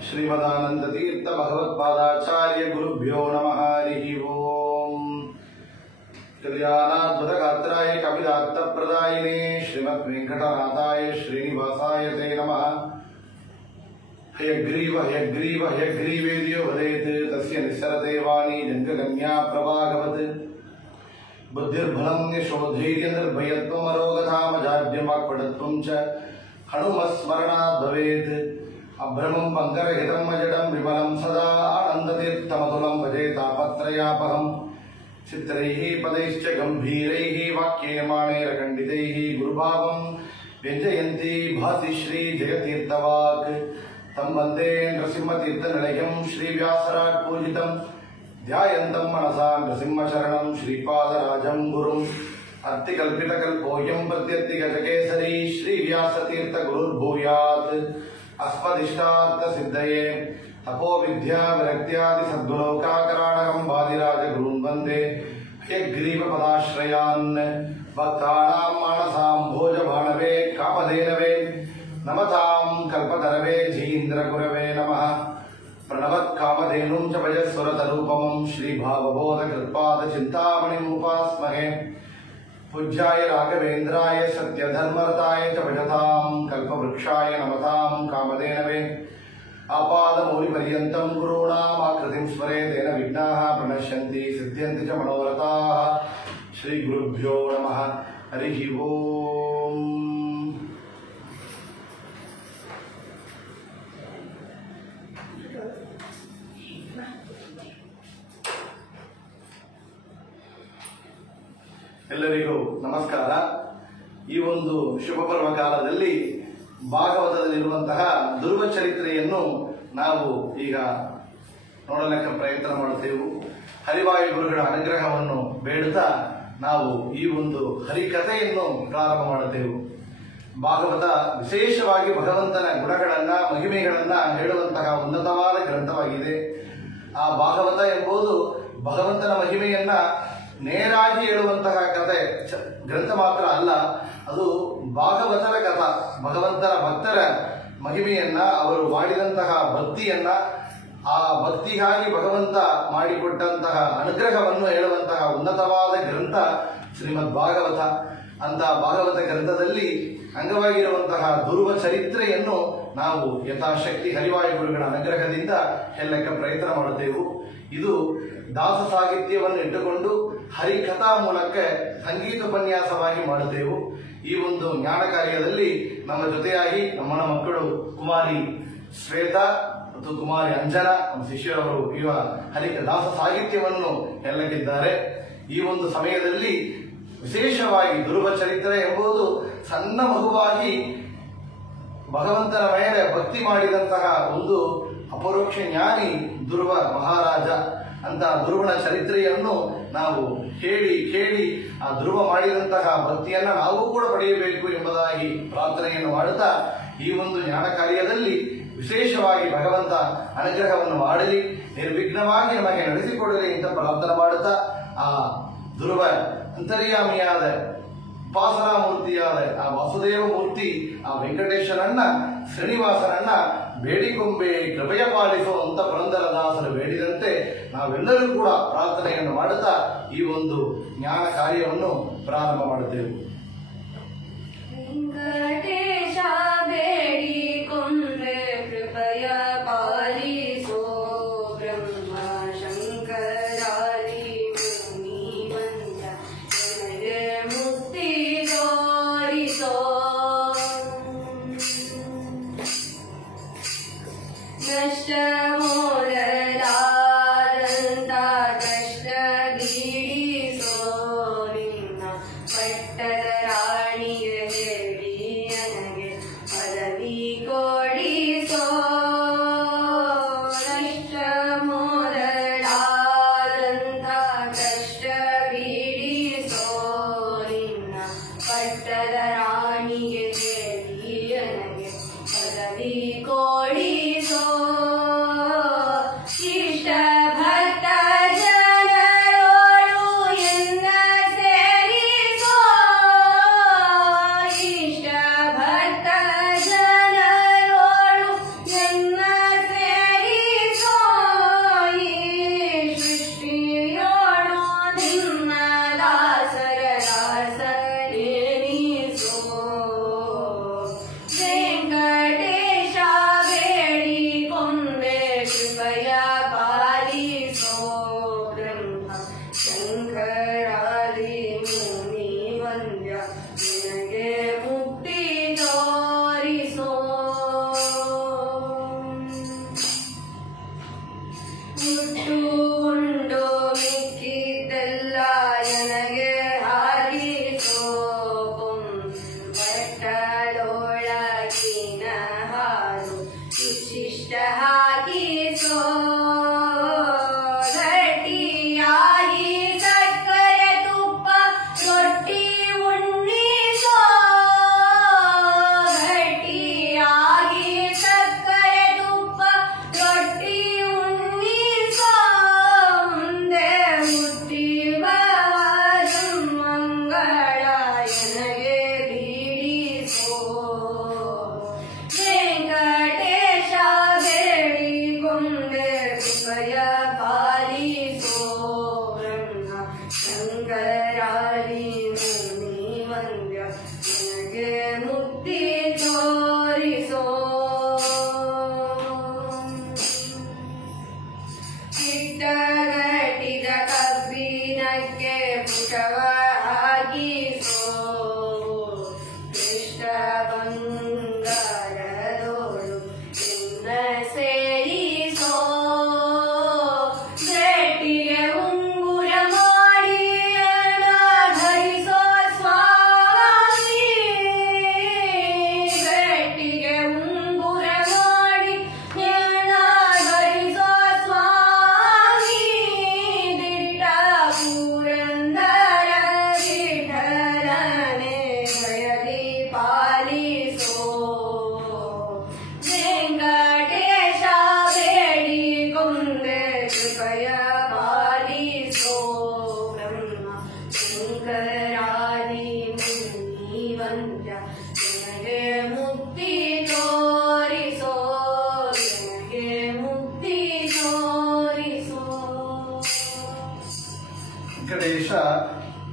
श्रीमदानंदतीर्थ भगवत्पादाचार्य गुरुभ्यो नमः। हरि ओम। कल्याणाद्भुत गात्राय कपिलात्तप्रदायिने श्रीमद्वेंकटनाथाय श्रीनिवासाय ते नमः। हयग्रीव हयग्रीव हयग्रीवेद्यो वदेत् तस्य निस्सरते वाणी जङ्गगम्या प्रभागवत्। बुद्धिर्बलं यशोधैर्य निर्भयत्वमरोगधामजाड्यं वाक्पटुत्वं च हनुमत्स्मरणात् भवेत्। अभ्रमं पङ्करहितं अजडं विमलं सदा आनन्दतीर्थमतुलं भजे तापत्रयापहम्। चित्रैः पदैश्च गम्भीरैः वाक्येयमानैरखण्डितैः गुरुभावं व्यञ्जयन्ती भाति श्रीजयतीर्थवाक्। तं वन्दे नृसिंहतीर्थनिलयं श्रीव्यासराट् पूजितं ध्यायन्तं मनसा नृसिंहशरणं श्रीपादराजं गुरुम्। अर्तिकल्पितकल्पोऽयं प्रत्यर्तिगजकेसरी श्रीव्यासतीर्थगुरुर्भूयात्। अस्मदिष्टार्थसिद्धये तपोविद्या विरक्त्यादि सद्गुणौकाकराणकं वादिराजगुरून् वन्दे। हयग्रीवपदाश्रयान् भक्तानां मानसां भोजभाणवे कामधेनवे नमतां कल्पतरवे जीन्द्रगुरवे नमः। प्रणवत्कामधेनुं च भजस्वरतरूपमं श्रीभावबोधकृत्पादचिन्तामणिम् उपास्महे। पूज्याय राघवेन्द्राय सत्यधर्मरताय च भजतां कल्पवृक्षाय नमतां कामधेनवे। आपादमौलिपर्यन्तं गुरूणाम् आकृतिं स्मरेतेन विघ्नाः प्रणश्यन्ति सिद्ध्यन्ति च मनोरथाः। श्रीगुरुभ्यो नमः। हरिः ओम्। ಎಲ್ಲರಿಗೂ ನಮಸ್ಕಾರ। ಈ ಒಂದು ಶುಭ ಪರ್ವ ಕಾಲದಲ್ಲಿ ಭಾಗವತದಲ್ಲಿರುವಂತಹ ಧ್ರುವ ಚರಿತ್ರೆಯನ್ನು ನಾವು ಈಗ ನೋಡಲಿಕ್ಕೆ ಪ್ರಯತ್ನ ಮಾಡುತ್ತೇವೆ। ಹರಿವಾಯು ಗುರುಗಳ ಅನುಗ್ರಹವನ್ನು ಬೇಡುತ್ತಾ ನಾವು ಈ ಒಂದು ಹರಿಕಥೆಯನ್ನು ಪ್ರಾರಂಭ ಮಾಡುತ್ತೇವೆ। ಭಾಗವತ ವಿಶೇಷವಾಗಿ ಭಗವಂತನ ಗುಣಗಳನ್ನ ಮಹಿಮೆಗಳನ್ನ ಹೇಳುವಂತಹ ಉನ್ನತವಾದ ಗ್ರಂಥವಾಗಿದೆ। ಆ ಭಾಗವತ ಎಂಬುದು ಭಗವಂತನ ಮಹಿಮೆಯನ್ನ ನೇರಾಗಿ ಹೇಳುವಂತಹ ಕಥೆ ಗ್ರಂಥ ಮಾತ್ರ ಅಲ್ಲ, ಅದು ಭಾಗವತರ ಕಥಾ ಭಗವಂತನ ಭಕ್ತರ ಮಹಿಮೆಯನ್ನ ಅವರು ಮಾಡಿದಂತಹ ಭಕ್ತಿಯನ್ನ ಆ ಭಕ್ತಿಗಾಗಿ ಭಗವಂತ ಮಾಡಿಕೊಟ್ಟಂತಹ ಅನುಗ್ರಹವನ್ನು ಹೇಳುವಂತಹ ಉನ್ನತವಾದ ಗ್ರಂಥ ಶ್ರೀಮದ್ ಭಾಗವತ। ಅಂತ ಭಾಗವತ ಗ್ರಂಥದಲ್ಲಿ ಅಂಗವಾಗಿರುವಂತಹ ಧ್ರುವ ಚರಿತ್ರೆಯನ್ನು ನಾವು ಯಥಾಶಕ್ತಿ ಹರಿವಾಯು ಗುರುಗಳ ಅನುಗ್ರಹದಿಂದ ಹೇಳಕ್ಕೆ ಪ್ರಯತ್ನ ಮಾಡುತ್ತೇವೆ। ಇದು ದಾಸ ಸಾಹಿತ್ಯವನ್ನು ಇಟ್ಟುಕೊಂಡು ಹರಿಕಥಾ ಮೂಲಕ ಸಂಗೀತ ಉಪನ್ಯಾಸವಾಗಿ ಮಾಡುತ್ತೇವೆ। ಈ ಒಂದು ಜ್ಞಾನ ಕಾರ್ಯದಲ್ಲಿ ನಮ್ಮ ಜೊತೆಯಾಗಿ ನಮ್ಮನ ಮಕ್ಕಳು ಕುಮಾರಿ ಶ್ವೇತಾ ಮತ್ತು ಕುಮಾರಿ ಅಂಜನಾ ನಮ್ಮ ಶಿಷ್ಯರವರು ಇವ ದಾಸ ಸಾಹಿತ್ಯವನ್ನು ಹೇಳಲಿದ್ದಾರೆ। ಈ ಒಂದು ಸಮಯದಲ್ಲಿ ವಿಶೇಷವಾಗಿ ಧ್ರುವ ಚರಿತ್ರೆ ಎಂಬುದು ಸಣ್ಣ ಮಗುವಾಗಿ ಭಗವಂತನ ಮೇಲೆ ಭಕ್ತಿ ಮಾಡಿದಂತಹ ಒಂದು ಅಪರೋಕ್ಷ ಜ್ಞಾನಿ ಧ್ರುವ ಮಹಾರಾಜ ಅಂತ ಧ್ರುವನ ಚರಿತ್ರೆಯನ್ನು ನಾವು ಕೇಳಿ ಆ ಧ್ರುವ ಮಾಡಿದಂತಹ ಭಕ್ತಿಯನ್ನ ನಾವು ಕೂಡ ಪಡೆಯಬೇಕು ಎಂಬುದಾಗಿ ಪ್ರಾರ್ಥನೆಯನ್ನು ಮಾಡುತ್ತಾ ಈ ಒಂದು ಜ್ಞಾನ ಕಾರ್ಯದಲ್ಲಿ ವಿಶೇಷವಾಗಿ ಭಗವಂತ ಅನುಗ್ರಹವನ್ನು ಮಾಡಲಿ, ನಿರ್ವಿಘ್ನವಾಗಿ ನಮಗೆ ನಡೆಸಿಕೊಡಲಿ ಅಂತ ಪ್ರಾರ್ಥನೆ ಮಾಡುತ್ತಾ ಆ ಧ್ರುವ ಅಂತರ್ಯಾಮಿಯಾದ ಉಪಾಸನಾ ಮೂರ್ತಿಯಾದ ಆ ವಾಸುದೇವ ಮೂರ್ತಿ ಆ ವೆಂಕಟೇಶ್ವರನ್ನ ಶ್ರೀನಿವಾಸನನ್ನ ಬೇಡಿಕೊಂಬೆ ಕೃಪೆಯ ಪಾಲಿಸು ಅಂತ ಪುರಂದರದಾಸರು ಬೇಡಿದಂತೆ ನಾವೆಲ್ಲರೂ ಕೂಡ ಪ್ರಾರ್ಥನೆಯನ್ನು ಮಾಡುತ್ತಾ ಈ ಒಂದು ಜ್ಞಾನ ಕಾರ್ಯವನ್ನು ಪ್ರಾರಂಭ ಮಾಡುತ್ತೇವೆ। ವೆಂಕಟೇಶ ಬೇಡಿಕೊಂಬೆ ಕೃಪೆಯ ಪಾಲಿಸೋ ಬ್ರಹ್ಮ ಶಂಕರಾದಿ ಮುನಿ ವಂದ ನನಗೆ ಮುಕ್ತಿ ತೋರಿಸೋ। ನಷ್ಟ ಮೊದಲಾದಂತ ಕಷ್ಟ ಬೀಡಿಸೋ ನಿನ್ನ ಪಟ್ಟದ ರಾಣಿಯ ಹೇಳಿ ನನಗೆ ಪದವಿ ಕೊಡಿಸೋ। ನಷ್ಟ ಮೊದಲಾದಂತ ಕಷ್ಟ ಬೀಡಿಸೋ ನಿನ್ನ ಪಟ್ಟದ ರಾಣಿಗೆ ಹೇಳಿ ನನಗೆ ಪದವಿ ಕೊಡಿಸೋ।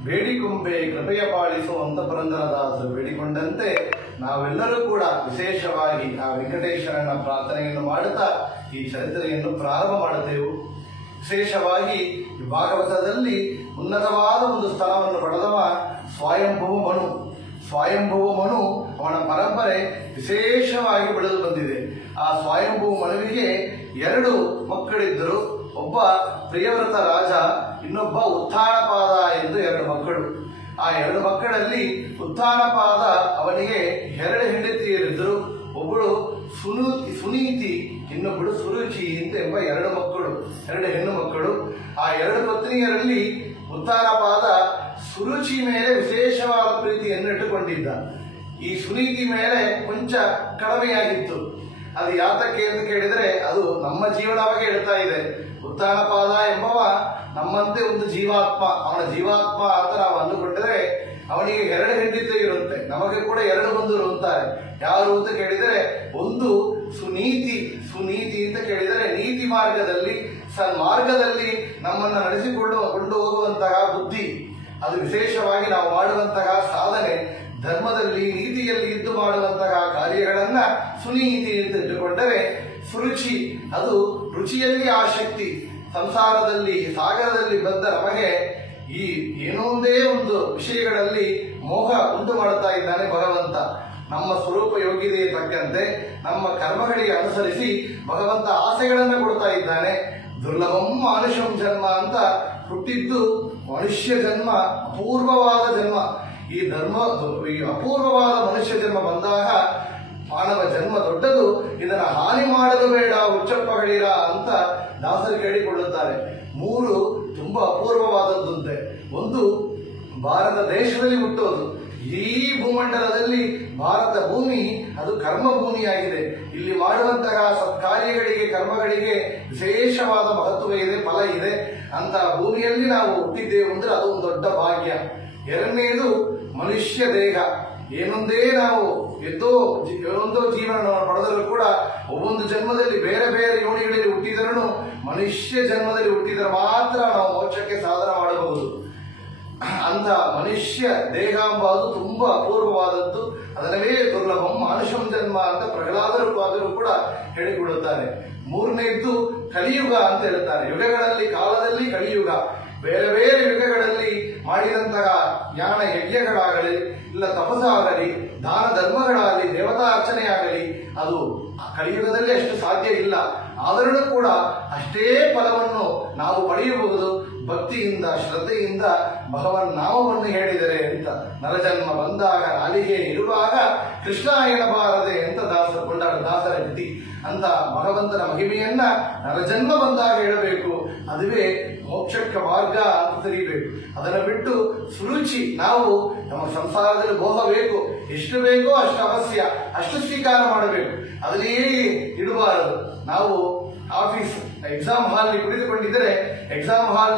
ಬೇಡಿಕೊಂಬೆ ಕೃಪೆಯ ಪಾಲಿಸು ಅಂತ ಪುರಂದರದಾಸರು ಬೇಡಿಕೊಂಡಂತೆ ನಾವೆಲ್ಲರೂ ಕೂಡ ವಿಶೇಷವಾಗಿ ಆ ವೆಂಕಟೇಶ್ವರನ ಪ್ರಾರ್ಥನೆಯನ್ನು ಮಾಡುತ್ತಾ ಈ ಚರಿತ್ರೆಯನ್ನು ಪ್ರಾರಂಭ ಮಾಡುತ್ತೇವೆ. ವಿಶೇಷವಾಗಿ ಈ ಭಾಗವತದಲ್ಲಿ ಉನ್ನತವಾದ ಒಂದು ಸ್ಥಳವನ್ನು ಪಡೆದವ ಸ್ವಯಂಭುವ ಮನು. ಸ್ವಯಂಭುವ ಮನು ಅವನ ಪರಂಪರೆ ವಿಶೇಷವಾಗಿ ಬೆಳೆದು ಬಂದಿದೆ. ಆ ಸ್ವಯಂಭುವ ಮನುವಿಗೆ 2 ಮಕ್ಕಳಿದ್ದರು. ಒಬ್ಬ ಪ್ರಿಯವ್ರತ ರಾಜ, ಇನ್ನೊಬ್ಬ ಉತ್ಥಾನಪಾದ ಎಂದು 2 ಮಕ್ಕಳು. ಆ 2 ಮಕ್ಕಳಲ್ಲಿ ಉತ್ಥಾನಪಾದ ಅವನಿಗೆ 2 ಹೆಂಡತಿಯರಿದ್ದರು. ಒಬ್ಬಳು ಸುನೀತಿ, ಇನ್ನೊಬ್ಬಳು ಸುರುಚಿ ಅಂತ ಎಂಬ 2 ಮಕ್ಕಳು, 2 ಹೆಣ್ಣು ಮಕ್ಕಳು. ಆ 2 ಪತ್ನಿಯರಲ್ಲಿ ಉತ್ಥಾನಪಾದ ಸುರುಚಿ ಮೇಲೆ ವಿಶೇಷವಾದ ಪ್ರೀತಿಯನ್ನು ಇಟ್ಟುಕೊಂಡಿದ್ದ. ಈ ಸುನೀತಿ ಮೇಲೆ ಕೊಂಚ ಕಡಿಮೆಯಾಗಿತ್ತು. ಅದು ಯಾತಕ್ಕೆ ಅಂತ ಕೇಳಿದ್ರೆ ಅದು ನಮ್ಮ ಜೀವನವಾಗಿ ಹೇಳ್ತಾ ಇದೆ. ಉತ್ಥಾನಪಾದ ಎಂಬವ ನಮ್ಮಂತೆ ಒಂದು ಜೀವಾತ್ಮ, ಅವನ ಜೀವಾತ್ಮ ಅಂತ ನಾವು ಅಂದುಕೊಂಡ್ರೆ ಅವನಿಗೆ 2 ಹೆಂಡತಿ ಇರುತ್ತೆ. ನಮಗೆ ಕೂಡ 2 ಬಂಧುರು ಅಂತಾರೆ. ಯಾರು ಅಂತ ಕೇಳಿದರೆ ಒಂದು ಸುನೀತಿ ಅಂತ ಕೇಳಿದರೆ ನೀತಿ ಮಾರ್ಗದಲ್ಲಿ, ಸನ್ಮಾರ್ಗದಲ್ಲಿ ನಮ್ಮನ್ನು ನಡೆಸಿಕೊಂಡು ಹೋಗುವಂತಹ ಬುದ್ಧಿ, ಅದು ವಿಶೇಷವಾಗಿ ನಾವು ಮಾಡುವಂತಹ ಸಾಧನೆ, ಧರ್ಮದಲ್ಲಿ ನೀತಿಯಲ್ಲಿ ಇದ್ದು ಮಾಡುವಂತಹ ಕಾರ್ಯಗಳನ್ನ ಸುನೀತಿ ಅಂತ ಇಟ್ಟುಕೊಂಡರೆ, ಸುರುಚಿ ಅದು ರುಚಿಯಲ್ಲಿ ಆಸಕ್ತಿ. ಸಂಸಾರದಲ್ಲಿ ಸಾಗರದಲ್ಲಿ ಬಂದ ನಮಗೆ ಈ ಏನೊಂದೇ ಒಂದು ವಿಷಯಗಳಲ್ಲಿ ಮೋಹ ಉಂಟು ಮಾಡುತ್ತಾ ಇದ್ದಾನೆ ಭಗವಂತ. ನಮ್ಮ ಸ್ವರೂಪ ಯೋಗ್ಯತೆಗೆ ತಕ್ಕಂತೆ ನಮ್ಮ ಕರ್ಮಗಳಿಗೆ ಅನುಸರಿಸಿ ಭಗವಂತ ಆಸೆಗಳನ್ನು ಕೊಡ್ತಾ ಇದ್ದಾನೆ. ದುರ್ಲಭಂ ಮಾನುಷಂ ಜನ್ಮ ಅಂತ ಹುಟ್ಟಿದ್ದು ಮನುಷ್ಯ ಜನ್ಮ ಅಪೂರ್ವವಾದ ಜನ್ಮ. ಈ ಅಪೂರ್ವವಾದ ಮನುಷ್ಯ ಜನ್ಮ ಬಂದಾಗ ಮಾನವ ಜನ್ಮ ದೊಡ್ಡದು, ಇದನ್ನು ಹಾನಿ ಮಾಡಲು ಬೇಡ, ಹುಚ್ಚಪ್ಪಗಳಿರ ಅಂತ ದಾಸರು ಕೇಳಿಕೊಳ್ಳುತ್ತಾರೆ. 3 ತುಂಬಾ ಅಪೂರ್ವವಾದದ್ದಂತೆ. ಒಂದು ಭಾರತ ದೇಶದಲ್ಲಿ ಹುಟ್ಟೋದು. ಈ ಭೂಮಂಡಲದಲ್ಲಿ ಭಾರತ ಭೂಮಿ ಅದು ಕರ್ಮ ಭೂಮಿಯಾಗಿದೆ. ಇಲ್ಲಿ ಮಾಡುವಂತಹ ಸತ್ಕಾರ್ಯಗಳಿಗೆ, ಕರ್ಮಗಳಿಗೆ ವಿಶೇಷವಾದ ಮಹತ್ವ ಇದೆ, ಫಲ ಇದೆ. ಅಂತ ಭೂಮಿಯಲ್ಲಿ ನಾವು ಹುಟ್ಟಿದ್ದೇವೆ ಅಂದ್ರೆ ಅದು ಒಂದು ದೊಡ್ಡ ಭಾಗ್ಯ. 2ನೇದು ಮನುಷ್ಯ ದೇಹ. ಏನೊಂದೇ ನಾವು ಒಂದೋ ಜೀವನ ಪಡೆದರೂ ಕೂಡ ಒಬ್ಬೊಂದು ಜನ್ಮದಲ್ಲಿ ಬೇರೆ ಬೇರೆ ಯೋನಿಗಳಲ್ಲಿ ಹುಟ್ಟಿದರೂ ಮನುಷ್ಯ ಜನ್ಮದಲ್ಲಿ ಹುಟ್ಟಿದರೆ ಮಾತ್ರ ನಾವು ಮೋಕ್ಷಕ್ಕೆ ಸಾಧನ ಮಾಡಬಹುದು. ಅಂತ ಮನುಷ್ಯ ದೇಹ ಎಂಬುದು ತುಂಬಾ ಅಪೂರ್ವವಾದದ್ದು. ಅದನ್ನೇ ದುರ್ಲಭಂ ಮಾನುಷಂ ಜನ್ಮ ಅಂತ ಪ್ರಹ್ಲಾದರು ಕೂಡ ಹೇಳಿಕೊಳ್ಳುತ್ತಾರೆ. 3ನೇದ್ದು ಕಲಿಯುಗ ಅಂತ ಹೇಳ್ತಾರೆ. ಯುಗಗಳಲ್ಲಿ, ಕಾಲದಲ್ಲಿ ಕಲಿಯುಗ. ಬೇರೆ ಬೇರೆ ಯುಗಗಳಲ್ಲಿ ಮಾಡಿದಂತಹ ಜ್ಞಾನ ಯಜ್ಞಗಳಾಗಲಿ, ಇಲ್ಲ ತಪಸ್ಸಾಗಲಿ, ದಾನ ಧರ್ಮಗಳಾಗಲಿ, ದೇವತಾ ಅರ್ಚನೆಯಾಗಲಿ ಅದು ಕಲಿಯುಗದಲ್ಲಿ ಅಷ್ಟು ಸಾಧ್ಯ ಇಲ್ಲ. ಆದರೂ ಕೂಡ ಅಷ್ಟೇ ಫಲವನ್ನು ನಾವು ಪಡೆಯಬಹುದು ಭಕ್ತಿಯಿಂದ, ಶ್ರದ್ಧೆಯಿಂದ ಭಗವನ್ ನಾಮವನ್ನು ಹೇಳಿದರೆ ಅಂತ. ನರಜನ್ಮ ಬಂದಾಗ ನಾಲಿಗೆ ಇರುವಾಗ ಕೃಷ್ಣ ಎನ್ನಬಾರದೆ ಅಂತ ದಾಸರು ಕೊಂಡಾಡ ದಾಸರ ಗತಿ ಅಂತ ಭಗವಂತನ ಮಹಿಮೆಯನ್ನ ನರಜನ್ಮ ಬಂದಾಗ ಹೇಳಬೇಕು. ಅದುವೇ ಮೋಕ್ಷಕ್ಕೆ ಮಾರ್ಗ ಅಂತ ತಿಳಿಯಬೇಕು. ಅದನ್ನು ಬಿಟ್ಟು ಸುರುಚಿ ನಾವು ನಮ್ಮ ಸಂಸಾರದಲ್ಲಿ ಭೋಗ ಬೇಕು, ಎಷ್ಟು ಬೇಕೋ ಅಷ್ಟು ಅವಶ್ಯ, ಅಷ್ಟು ಸ್ವೀಕಾರ ಮಾಡಬೇಕು, ಅದನ್ನೇ ಇಡಬಾರದು. ನಾವು ಆಫೀಸ್ ಎಕ್ಸಾಮ್ ಹಾಲ್ ಕುಳಿತುಕೊಂಡಿದ್ದರೆ ಎಕ್ಸಾಮ್ ಹಾಲ್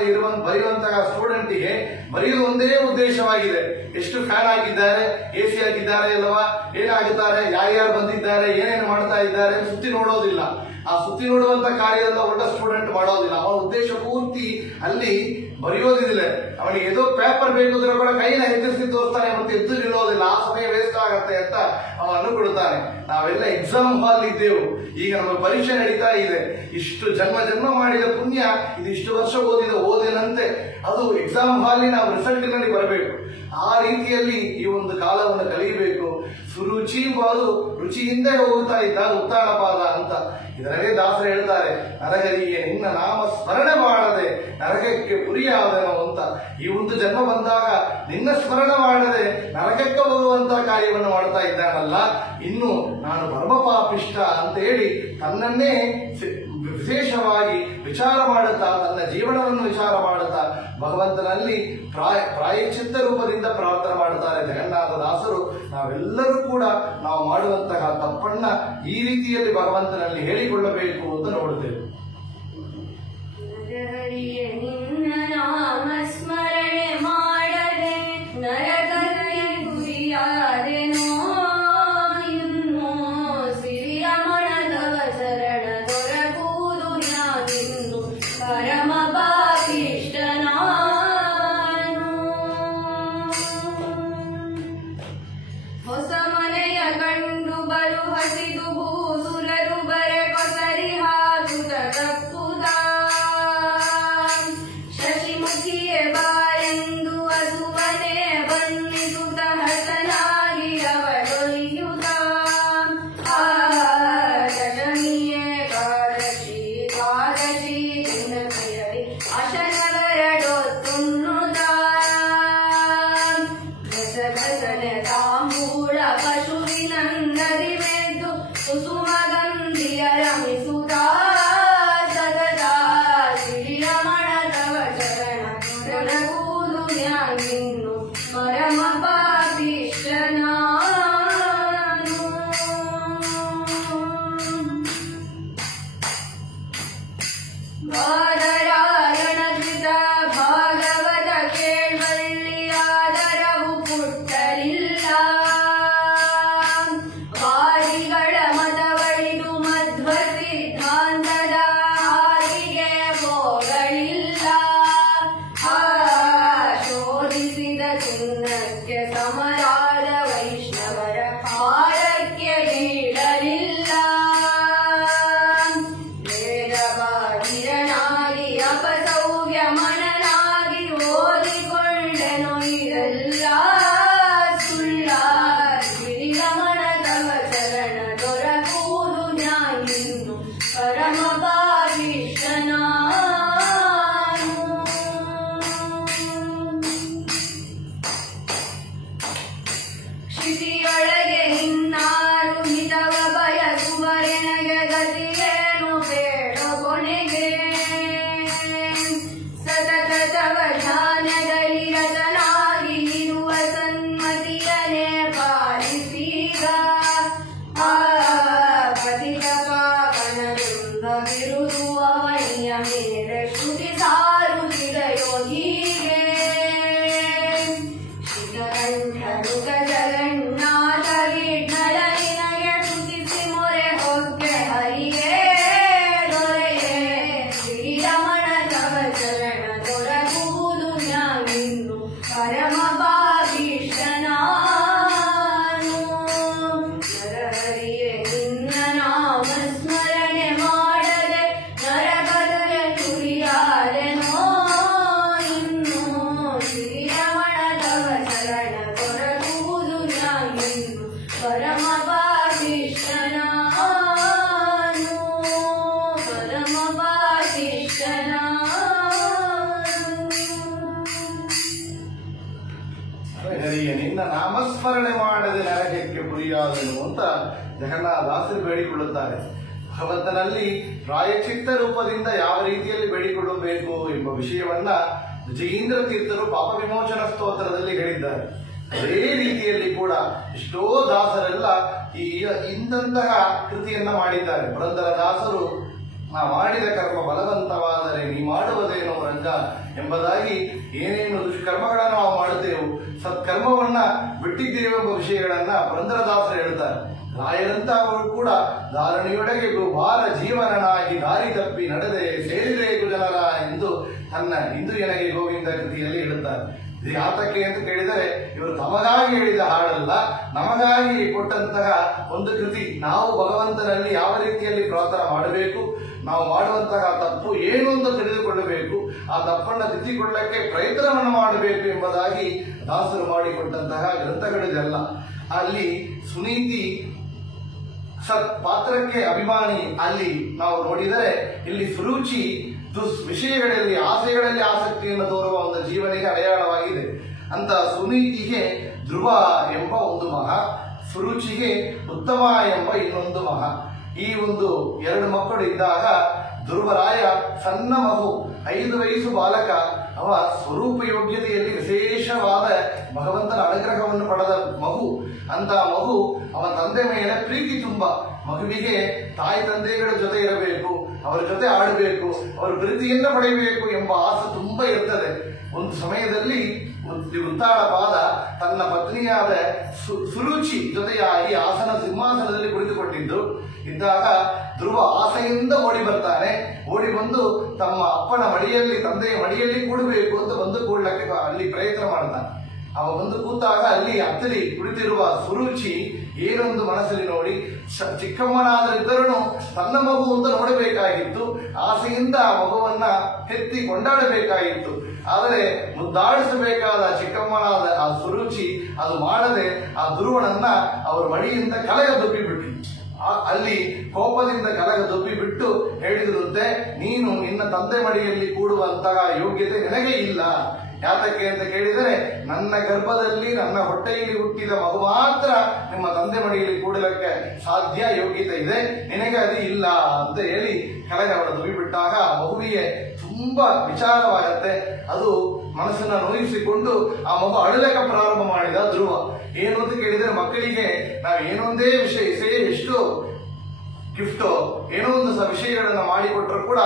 ಬರೆಯುವಂತಹ ಸ್ಟೂಡೆಂಟಿಗೆ ಬರೆಯುವುದು ಒಂದೇ ಉದ್ದೇಶವಾಗಿದೆ. ಎಷ್ಟು ಫ್ಯಾನ್ ಹಾಕಿದ್ದಾರೆ, AC ಹಾಕಿದ್ದಾರೆ ಅಲ್ವಾ, ಏನಾಗುತ್ತಾರೆ, ಯಾರ್ಯಾರು ಬಂದಿದ್ದಾರೆ, ಏನೇನು ಮಾಡ್ತಾ ಇದ್ದಾರೆ ಸುತ್ತಿ ನೋಡೋದಿಲ್ಲ. ಆ ಸುತ್ತಿ ನೋಡುವಂತ ಕಾರ್ಯದಿಂದ ಒಳ್ಳ ಸ್ಟೂಡೆಂಟ್ ಮಾಡೋದಿಲ್ಲ. ಅವನ ಉದ್ದೇಶ ಪೂರ್ತಿ ಅಲ್ಲಿ ಬರೆಯೋದಿಲ್ಲ. ಅವನಿಗೆ ಏದೋ ಪೇಪರ್ ಬೇಕು ಕೂಡ ಕೈನ ಹೆದರಿಸಿ ತೋರಿಸ್ತಾನೆ, ಮತ್ತೆ ಎದ್ದು ನಿಲ್ಲೋದಿಲ್ಲ. ಆ ಸಮಯ ವೇಸ್ಟ್ ಆಗತ್ತೆ ಅಂತ ಅವನು ಅನ್ಕೊಳ್ತಾನೆ. ನಾವೆಲ್ಲ ಎಕ್ಸಾಮ್ ಹಾಲ್ ಇದ್ದೆವು, ಈಗ ನಮಗೆ ಪರೀಕ್ಷೆ ನಡೀತಾ ಇದೆ. ಇಷ್ಟು ಜನ್ಮ ಮಾಡಿದ ಪುಣ್ಯ ಇದು ಇಷ್ಟು ವರ್ಷ ಓದಿನಂತೆ ಅದು ಎಕ್ಸಾಮ್ ಹಾಲಿ ನಾವು ರಿಸಲ್ಟಿನಲ್ಲಿ ಬರಬೇಕು. ಆ ರೀತಿಯಲ್ಲಿ ಈ ಒಂದು ಕಾಲವನ್ನು ಕಲಿಯಬೇಕು. ಸುರುಚಿ ಎಂಬುದು ರುಚಿಯಿಂದ ಹೋಗುತ್ತಾ ಇದ್ದ ಉತ್ಥಾನಪಾದ ಅಂತ. ಇದರಲ್ಲೇ ದಾಸರು ಹೇಳ್ತಾರೆ, ನರಹರಿಗೆ ನಿನ್ನ ನಾಮ ಸ್ಮರಣೆ ಮಾಡದೆ ನರಕಕ್ಕೆ ಗುರಿಯಾದನು ಅಂತ. ಈ ಒಂದು ಜನ್ಮ ಬಂದಾಗ ನಿನ್ನ ಸ್ಮರಣೆ ಮಾಡದೆ ನರಕಕ್ಕೆ ಹೋಗುವಂತಹ ಕಾರ್ಯವನ್ನು ಮಾಡ್ತಾ ಇದ್ದಾನಲ್ಲ, ಇನ್ನು ನಾನು ಪರಮಪಾಪಿಷ್ಟ ಅಂತ ಹೇಳಿ ತನ್ನನ್ನೇ ವಿಶೇಷವಾಗಿ ವಿಚಾರ ಮಾಡುತ್ತಾ, ತನ್ನ ಜೀವನವನ್ನು ವಿಚಾರ ಮಾಡುತ್ತಾ ಭಗವಂತನಲ್ಲಿ ಪ್ರಾಯಶ್ಚಿತ್ತ ರೂಪದಿಂದ ಪ್ರಾರ್ಥನೆ ಮಾಡುತ್ತಾರೆ ಜಗನ್ನಾಥ ದಾಸರು. ನಾವೆಲ್ಲರೂ ಕೂಡ ನಾವು ಮಾಡುವಂತಹ ತಪ್ಪನ್ನ ಈ ರೀತಿಯಲ್ಲಿ ಭಗವಂತನಲ್ಲಿ ಹೇಳಿಕೊಳ್ಳಬೇಕು ಅಂತ ನೋಡುತ್ತೇವೆ. ನಿನ್ನ ನಾಮ ಸ್ಮರಣೆ ಮಾಡದೆ ನರಕಕ್ಕೆ ಗುರಿಯಾದೆನೋ, ಇನ್ನೋ ಸಿರಿಯ ಮಣದವ ಶರಣ ದೊರಕುವುದು ನಾನಿಂದು ಪರಮ ಪಾಪಿಷ್ಟ ನಾನು. ಸಿದ್ಧಾಂತದ ಹಾದಿಗೆ ಹೋಗಳಿಲ್ಲ. ಶೋಧಿಸಿದ ಚಿನ್ನಕ್ಕೆ ಸಮರಾದ ವೈಷ್ಣವರ ಹಾರಕ್ಕೆ ಬೀಳಲಿಲ್ಲ. ವೇದಬಾಹಿರನಾಗಿ ಅಪಸೌವ್ಯ ಮನನಾಗಿ ಓದಿಕೊಂಡೆನು ಇದೆಲ್ಲ ಸುಳ್ಳ. ಗಿರಿರಮಣ ತವ ಚರಣ ದೊರಕುವುದು ಜ್ಞಾನಿನ್ನು ಪರಮ ಪಾವಿಷ್ಠನಾನು. ಕ್ಷಿತಿಯೊಳಗೆ ಇನ್ನಾರು ಹಿತವ ಬಯಸುವರೆನಗೆ ಗತಿಯೇನು ಬೇಡ ಕೊನೆಗೆ. ಸತತ ತವ ಧ್ಯಾನದಲ್ಲಿ ರತನಾಗಿ ಇರುವ ಸನ್ಮತಿಯನೇ ಪಾಲಿಸೀಗ. ಪತಿತ ಪಾವನದಿಂದ ಬಿರುದುವ ವೈಯ ಮೇಲೆ ಶ್ರುತಿ ಸಾರುತ್ತಿದೆಯೋ ಹೀಗೆ. ಶಿಖರಂಠರು ಗಜಗನ್ನಾಥ ವಿಠ್ಠಲ ನಿನಗೆ ಸ್ತುತಿಸಿ ಮೊರೆ ಹೊಕ್ಕೆ ಹರಿಯೇ ದೊರೆಯೇ. ಶ್ರೀರಮಣ ತವ ಚರಣ ದೊರಕುವುದು ಜ್ಞಾನಿನ್ನು ಪರಮ ಪಾವಿಷ್ಠನಾನು. ನರಹರಿಯೇ ನಿನ್ನ ನಾಮ ಸ್ಮರಣೆ ಮಾಡದೆ ನರಕದೊರೆ ತುರಿಯಾದೆನೋ ಇನ್ನು. ಶ್ರೀರಮಣ ತವ ಚರಣ ದೊರಕುವುದು ಜ್ಞಾನಿನ್ನು ಪರಮ ಪಾವಿಷ್ಠನಾನು. ಪರಮ ಪಾವಿಷ್ಠನಾನು. ಹರಿಯ ನಿನ್ನ ನಾಮಸ್ಮರಣೆ ಮಾಡದೆ ನರಕಕ್ಕೆ ಗುರಿಯಾದನು ಅಂತ ಜಗನ್ನಾಥದಾಸರು ಬೇಡಿಕೊಳ್ಳುತ್ತಾರೆ. ಭಗವಂತನಲ್ಲಿ ಪ್ರಾಯಚಿತ್ತ ರೂಪದಿಂದ ಯಾವ ರೀತಿಯಲ್ಲಿ ಬೇಡಿಕೊಳ್ಳಬೇಕು ಎಂಬ ವಿಷಯವನ್ನ ವಿಜಯೇಂದ್ರ ತೀರ್ಥರು ಪಾಪ ವಿಮೋಚನ ಸ್ತೋತ್ರದಲ್ಲಿ ಹೇಳಿದ್ದಾರೆ. ಅದೇ ರೀತಿಯಲ್ಲಿ ಕೂಡ ಎಷ್ಟೋ ದಾಸರೆಲ್ಲ ಇಂತಹ ಕೃತಿಯನ್ನ ಮಾಡಿದ್ದಾರೆ. ಪುರಂದರದಾಸರು ನಾ ಮಾಡಿದ ಕರ್ಮ ಬಲವಂತವಾದರೆ ನೀ ಮಾಡುವುದೇನೋ ರಂಗ ಎಂಬುದಾಗಿ ಏನೇನು ದುಷ್ಕರ್ಮಗಳನ್ನು ನಾವು ಮಾಡುತ್ತೇವೆ, ಸತ್ಕರ್ಮವನ್ನ ಬಿಟ್ಟಿದ್ದೇವೆ ಎಂಬ ವಿಷಯಗಳನ್ನ ಪುರಂದರದಾಸರು ಹೇಳ್ತಾರೆ. ರಾಯರಂತ ಅವರು ಕೂಡ ಧಾರಣಿಯೊಳಗೆ ಭಾರ ಜೀವನನಾಗಿ ದಾರಿ ತಪ್ಪಿ ನಡೆದೆ ಸೇರಿದೆ ಕುಜನರ ಎಂದು ತನ್ನ ಇಂದು ಎನಗೆ ಗೋವಿಂದ ಕೃತಿಯಲ್ಲಿ ಹೇಳುತ್ತಾರೆ. ಇದು ಯಾತಕ್ಕೆ ಅಂತ ಕೇಳಿದರೆ ಇವರು ತಮಗಾಗಿ ಹೇಳಿದ ಹಾಡಲ್ಲ, ನಮಗಾಗಿ ಕೊಟ್ಟಂತಹ ಒಂದು ಕೃತಿ. ನಾವು ಭಗವಂತನಲ್ಲಿ ಯಾವ ರೀತಿಯಲ್ಲಿ ಪ್ರಾರ್ಥನೆ ಮಾಡಬೇಕು, ನಾವು ಮಾಡುವಂತಹ ತಪ್ಪು ಏನು ಅಂತ ತಿಳಿದುಕೊಳ್ಳಬೇಕು, ಆ ತಪ್ಪನ್ನು ತಿದ್ದಿಕೊಳ್ಳಕ್ಕೆ ಪ್ರಯತ್ನವನ್ನು ಮಾಡಬೇಕು ಎಂಬುದಾಗಿ ದಾಸರು ಮಾಡಿಕೊಟ್ಟಂತಹ ಗ್ರಂಥಗಳಿದೆಲ್ಲ. ಅಲ್ಲಿ ಸುನೀತಿ ಪಾತ್ರಕ್ಕೆ ಅಭಿಮಾನಿ ಅಲ್ಲಿ ನಾವು ನೋಡಿದರೆ ಇಲ್ಲಿ ಸುರುಚಿ ವಿಷಯಗಳಲ್ಲಿ ಆಸೆಗಳಲ್ಲಿ ಆಸಕ್ತಿಯನ್ನು ತೋರುವ ಒಂದು ಜೀವನಿಗೆ ಅಡೆಯಾಳವಾಗಿದೆ. ಅಂತ ಸುನೀತಿಗೆ ಧ್ರುವ ಎಂಬ ಒಂದು ಮಹ, ಸುರುಚಿಗೆ ಉತ್ತಮ ಎಂಬ ಇನ್ನೊಂದು ಮಹ. ಈ ಒಂದು ಎರಡು ಮಕ್ಕಳು ಇದ್ದಾಗ ಧ್ರುವರಾಯ ಸಣ್ಣ ಮಗು, 5 ವಯಸ್ಸು ಬಾಲಕ. ಅವ ಸ್ವರೂಪ ಯೋಗ್ಯತೆಯಲ್ಲಿ ವಿಶೇಷವಾದ ಭಗವಂತನ ಅನುಗ್ರಹವನ್ನು ಪಡೆದ ಮಗು. ಅಂತ ಮಗು ಅವನ ತಂದೆ ಮೇಲೆ ಪ್ರೀತಿ ತುಂಬ. ಮಗುವಿಗೆ ತಾಯಿ ತಂದೆಗಳ ಜೊತೆ ಇರಬೇಕು, ಅವರ ಜೊತೆ ಆಡಬೇಕು, ಅವರ ಪ್ರೀತಿಯನ್ನ ಪಡೆಯಬೇಕು ಎಂಬ ಆಸೆ ತುಂಬಾ ಇರ್ತದೆ. ಒಂದು ಸಮಯದಲ್ಲಿ ಉತ್ತಾಳಪಾದ ತನ್ನ ಪತ್ನಿಯಾದ ಸುರುಚಿ ಜೊತೆಯಾಗಿ ಆಸನ ಸಿಂಹಾಸನದಲ್ಲಿ ಕುಳಿತುಕೊಂಡಿದ್ದು ಇದ್ದಾಗ ಧ್ರುವ ಆಸೆಯಿಂದ ಓಡಿ ಬರ್ತಾನೆ. ಓಡಿ ಬಂದು ತಮ್ಮ ಅಪ್ಪನ ಮಡಿಯಲ್ಲಿ, ತಂದೆಯ ಮಡಿಯಲ್ಲಿ ಕೂಡಬೇಕು ಅಂತ ಬಂದು ಕೂಡ್ಲಕ್ಕೆ ಅಲ್ಲಿ ಪ್ರಯತ್ನ ಮಾಡ್ತಾನೆ. ಅವ ಬಂದು ಕೂತಾಗ ಅಲ್ಲಿ ಹತ್ತಲಿ ಕುಳಿತಿರುವ ಸುರುಚಿ ಏನೊಂದು ಮನಸ್ಸಲ್ಲಿ ನೋಡಿ, ಚಿಕ್ಕಮ್ಮನಾದರಿದ್ದರೂ ತನ್ನ ಮಗು ಅಂತ ನೋಡಬೇಕಾಗಿತ್ತು, ಆಸೆಯಿಂದ ಆ ಮಗುವನ್ನ ಎತ್ತಿ ಕೊಂಡಾಡಬೇಕಾಗಿತ್ತು. ಆದರೆ ಮುದ್ದಾಡಿಸಬೇಕಾದ ಚಿಕ್ಕಮ್ಮನಾದ ಆ ಸುರುಚಿ ಅದು ಮಾಡದೆ ಆ ಧ್ರುವನನ್ನ ಅವರ ಮಡಿಯಿಂದ ಕಲಗ ದೊಬ್ಬಿಬಿಟ್ರು. ಅಲ್ಲಿ ಕೋಪದಿಂದ ಕಲಗ ದೊಬ್ಬಿಬಿಟ್ಟು ಹೇಳಿದ್ರಂತೆ, ನೀನು ನಿನ್ನ ತಂದೆ ಮಡಿಯಲ್ಲಿ ಕೂಡುವಂತಹ ಯೋಗ್ಯತೆ ನಿನಗೆ ಇಲ್ಲ. ಯಾತಕ್ಕೆ ಅಂತ ಕೇಳಿದರೆ, ನನ್ನ ಗರ್ಭದಲ್ಲಿ ನನ್ನ ಹೊಟ್ಟೆಯಲ್ಲಿ ಹುಟ್ಟಿದ ಮಗು ಮಾತ್ರ ನಿಮ್ಮ ತಂದೆ ಮಡಿಯಲ್ಲಿ ಕೂಡಲಕ್ಕೆ ಸಾಧ್ಯ, ಯೋಗ್ಯತೆ ಇದೆ, ನಿನಗೆ ಅದು ಇಲ್ಲ ಅಂತ ಹೇಳಿ ಕೆಳಗೆ ಅವರ ದುಡಿಬಿಟ್ಟಾಗ ಮಗುವಿಗೆ ತುಂಬಾ ವಿಚಾರವಾಗತ್ತೆ. ಅದು ಮನಸ್ಸನ್ನ ನೋಯಿಸಿಕೊಂಡು ಆ ಮಗು ಅಳಲಕ್ಕೆ ಪ್ರಾರಂಭ ಮಾಡಿದ ಧ್ರುವ. ಏನು ಅಂತ ಕೇಳಿದರೆ, ಮಕ್ಕಳಿಗೆ ನಾವು ಏನೊಂದೇ ವಿಷಯ ಎಷ್ಟು ಗಿಫ್ಟೋ ಏನೋ ಒಂದು ವಿಷಯಗಳನ್ನ ಮಾಡಿಕೊಟ್ರು ಕೂಡ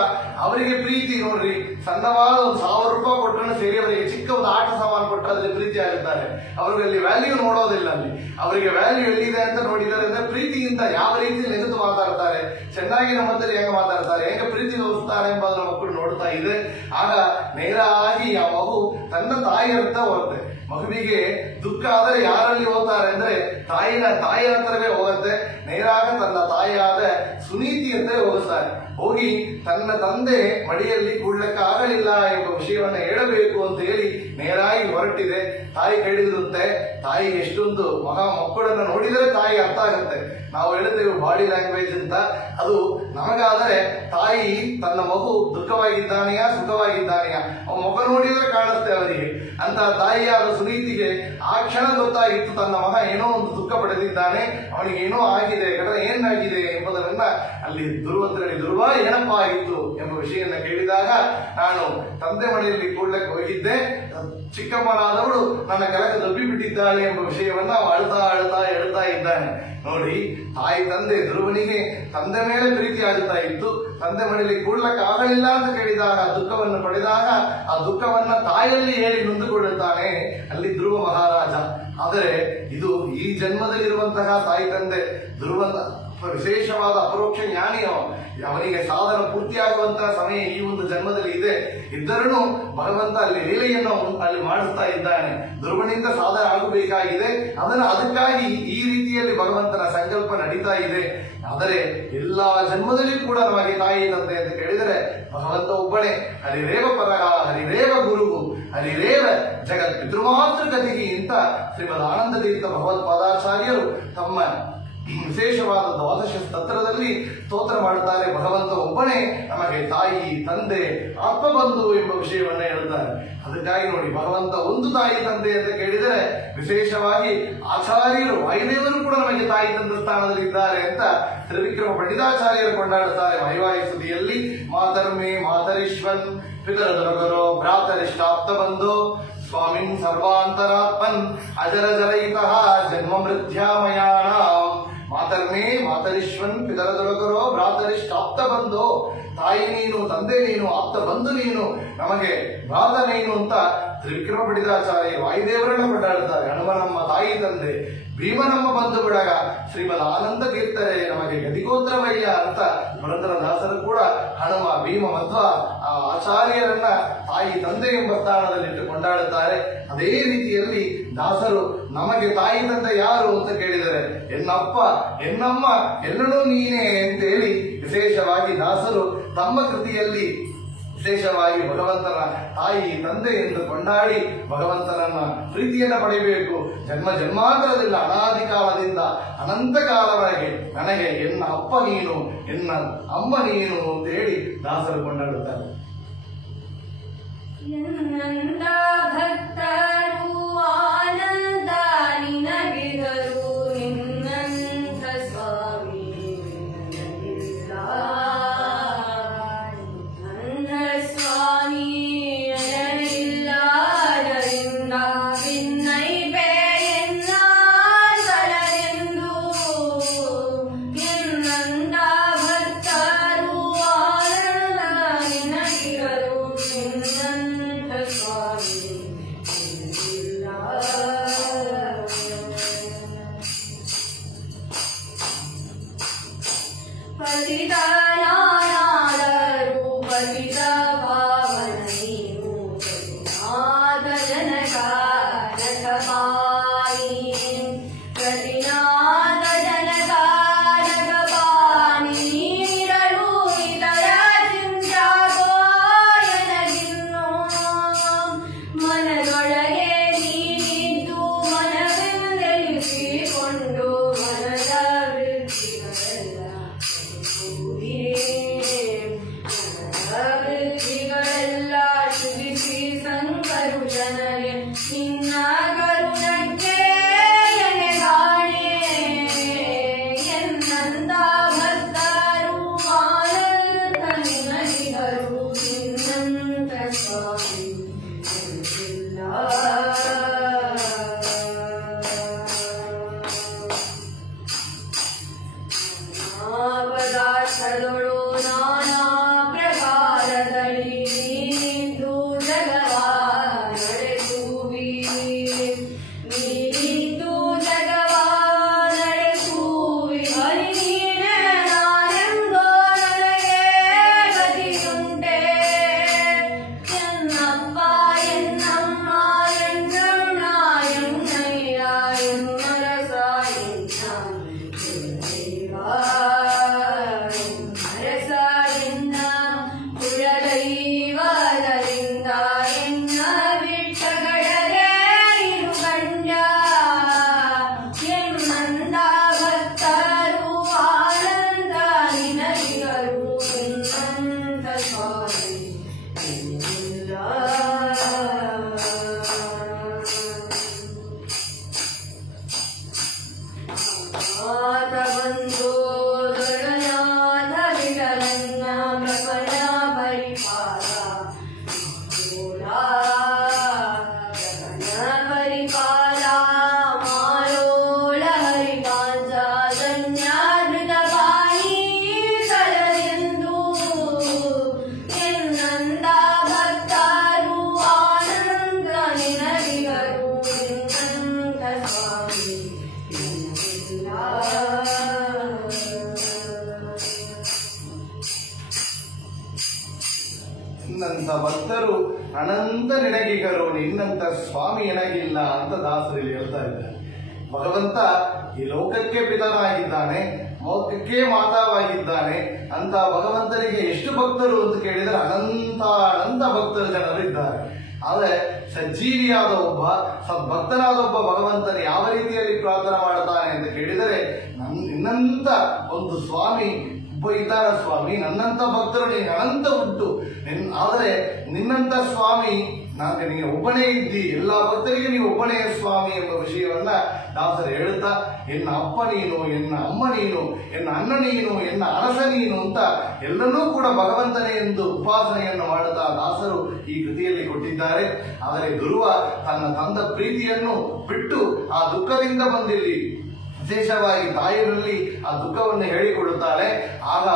ಅವರಿಗೆ ಪ್ರೀತಿ ನೋಡ್ರಿ. ಸಣ್ಣವಾದ ಒಂದು 1000 ರೂಪಾಯಿ ಕೊಟ್ಟರೆ ಸೇರಿ ಅವರಿಗೆ ಚಿಕ್ಕ ಒಂದು ಆಟ ಸಾಮಾನು ಕೊಟ್ಟರೆ ಅದ್ರಲ್ಲಿ ಪ್ರೀತಿ ಆಗುತ್ತಾರೆ. ಅವ್ರಿಗೆ ಅಲ್ಲಿ ವ್ಯಾಲ್ಯೂ ನೋಡೋದಿಲ್ಲ. ಅಲ್ಲಿ ಅವರಿಗೆ ವ್ಯಾಲ್ಯೂ ಎಲ್ಲಿದೆ ಅಂತ ನೋಡಿದರೆ ಅಂದ್ರೆ ಪ್ರೀತಿಯಿಂದ ಯಾವ ರೀತಿ ನೆಗೆದು ಮಾತಾಡ್ತಾರೆ, ಚೆನ್ನಾಗಿ ನಮ್ಮ ಹತ್ರ ಹೆಂಗೆ ಮಾತಾಡ್ತಾರೆ, ಹೆಂಗೆ ಪ್ರೀತಿ ತೋರಿಸ್ತಾರೆ ಎಂಬುದನ್ನು ಮಕ್ಕಳು ನೋಡ್ತಾ ಇದೆ. ಆಗ ನೇರಾಗಿ ಆ ಮಗು ತನ್ನ ತಾಯಿ ಹತ್ರ ಹೋಗುತ್ತೆ. ಮಗುವಿಗೆ ದುಃಖ ಆದರೆ ಯಾರಲ್ಲಿ ಹೋಗ್ತಾರೆ ಅಂದ್ರೆ ತಾಯಿಯ ಹತ್ರವೇ ಹೋಗುತ್ತೆ. ನೇರಾಗ ತನ್ನ ತಾಯಿಯಾದ ಸುನೀತಿ ಹತ್ರ ಹೋಗುತ್ತಾರೆ. ಹೋಗಿ ತನ್ನ ತಂದೆ ಮಡಿಯಲ್ಲಿ ಕೂಡ್ಲಿಕ್ಕಾಗಲಿಲ್ಲ ಎಂಬ ವಿಷಯವನ್ನ ಹೇಳಬೇಕು ಅಂತ ಹೇಳಿ ನೇರಾಗಿ ಹೊರಟಿದೆ. ತಾಯಿ ಕೇಳಿದ್ರಂತೆ, ತಾಯಿ ಎಷ್ಟೊಂದು ಮಕ್ಕಳನ್ನ ನೋಡಿದರೆ ತಾಯಿ ಅರ್ಥ ಆಗುತ್ತೆ. ನಾವು ಹೇಳ್ತೇವೆ ಬಾಡಿ ಲ್ಯಾಂಗ್ವೇಜ್ ಅಂತ, ಅದು ನಮಗಾದರೆ ತಾಯಿ ತನ್ನ ಮಗು ದುಃಖವಾಗಿದ್ದಾನೆಯಾ ಸುಖವಾಗಿದ್ದಾನೆಯಾ ಮುಖ ನೋಡಿದ್ರೆ ಕಾಣುತ್ತೆ ಅವರಿಗೆ. ಅಂತ ತಾಯಿಯಾದ ಸುನೀತಿಗೆ ಆ ಕ್ಷಣ ಗೊತ್ತಾಗಿತ್ತು, ತನ್ನ ಮಗ ಏನೋ ಒಂದು ದುಃಖ ಪಡೆದಿದ್ದಾನೆ, ಅವನಿಗೆ ಏನೋ ಆಗಿದೆ, ಏನಾಗಿದೆ ಎಂಬುದನ್ನ ಅಲ್ಲಿ ಧ್ರುವ ಏನಪ್ಪ ಆಗಿತ್ತು ಎಂಬ ವಿಷಯನ ಕೇಳಿದಾಗ, ನಾನು ತಂದೆ ಮನೆಯಲ್ಲಿ ಕೂಡ್ಲಕ್ಕೆ ಹೋಗಿದ್ದೆ, ಚಿಕ್ಕಮ್ಮನಾದವಳು ನನ್ನ ಕೆಳಗೆ ದಬ್ಬಿ ಬಿಟ್ಟಿದ್ದಾಳೆ ಎಂಬ ವಿಷಯವನ್ನ ಅಳ್ತಾ ಹೇಳ್ತಾ ಇದ್ದಾನೆ. ನೋಡಿ, ತಾಯಿ ತಂದೆ ಧ್ರುವನಿಗೆ ತಂದೆ ಮೇಲೆ ಪ್ರೀತಿ ಆಗುತ್ತಾ ಇತ್ತು. ತಂದೆ ಮನೆಯಲ್ಲಿ ಕೂಡ್ಲಕ್ಕೆ ಆಗಲಿಲ್ಲ ಅಂತ ಕೇಳಿದಾಗ ದುಃಖವನ್ನು ಪಡೆದಾಗ ಆ ದುಃಖವನ್ನ ತಾಯಲ್ಲಿ ಹೇಳಿ ನೊಂದುಕೊಳ್ಳುತ್ತಾನೆ ಅಲ್ಲಿ ಧ್ರುವ ಮಹಾರಾಜ. ಆದರೆ ಇದು ಈ ಜನ್ಮದಲ್ಲಿರುವಂತಹ ತಾಯಿ ತಂದೆ. ಧ್ರುವನ ವಿಶೇಷವಾದ ಅಪರೋಕ್ಷ ಜ್ಞಾನಿ, ಅವನಿಗೆ ಸಾಧನ ಪೂರ್ತಿಯಾಗುವಂತಹ ಸಮಯ ಈ ಒಂದು ಜನ್ಮದಲ್ಲಿ ಇದೆ. ಇದ್ದರೂ ಭಗವಂತ ಅಲ್ಲಿ ಲೀಲೆಯನ್ನು ಅಲ್ಲಿ ಮಾಡಿಸ್ತಾ ಇದ್ದಾನೆ. ಧ್ರುವನಿಂದ ಸಾಧನ ಆಗಬೇಕಾಗಿದೆ, ಅದಕ್ಕಾಗಿ ಈ ರೀತಿಯಲ್ಲಿ ಭಗವಂತನ ಸಂಕಲ್ಪ ನಡೀತಾ ಇದೆ. ಆದರೆ ಎಲ್ಲಾ ಜನ್ಮದಲ್ಲಿ ಕೂಡ ನಮಗೆ ತಾಯಿ ತಂದೆ ಅಂತ ಕೇಳಿದರೆ ಭಗವಂತ ಒಬ್ಬನೇ. ಹರಿರೇವ ಪರಹ ಹರಿರೇವ ಗುರುವು ಹರಿರೇವ ಜಗತ್ ಪಿತೃಮಾತೃ ಗತಿಗೆ ಅಂತ ಶ್ರೀಮದ್ ಆನಂದ ತೀರ್ಥ ಭಗವತ್ಪಾದಾಚಾರ್ಯರು ತಮ್ಮ ವಿಶೇಷವಾದ ದ್ವಾದಶ ಸ್ತೋತ್ರದಲ್ಲಿ ಸ್ತೋತ್ರ ಮಾಡುತ್ತಾರೆ. ಭಗವಂತ ಒಬ್ಬನೇ ನಮಗೆ ತಾಯಿ ತಂದೆ ಆತ್ಮಬಂಧು ಎಂಬ ವಿಷಯವನ್ನ ಹೇಳ್ತಾರೆ. ಅದಕ್ಕಾಗಿ ನೋಡಿ, ಭಗವಂತ ಒಂದು ತಾಯಿ ತಂದೆ ಅಂತ ಕೇಳಿದರೆ ವಿಶೇಷವಾಗಿ ಆಚಾರ್ಯರು ವಾಯುದೇವರು ಕೂಡ ನಮಗೆ ತಾಯಿ ತಂದೆ ಸ್ಥಾನದಲ್ಲಿ ಇದ್ದಾರೆ ಅಂತ ತ್ರಿವಿಕ್ರಮ ಪಂಡಿತಾಚಾರ್ಯರು ಕೊಂಡಾಡುತ್ತಾರೆ ಮಹಿವಾಯು ಸ್ತುತಿಯಲ್ಲಿ. ಮಾತರ್ಮೇ ಮಾತರಿಶ್ವನ್ ಪಿತರದೊರಗರೋ ಭ್ರಾತರಿಷ್ಟಾಪ್ತ ಬಂಧೋ ಸ್ವಾಮಿನ್ ಸರ್ವಾಂತರಾತ್ಮನ್ ಅಜರ ಜರಯಿತಃ ಜನ್ಮ ಮೃತ್ಯಾಮಯಾಣಾಂ. ಮಾತರ್ಮೇ ಮಾತರಿಶ್ವನ್ ಪಿತರದೊಳಗರೋ ಭ್ರಾತರಿಷ್ಟಾಪ್ತ ಬಂಧೋ. ತಾಯಿ ನೀನು, ತಂದೆ ನೀನು, ಆಪ್ತ ಬಂಧು ನೀನು, ನಮಗೆ ಭ್ರಾತ ನೀನು ಅಂತ ತ್ರಿವಿಕ್ರಮ ಪಂಡಿತಾಚಾರ್ಯ ವಾಯುದೇವರನ್ನು ಕೊಂಡಾಡುತ್ತಾರೆ. ಹನುಮನಮ್ಮ ತಾಯಿ ತಂದೆ, ಭೀಮನಮ್ಮ ಬಂಧು ಬಿಡಗ, ಶ್ರೀಮದ್ ಆನಂದ ತೀರ್ಥರೇ ನಮಗೆ ಗತಿಗೋತ್ರವಯ್ಯ ಅಂತ ಪುರಂದರದಾಸರು ಕೂಡ ಹನುಮ ಭೀಮ ಮಧ್ವ ಆ ಆಚಾರ್ಯರನ್ನ ತಾಯಿ ತಂದೆ ಎಂಬ ಸ್ಥಾನದಲ್ಲಿಟ್ಟು ಕೊಂಡಾಡುತ್ತಾರೆ. ಅದೇ ರೀತಿಯಲ್ಲಿ ದಾಸರು ನಮಗೆ ತಾಯಿ ತಂದೆ ಯಾರು ಅಂತ ಕೇಳಿದರೆ ಎನ್ನಪ್ಪ ಎನ್ನಮ್ಮ ಎಲ್ಲರೂ ನೀನೇ ಅಂತೇಳಿ ವಿಶೇಷವಾಗಿ ದಾಸರು ತಮ್ಮ ಕೃತಿಯಲ್ಲಿ ವಿಶೇಷವಾಗಿ ಭಗವಂತನ ತಾಯಿ ತಂದೆ ಎಂದು ಕೊಂಡಾಡಿ ಭಗವಂತನನ್ನ ಪ್ರೀತಿಯನ್ನ ಪಡೆಯಬೇಕು. ಜನ್ಮ ಜನ್ಮಾಂತರದಿಂದ ಅನಾದಿ ಕಾಲದಿಂದ ಅನಂತ ಕಾಲವರೆಗೆ ನನಗೆ ಎನ್ನ ಅಪ್ಪ ನೀನು, ಎನ್ನ ಅಮ್ಮ ನೀನು ಅಂತ ಹೇಳಿ ದಾಸರು ಕೊಂಡಾಡುತ್ತಾರೆ. ಭಕ್ತರು ಆನಂದ ನಿನಗಿದರು ನಿನ್ನಂತ ಸ್ವಾಮಿ ನನ್ನ ಸ್ವಾಮಿ ಅರಳಿಲ್ಲದರಿಂದ ಭಿನ್ನೈಬೆ ಎನ್ನ ಸಲರೆಂದು ನಿನ್ನಂತ ಭಕ್ತರು ಆನಂದ ನಿನಗಿದರು ನಿನ್ನಂತ ಸ್ವಾಮಿ ನಿನ್ನಂತ ಭಕ್ತರು ಅನಂತ ನಿನಗಿಗರು, ನಿನ್ನಂತ ಸ್ವಾಮಿ ಎನಗಿಲ್ಲ ಅಂತ ದಾಸರು ಇಲ್ಲಿ ಹೇಳ್ತಾ ಇದ್ದಾರೆ. ಭಗವಂತ ಈ ಲೋಕಕ್ಕೆ ಪಿತನಾಗಿದ್ದಾನೆ, ಲೋಕಕ್ಕೆ ಮಾತಾವಾಗಿದ್ದಾನೆ ಅಂತ ಭಗವಂತನಿಗೆ ಎಷ್ಟು ಭಕ್ತರು ಅಂತ ಕೇಳಿದರೆ ಅನಂತ ಭಕ್ತರು ಜನರು ಇದ್ದಾರೆ. ಆದರೆ ಸಜ್ಜೀವಿಯಾದ ಒಬ್ಬ ಸದ್ಭಕ್ತನಾದ ಒಬ್ಬ ಭಗವಂತನ ಯಾವ ರೀತಿಯಲ್ಲಿ ಪ್ರಾರ್ಥನೆ ಮಾಡ್ತಾನೆ ಅಂತ ಕೇಳಿದರೆ, ನಿನ್ನಂತ ಒಂದು ಸ್ವಾಮಿ ಒಬ್ಬ ಇದ್ದಾನ ಸ್ವಾಮಿ, ನನ್ನಂತ ಭಕ್ತರು ನೀನು ಅನಂತ ಉಂಟು, ಆದರೆ ನಿನ್ನಂತ ಸ್ವಾಮಿ ನೀನು ಒಬ್ಬನೇ ಇದ್ದಿ, ಎಲ್ಲ ಭಕ್ತರಿಗೆ ನೀವು ಒಬ್ಬನೇ ಸ್ವಾಮಿ ಎಂಬ ವಿಷಯವನ್ನ ದಾಸರು ಹೇಳುತ್ತಾ, ಎನ್ನ ಅಪ್ಪ ನೀನು, ಎನ್ನ ಅಮ್ಮ ನೀನು, ಎನ್ನ ಅಣ್ಣ ನೀನು, ಎನ್ನ ಅರಸ ನೀನು ಅಂತ ಎಲ್ಲರೂ ಕೂಡ ಭಗವಂತನೇ ಎಂದು ಉಪಾಸನೆಯನ್ನು ಮಾಡುತ್ತಾ ದಾಸರು ಈ ಕೃತಿಯಲ್ಲಿ ಕೊಟ್ಟಿದ್ದಾರೆ. ಆದರೆ ಧ್ರುವ ತನ್ನ ತಂದ ಪ್ರೀತಿಯನ್ನು ಬಿಟ್ಟು ಆ ದುಃಖದಿಂದ ಬಂದಿಲ್ಲಿ ವಿಶೇಷವಾಗಿ ತಾಯಿಯಲ್ಲಿ ಆ ದುಃಖವನ್ನು ಹೇಳಿಕೊಳ್ಳುತ್ತಾಳೆ. ಆಗ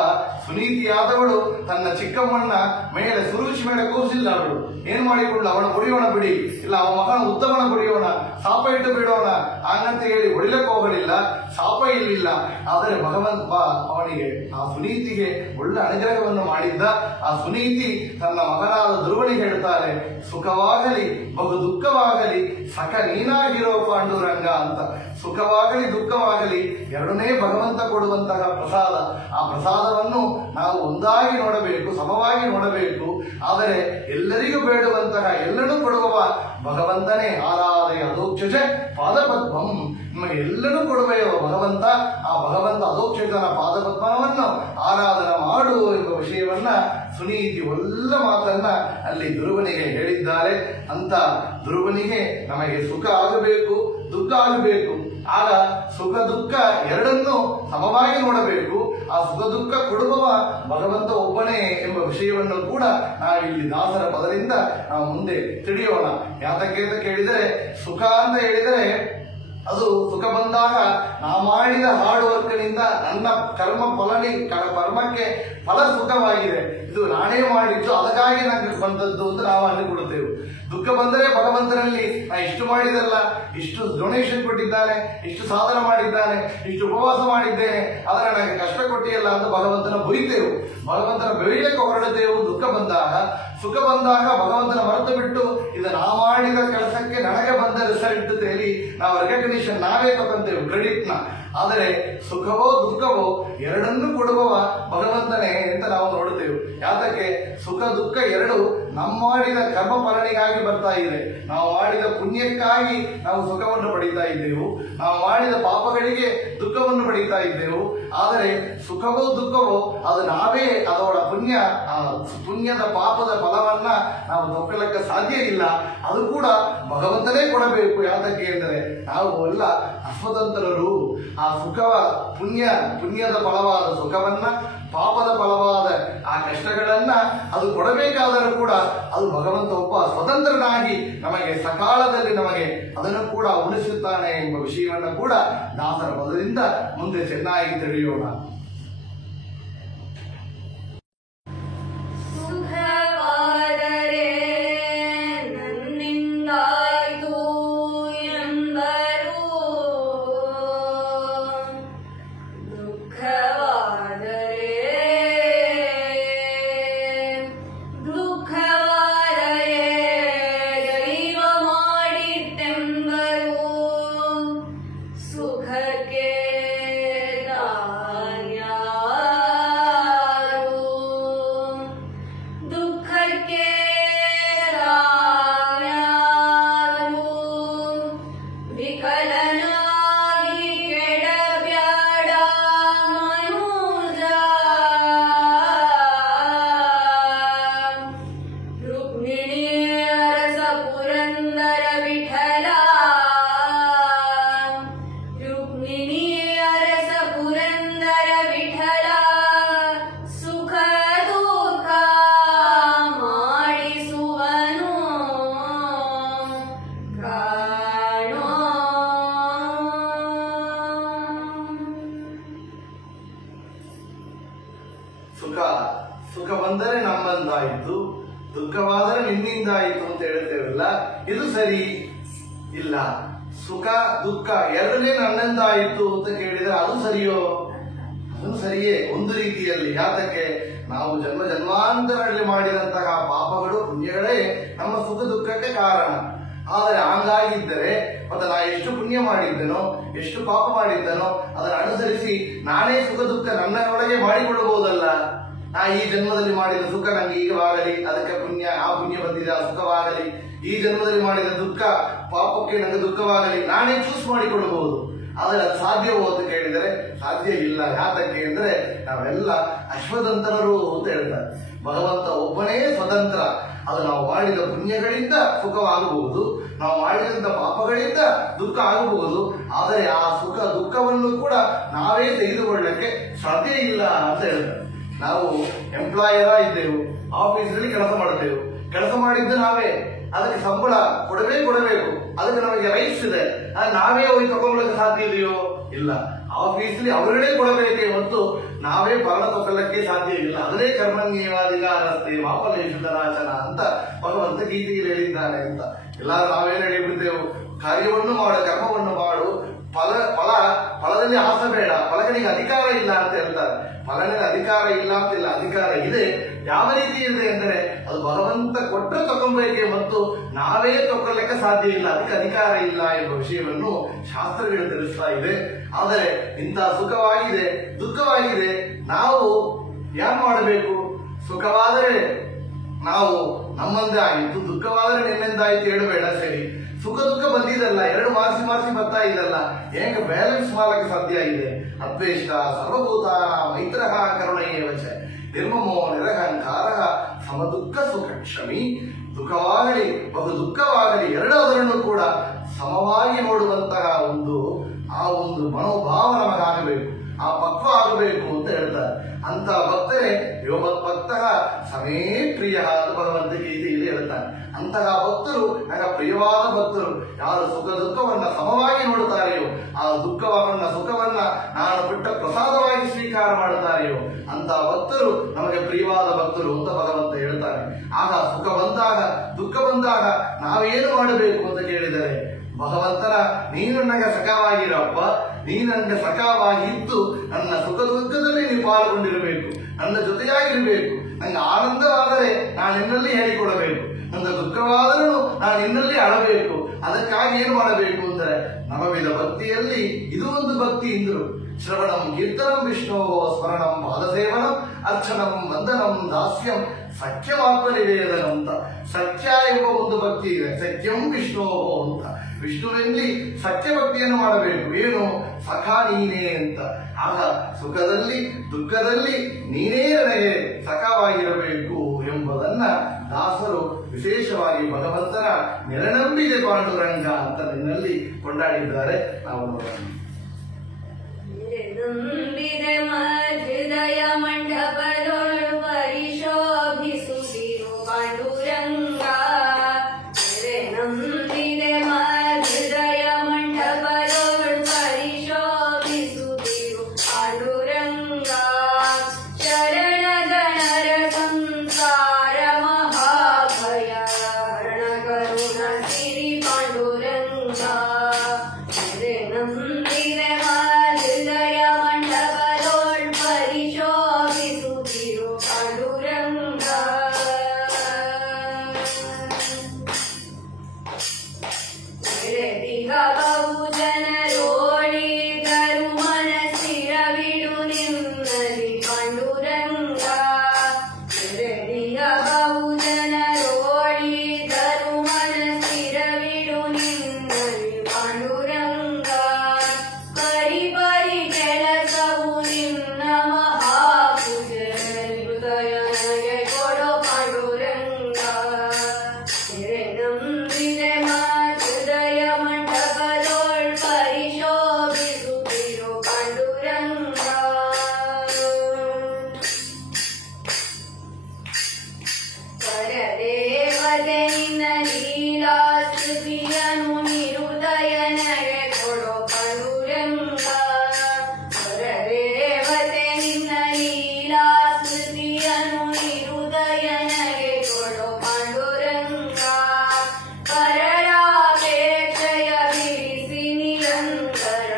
ಸುನೀತಿಯಾದವಳು ತನ್ನ ಚಿಕ್ಕಮ್ಮನ ಮೇಲೆ ಸುರುಚಿ ಮೇಲೆ ಕೂರಿಸಿಲ್ಲ. ಅವಳು ಏನ್ ಮಾಡಿಕೊಳ್ಳ, ಅವನ ಹೊಡೆಯೋಣ ಬಿಡಿ, ಇಲ್ಲ ಅವನ ಮಗನ ಉತ್ತಮನ ಹೊಡೆಯೋಣ, ಶಾಪ ಇಟ್ಟು ಬಿಡೋಣ ಹಾಗಂತ ಹೇಳಿ ಹೊಡಿಲಕ್ಕೆ ಹೋಗಲಿಲ್ಲ, ಶಾಪ ಇರಲಿಲ್ಲ. ಆದರೆ ಭಗವಂತ ಅವನಿಗೆ ಆ ಸುನೀತಿಗೆ ಒಳ್ಳೆ ಅನುಗ್ರಹವನ್ನು ಮಾಡಿದ್ದ. ಆ ಸುನೀತಿ ತನ್ನ ಮಗನಾದ ಧ್ರುವನಿಗೆ ಹೇಳ್ತಾರೆ, ಸುಖವಾಗಲಿ ಬಹು ದುಃಖವಾಗಲಿ ಸಖ ನೀನಾಗಿರೋ ಪಾಂಡುರಂಗ ಅಂತ. ಸುಖವಾಗಲಿ ದುಃಖವಾಗಲಿ ಎರಡನೇ ಭಗವಂತ ಕೊಡುವಂತಹ ಪ್ರಸಾದ. ಆ ಪ್ರಸಾದವನ್ನು ನಾವು ಒಂದಾಗಿ ನೋಡಬೇಕು, ಸಮವಾಗಿ ನೋಡಬೇಕು. ಆದರೆ ಎಲ್ಲರಿಗೂ ಬೇಡುವಂತಹ ಎಲ್ಲರೂ ಕೊಡುವವ ಭಗವಂತನೇ. ಆರಾಧೆಯ ಅದೋಕ್ಷಜ ಪಾದಪದ್ಮಂ, ನಿಮಗೆ ಎಲ್ಲರೂ ಕೊಡುವೆಯೋ ಭಗವಂತ. ಆ ಭಗವಂತ ಅದೋಕ್ಷಜನ ಪಾದಪದ್ಮವನ್ನು ಆರಾಧನೆ ಮಾಡು ಎಂಬ ವಿಷಯವನ್ನ ಸುನೀತಿ ಒಳ್ಳೆ ಮಾತನ್ನ ಅಲ್ಲಿ ಧ್ರುವನಿಗೆ ಹೇಳಿದ್ದಾರೆ. ಅಂತ ಧ್ರುವನಿಗೆ ನಮಗೆ ಸುಖ ಆಗಬೇಕು, ದುಃಖ ಆಗಬೇಕು. ಆಗ ಸುಖ ದುಃಖ ಎರಡನ್ನೂ ಸಮವಾಗಿ ನೋಡಬೇಕು. ಆ ಸುಖ ದುಃಖ ಕೊಡುವವ ಭಗವಂತ ಒಬ್ಬನೇ ಎಂಬ ವಿಷಯವನ್ನು ಕೂಡ ನಾವಿಲ್ಲಿ ದಾಸರ ಪದದಿಂದ ನಾವು ಮುಂದೆ ತಿಳಿಯೋಣ. ಯಾತಕ್ಕೆ ಅಂತ ಕೇಳಿದರೆ, ಸುಖ ಅಂತ ಹೇಳಿದರೆ ಅದು ಸುಖ ಬಂದಾಗ ನಾ ಮಾಡಿದ ಹಾರ್ಡ್ ವರ್ಕ್ನಿಂದ ನನ್ನ ಕರ್ಮಕ್ಕೆ ಫಲ ಸುಖವಾಗಿದೆ, ಇದು ನಾನೇ ಮಾಡಿದ್ದು ಅದಕ್ಕಾಗಿ ನನಗೆ ಬಂದದ್ದು ಅಂತ ನಾವು ಅಂದುಕೊಳ್ಳುತ್ತೇವೆ. ದುಃಖ ಬಂದರೆ ಭಗವಂತನಲ್ಲಿ ನಾ ಇಷ್ಟು ಮಾಡಿದಲ್ಲ, ಇಷ್ಟು ಡೊನೇಷನ್ ಕೊಟ್ಟಿದ್ದಾನೆ, ಇಷ್ಟು ಸಾಧನ ಮಾಡಿದ್ದಾನೆ, ಇಷ್ಟು ಉಪವಾಸ ಮಾಡಿದ್ದೇನೆ, ಆದರೆ ನನಗೆ ಕಷ್ಟ ಕೊಟ್ಟಿಯಲ್ಲ ಅಂತ ಭಗವಂತನ ಬೈತೇವೆ, ಭಗವಂತನ ಬೆಳೆಯಕ್ಕೆ ಹೊರಡುತ್ತೇವೆ. ದುಃಖ ಬಂದಾಗ, ಸುಖ ಬಂದಾಗ ಭಗವಂತನ ಮರೆತು ಬಿಟ್ಟು ಇದು ನಾ ಮಾಡಿದ ಕೆಲಸಕ್ಕೆ ನನಗೆ ಬಂದ ರಿಸಲ್ಟ್ ಅಂತ ಹೇಳಿ ನಾವು ರೆಕಗ್ನಿಷನ್ ನಾವೇ ತಗೊಂತೇವೆ, ಕ್ರೆಡಿಟ್ನ. ಆದರೆ ಸುಖವೋ ದುಃಖವೋ ಎರಡನ್ನೂ ಕೊಡುವವ ಭಗವಂತನೇ ಅಂತ ನಾವು ನೋಡುತ್ತೇವೆ. ಯಾತಕ್ಕೆ? ಸುಖ ದುಃಖ ಎರಡು ನಮ್ಮ ಮಾಡಿದ ಕರ್ಮ ಫಲನಿಗಾಗಿ ಬರ್ತಾ ಇದೆ. ನಾವು ಮಾಡಿದ ಪುಣ್ಯಕ್ಕಾಗಿ ನಾವು ಸುಖವನ್ನು ಪಡೀತಾ ಇದ್ದೆವು, ನಾವು ಮಾಡಿದ ಪಾಪಗಳಿಗೆ ದುಃಖವನ್ನು ಪಡೀತಾ ಇದ್ದೆವು. ಆದರೆ ಸುಖವೋ ದುಃಖವೋ ಅದು ನಾವೇ ಅದರ ಪುಣ್ಯದ ಪಾಪದ ಫಲವನ್ನ ನಾವು ತಗೊಳ್ಳಕ್ಕೆ ಸಾಧ್ಯ ಇಲ್ಲ. ಅದು ಕೂಡ ಭಗವಂತನೇ ಕೊಡಬೇಕು. ಯಾತಕ್ಕೆ ಎಂದರೆ ನಾವು ಎಲ್ಲ ಅಸ್ವತಂತ್ರರು. ಆ ಸುಖವ ಪುಣ್ಯದ ಫಲವಾದ ಸುಖವನ್ನ, ಪಾಪದ ಫಲವಾದ ಆ ಕಷ್ಟಗಳನ್ನ ಅದು ಕೊಡಬೇಕಾದರೂ ಕೂಡ ಅದು ಭಗವಂತ ಒಬ್ಬ ಸ್ವತಂತ್ರನಾಗಿ ನಮಗೆ ಸಕಾಲದಲ್ಲಿ ನಮಗೆ ಅದನ್ನು ಕೂಡ ಉಳಿಸುತ್ತಾನೆ ಎಂಬ ವಿಷಯವನ್ನು ಕೂಡ ದಾಸರ ಪದದಿಂದ ಮುಂದೆ ಚೆನ್ನಾಗಿ ತಿಳಿಯೋಣ. ಸುಖ ಬಂದರೆ ನಮ್ಮಂದಾಯಿತು, ದುಃಖವಾದರೆ ನಿನ್ನಿಂದಾಯಿತು ಅಂತ ಹೇಳ್ತೇವಲ್ಲ, ಇದು ಸರಿ ಇಲ್ಲ. ಸುಖ ದುಃಖ ಎರಡನೇ ನನ್ನಿಂದಾಯಿತು ಅಂತ ಕೇಳಿದರೆ ಅದು ಸರಿಯೋ? ಅದು ಸರಿಯೇ ಒಂದು ರೀತಿಯಲ್ಲಿ. ಯಾತಕ್ಕೆ? ನಾವು ಜನ್ಮಾಂತರದಲ್ಲಿ ಮಾಡಿದಂತಹ ಪಾಪ ಪುಣ್ಯಗಳೇ ನಮ್ಮ ಸುಖ ದುಃಖಕ್ಕೆ ಕಾರಣ. ಆದರೆ ಹಂಗಾಗಿದ್ದರೆ ಮತ್ತೆ ನಾ ಎಷ್ಟು ಪುಣ್ಯ ಮಾಡಿದ್ದನೋ ಎಷ್ಟು ಪಾಪ ಮಾಡಿದ್ದನೋ ಅದನ್ನು ಅನುಸರಿಸಿ ನಾನೇ ಸುಖ ದುಃಖ ನನ್ನೊಳಗೆ ಮಾಡಿಕೊಳ್ಳಬಹುದಲ್ಲ. ನಾ ಈ ಜನ್ಮದಲ್ಲಿ ಮಾಡಿದ ಸುಖ ನಂಗೆ ಈಗವಾಗಲಿ, ಅದಕ್ಕೆ ಪುಣ್ಯ, ಆ ಪುಣ್ಯ ಬಂದಿದೆ, ಆ ಸುಖವಾಗಲಿ. ಈ ಜನ್ಮದಲ್ಲಿ ಮಾಡಿದ ದುಃಖ ಪಾಪಕ್ಕೆ ನಂಗೆ ದುಃಖವಾಗಲಿ, ನಾನೇ ಚೂಸ್ ಮಾಡಿಕೊಳ್ಳಬಹುದು. ಆದರೆ ಅದು ಸಾಧ್ಯವೋ ಅಂತ ಕೇಳಿದರೆ ಸಾಧ್ಯ ಇಲ್ಲ. ಯಾತಕ್ಕೆ ಅಂದ್ರೆ ನಾವೆಲ್ಲ ಅಶ್ವತಂತ್ರರು ಅಂತ ಹೇಳ್ತಾರೆ. ಭಗವಂತ ಒಬ್ಬನೇ ಸ್ವತಂತ್ರ. ಅದು ನಾವು ಮಾಡಿದ ಪುಣ್ಯಗಳಿಂದ ಸುಖವಾಗಬಹುದು, ನಾವು ಮಾಡಿದಂತ ಪಾಪಗಳಿಂದ ದುಃಖ ಆಗಬಹುದು. ಆದರೆ ಆ ಸುಖ ದುಃಖವನ್ನು ಕೂಡ ನಾವೇ ತೆಗೆದುಕೊಳ್ಳಕ್ಕೆ ಸಾಧ್ಯ ಇಲ್ಲ ಅಂತ ಹೇಳ್ತಾರೆ. ನಾವು ಎಂಪ್ಲಾಯರ ಇದ್ದೆವು, ಆಫೀಸ್ನಲ್ಲಿ ಕೆಲಸ ಮಾಡ್ತೇವೆ, ಕೆಲಸ ಮಾಡಿದ್ದು ನಾವೇ, ಅದಕ್ಕೆ ಸಂಬಳ ಕೊಡಬೇಕು, ಅದಕ್ಕೆ ನಮಗೆ ರೈಟ್ಸ್ ಇದೆ. ನಾವೇ ಹೋಗಿ ತಗೊಳ್ಳಕ್ಕೆ ಸಾಧ್ಯ ಇದೆಯೋ? ಇಲ್ಲ. ಆಫೀಸ್ಲಿ ಅವರೇ ಕೊಡಬೇಕೇ ಹೊತ್ತು ನಾವೇ ಭರಣ ತಗೊಳ್ಳಕ್ಕೆ ಸಾಧ್ಯ ಇಲ್ಲ. ಅದನ್ನೇ ಕರ್ಮಣ್ಯೇವಾಧಿಕಾರಸ್ತೆ ಮಾ ಫಲೇಷು ಕದಾಚನ ಅಂತ ಭಗವಂತ ಗೀತೆಯಲ್ಲಿ ಹೇಳಿದ್ದಾನೆ ಅಂತ. ಎಲ್ಲರೂ ನಾವೇನು ಹೇಳಿಬಿಡ್ತೇವೆ, ಕಾರ್ಯವನ್ನು ಮಾಡು, ಕರ್ಮವನ್ನು ಮಾಡು, ಫಲದಲ್ಲಿ ಆಸೆ ಬೇಡ, ಫಲಗಳಿಗೆ ಅಧಿಕಾರ ಇಲ್ಲ ಅಂತ ಹೇಳ್ತಾರೆ. ಫಲನಿಗೆ ಅಧಿಕಾರ ಇಲ್ಲ ಅಂತಿಲ್ಲ, ಅಧಿಕಾರ ಇದೆ. ಯಾವ ರೀತಿ ಇದೆ ಅಂದರೆ ಅದು ಭಗವಂತ ಕೊಟ್ಟರೆ ತಗೊಬೇಕೆ ಮತ್ತು ನಾವೇ ತಗೊಳ್ಳಕ್ಕೆ ಸಾಧ್ಯ ಇಲ್ಲ, ಅದಕ್ಕೆ ಅಧಿಕಾರ ಇಲ್ಲ ಎಂಬ ವಿಷಯವನ್ನು ಶಾಸ್ತ್ರಗಳು ತಿಳಿಸ್ತಾ ಇದೆ. ಆದರೆ ಇಂಥ ಸುಖವಾಗಿದೆ, ದುಃಖವಾಗಿದೆ, ನಾವು ಏನ್ ಮಾಡಬೇಕು? ಸುಖವಾದರೆ ನಾವು ನಮ್ಮಂದೇ ಆಯಿತು, ದುಃಖವಾದರೆ ನಿಮ್ಮಿಂದಾಯಿತು ಹೇಳಬೇಡ. ಸರಿ, ಸುಖ ದುಃಖ ಬಂದಿದಲ್ಲ, ಎರಡು ಮಾರ್ಸಿ ಬರ್ತಾ ಇದಲ್ಲ, ಹೇಗೆ ಬ್ಯಾಲೆನ್ಸ್ ಮಾಡಕ್ಕೆ ಸಾಧ್ಯ ಇದೆ? ಅದ್ವೇಷ್ಟ ಸರ್ವಭೂತ ಮೈತ್ರ ಕರುಣೇವಚ ನಿರ್ಮಮೋ ನಿರಹಂಕಾರ ಸಮದುಃಖ ಸುಖ ಕ್ಷಮಿ. ದುಃಖವಾಗಲಿ ಬಹು ದುಃಖವಾಗಲಿ ಎರಡದರನ್ನು ಕೂಡ ಸಮವಾಗಿ ನೋಡುವಂತಹ ಆ ಒಂದು ಮನೋಭಾವ ನಮಗಾಗಬೇಕು, ಆ ಪಕ್ವ ಆಗಬೇಕು ಅಂತ ಹೇಳ್ತಾರೆ. ಅಂತ ಭಕ್ತರೇ ಯೋಮತ್ಭಕ್ತ ಸಮೇ ಪ್ರಿಯ ಅಂತ ಭಗವಂತ ಗೀತೆಯಲ್ಲಿ ಹೇಳ್ತಾನೆ. ಅಂತಹ ಭಕ್ತರು ಆಗ ಪ್ರಿಯವಾದ ಭಕ್ತರು. ಯಾರು ಸುಖ ದುಃಖವನ್ನ ಸಮವಾಗಿ ನೋಡುತ್ತಾರೆಯೋ, ಆ ದುಃಖವನ್ನ ಸುಖವನ್ನ ನಾನು ಬಿಟ್ಟ ಪ್ರಸಾದವಾಗಿ ಸ್ವೀಕಾರ ಮಾಡುತ್ತಾರೆಯೋ ಅಂತ ಭಕ್ತರು ನಮಗೆ ಪ್ರಿಯವಾದ ಭಕ್ತರು ಅಂತ ಭಗವಂತ ಹೇಳ್ತಾನೆ. ಆಗ ಸುಖ ಬಂದಾಗ ದುಃಖ ಬಂದಾಗ ನಾವೇನು ಮಾಡಬೇಕು ಅಂತ ಕೇಳಿದರೆ, ಭಗವಂತನ ನೀನು ನನಗೆ ಸಖವಾಗಿರಪ್ಪ, ನೀನು ನನಗೆ ಸಖವಾಗಿದ್ದು ನನ್ನ ಸುಖ ದುಃಖದಲ್ಲಿ ನೀನು ಪಾಲ್ಗೊಂಡಿರಬೇಕು, ನನ್ನ ಜೊತೆಯಾಗಿರಬೇಕು. ನಂಗೆ ಆನಂದವಾದರೆ ನಾನು ನಿನ್ನಲ್ಲಿ ಹೇಳಿಕೊಡಬೇಕು, ನನ್ನ ದುಃಖವಾದರೂ ನಾನು ನಿನ್ನಲ್ಲಿ ಅಳಬೇಕು. ಅದಕ್ಕಾಗಿ ಏನು ಮಾಡಬೇಕು ಅಂದರೆ ನವವಿಧ ಭಕ್ತಿಯಲ್ಲಿ ಇದು ಒಂದು ಭಕ್ತಿ ಎಂದರು. ಶ್ರವಣಂ ಕೀರ್ತನಂ ವಿಷ್ಣೋ ಸ್ಮರಣಂ ಪಾದಸೇವನಂ ಅರ್ಚನಂ ವಂದನಂ ದಾಸ್ಯಂ ಸಖ್ಯಮಾತ್ಮ ನಿವೇದನ ಅಂತ. ಸಖ್ಯ ಎಂಬ ಒಂದು ಭಕ್ತಿ ಇದೆ, ಸಖ್ಯಂ ವಿಷ್ಣೋ ಅಂತ. ವಿಷ್ಣುವಿನಲ್ಲಿ ಸತ್ಯ ಭಕ್ತಿಯನ್ನು ಮಾಡಬೇಕು. ಏನು? ಸಖ ನೀನೇ ಅಂತ. ಆಗ ಸುಖದಲ್ಲಿ ದುಃಖದಲ್ಲಿ ನೀನೇ ನನಗೆ ಸಖವಾಗಿರಬೇಕು ಎಂಬುದನ್ನ ದಾಸರು ವಿಶೇಷವಾಗಿ ಭಗವಂತನ ನೆರನಂಬಿದೆ ಪಾಂಡುರಂಗ ಅಂತ ನಿನ್ನಲ್ಲಿ ಕೊಂಡಾಡಿದ್ದಾರೆ. ನಾವು ನೋಡೋಣ. ನಂಬಿದೆ ಹೃದಯ ಮಂಡಪದೊಳು ಪರಿಶೋಭಿಸುತ್ತಿರು ಪಾಂಡುರಂಗ. ನಂಬಿದೆ ಹೃದಯ ಮಂಡಪದೊಳು ಪರಿಶೋಭಿಸುತ್ತಿರು ಪಾಂಡುರಂಗ. ಶರಣ ಗಣರ ಸಂಸಾರ ಮಹಾಭಯ ಹರಣ ಕರುಣ ಸಿರಿ ಪಾಂಡುರಂಗ. ನಂಬಿದೆ ಹೃದಯ ಮಂಡಪದೊಳು ಪರಿಶೋಭಿಸುತ್ತಿರು ಪಾಂಡುರಂಗ. ಬಹು ಜನರೋಳಿದರು ಮನಸ್ಸಿರವಿಡು ನಿಮ್ಮಲ್ಲಿ ಪಾಂಡುರಂಗ. ಬಹು ಜನರೋಳಿದರು ಮನಸ್ಸಿರವಿಡು ನಿಮ್ಮಲ್ಲಿ ಪಾಂಡುರಂಗ. ಪರಿ ಪರಿ ಕೆಲಸವು ನಿನ್ನ ಮಹಾಪೂಜೆಯಲ್ಲಿ ಹೃದಯ ನನಗೆ ಕೊಡೋ ಪಾಂಡುರಂಗ. ನಂಬಿದೆ ಹೃದಯ ಮಂಟಪದೊಳು ಪರಿಶೋಭಿಸುತ್ತಿರು ಪಾಂಡುರಂಗ. ಪರದೇವತೆ ನಿನ್ನ ಲೀಲಾ ಸ್ತುತಿಯನ್ನು ನಿರುದಯ ನನಗೆ ಕೊಡೋ ಪಾಂಡುರಂಗ. ಪರದೇವತೆ ನಿನ್ನ ಲೀಲಾ ಸ್ತುತಿಯನ್ನು ನಿರುದಯ ನನಗೆ ಕೊಡೋ ಪಾಂಡುರಂಗ. ಪರರಾಪೇಕ್ಷೆಯ ಬಿಡಿಸಿ ನಿರಂತರ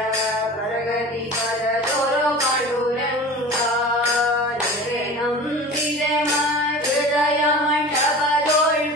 ಪ್ರಗತಿ ಪದ ತೋರೋ ಪಾಂಡುರಂಗ. ನಂಬಿದೆ ಹೃದಯ ಮಂಟಪದೊಳು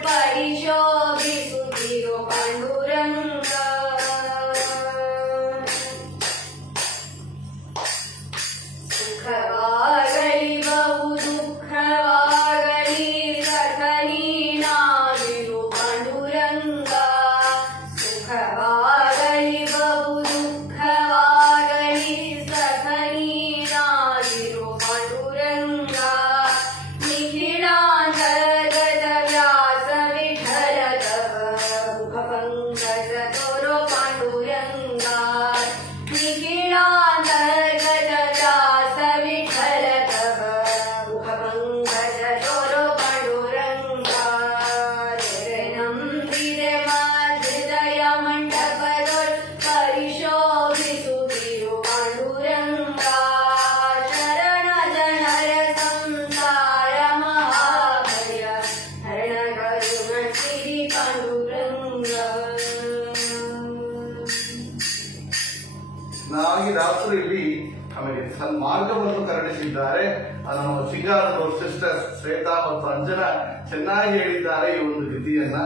ಸನ್ಮಾರ್ಗವನ್ನು ಕರುಣಿಸಿದ್ದಾರೆ. ನಮ್ಮ ಸಿಂಗಾರದವರು ಸಿಸ್ಟರ್ಸ್ ಶ್ವೇತಾ ಮತ್ತು ಅಂಜನಾ ಚೆನ್ನಾಗಿ ಹೇಳಿದ್ದಾರೆ ಈ ಒಂದು ಕೃತಿಯನ್ನ.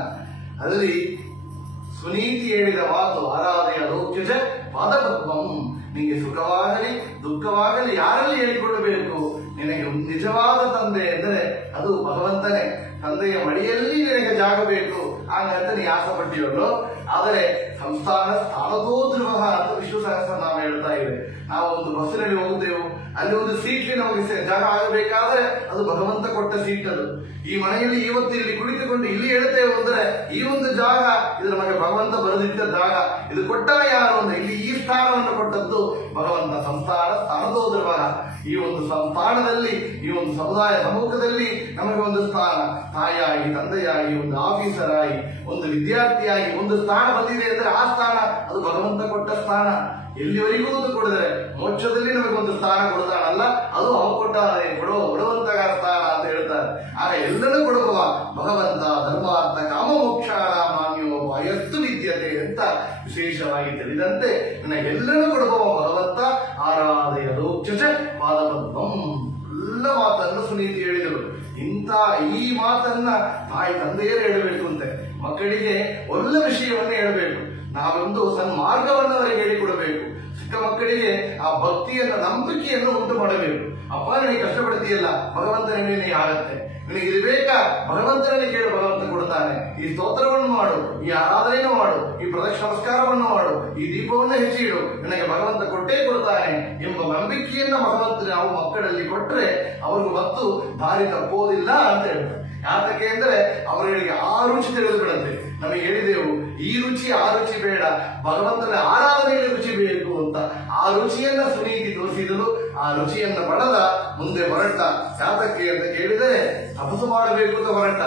ಅದರಲ್ಲಿ ಸುನೀತಿ ಹೇಳಿದ ಮಾತು ಆರಾಧೆಯ ಲೋಕ್ಯಜ ಪಾದಪದ್ಮಂ. ನಿನಗೆ ಸುಖವಾಗಲಿ ದುಃಖವಾಗಲಿ ಯಾರಲ್ಲಿ ಹೇಳಿಕೊಳ್ಳಬೇಕು, ನಿನಗೆ ನಿಜವಾದ ತಂದೆ ಎಂದರೆ ಅದು ಭಗವಂತನೇ. ತಂದೆಯ ಮಡಿಯಲ್ಲಿ ನಿನಗೆ ಜಾಗ ಬೇಕು ಹಾಗಂತ ನೀ ಆಸಪಟ್ಟಿಯಲ್ಲೋ. ಆದರೆ ಸಂಸ್ಥಾನ ಸ್ಥಾನದೋ ಧ್ರುವ ಅಂತ ವಿಷ್ಣು ಸಹಸ್ರನಾಮ ಹೇಳ್ತಾ ಇದೆ. ನಾವು ಒಂದು ಬಸ್ಸಿನಲ್ಲಿ ಹೋಗುತ್ತೇವೆ, ಅಲ್ಲಿ ಒಂದು ಸೀಟ್ ನಮಗೆ ಜಾಗ ಆಗಬೇಕಾದ್ರೆ ಅದು ಭಗವಂತ ಕೊಟ್ಟ ಸೀಟ್. ಅದು ಈ ಮನೆಯಲ್ಲಿ ಇವತ್ತು ಇಲ್ಲಿ ಕುಳಿತುಕೊಂಡು ಇಲ್ಲಿ ಹೇಳ್ತೇವೆ ಅಂದ್ರೆ ಈ ಒಂದು ಜಾಗ ಇದು ನಮಗೆ ಭಗವಂತ ಬರೆದಿದ್ದ ಜಾಗ. ಇದು ಕೊಟ್ಟ ಯಾರು ಅಂದ್ರೆ ಇಲ್ಲಿ ಈ ಸ್ಥಾನವನ್ನು ಕೊಟ್ಟದ್ದು ಭಗವಂತ. ಸಂಸ್ಥಾನ ಸ್ಥಾನದೋ ಧ್ರುವ. ಈ ಒಂದು ಸಂಸ್ಥಾನದಲ್ಲಿ ಈ ಒಂದು ಸಮುದಾಯ ಸಮ್ಮುಖದಲ್ಲಿ ನಮಗೆ ಒಂದು ಸ್ಥಾನ, ತಾಯಿಯಾಗಿ ತಂದೆಯಾಗಿ ಒಂದು ಆಫೀಸರ್ ಆಗಿ ಒಂದು ವಿದ್ಯಾರ್ಥಿಯಾಗಿ ಒಂದು ಸ್ಥಾನ ಬಂದಿದೆ ಅಂದ್ರೆ ಆ ಸ್ಥಾನ ಅದು ಭಗವಂತ ಕೊಟ್ಟ ಸ್ಥಾನ. ಎಲ್ಲಿವರೆಗೂ ಕೊಡಿದರೆ ಮೋಕ್ಷದಲ್ಲಿ ನಮಗೆ ಒಂದು ಸ್ಥಾನ ಕೊಡ್ತಾನಲ್ಲ, ಅದು ಅವ ಕೊಟ್ಟಾನೆ ಕೊಡುವಂತಹ ಸ್ಥಾನ ಅಂತ ಹೇಳ್ತಾರೆ. ಆಗ ಎಲ್ಲರೂ ಕೊಡುವ ಭಗವಂತ ಧರ್ಮಾರ್ಥ ಕಾಮ ಮೋಕ್ಷ ಮಾನ್ಯೋ ವಯಸ್ಸು ವಿದ್ಯತೆ ಅಂತ ವಿಶೇಷವಾಗಿ ತಿಳಿದಂತೆ ಎಲ್ಲರೂ ಕೊಡುವ ಭಗವಂತ ಆರಾಧೆಯ ಲೋಕ್ಯಜ ಪಾದಪದ್ಮಂ. ಎಲ್ಲ ಮಾತನ್ನು ಸುನೀತಿ ಹೇಳಿದರು. ಇಂಥ ಈ ಮಾತನ್ನ ತಾಯಿ ತಂದೆಯರೇ ಹೇಳಬೇಕು ಅಂತೆ. ಮಕ್ಕಳಿಗೆ ಒಳ್ಳೆ ವಿಷಯವನ್ನೇ ಹೇಳಬೇಕು. ನಾವೊಂದು ಸನ್ಮಾರ್ಗವನ್ನು ಅವರಿಗೆ ಹೇಳಿಕೊಡಬೇಕು. ಚಿಕ್ಕ ಮಕ್ಕಳಿಗೆ ಆ ಭಕ್ತಿಯನ್ನು ನಂಬಿಕೆಯನ್ನು ಉಂಟು ಮಾಡಬೇಕು. ಅಪ್ಪ ನನಗೆ ಕಷ್ಟಪಡ್ತೀಯಲ್ಲ, ಭಗವಂತನೇ ಆಗತ್ತೆ, ನಿನಗೆ ಇದು ಬೇಕಾ, ಭಗವಂತನೇ ಕೇಳು, ಭಗವಂತ ಕೊಡ್ತಾನೆ. ಈ ಸ್ತೋತ್ರವನ್ನು ಮಾಡು, ಈ ಆರಾಧನೆಯನ್ನು ಮಾಡು, ಈ ಪ್ರದಕ್ಷಿಣ ನಮಸ್ಕಾರವನ್ನು ಮಾಡು, ಈ ದೀಪವನ್ನು ಹೆಚ್ಚಿಡು, ನನಗೆ ಭಗವಂತ ಕೊಟ್ಟೇ ಕೊಡ್ತಾನೆ ಎಂಬ ನಂಬಿಕೆಯನ್ನ ಭಗವಂತ ನಾವು ಮಕ್ಕಳಲ್ಲಿ ಕೊಟ್ಟರೆ ಅವ್ರಿಗೂ ಮತ್ತು ದಾರಿ ತಪ್ಪೋದಿಲ್ಲ ಅಂತ ಹೇಳ್ತಾರೆ. ಯಾತಕ್ಕೆ ಅಂದ್ರೆ ಅವರಿಗೆ ಆ ರುಚಿ ತಿಳಿದುಬಿಡುತ್ತೆ. ನಮಗೆ ಹೇಳಿದೆವು ಈ ರುಚಿ ಆ ರುಚಿ ಬೇಡ, ಭಗವಂತನ ಆರಾಧನೆಯಲ್ಲಿ ರುಚಿ ಬೇಕು ಅಂತ. ಆ ರುಚಿಯನ್ನ ಸುನೀತಿ ತೋರಿಸಿದಳು. ಆ ರುಚಿಯನ್ನ ಪಡೆದ ಮುಂದೆ ಹೊರಟ. ಯಾತಕ್ಕೆ ಅಂತ ಕೇಳಿದರೆ ತಪಸ್ಸು ಮಾಡಬೇಕು ಅಂತ ಹೊರಟ.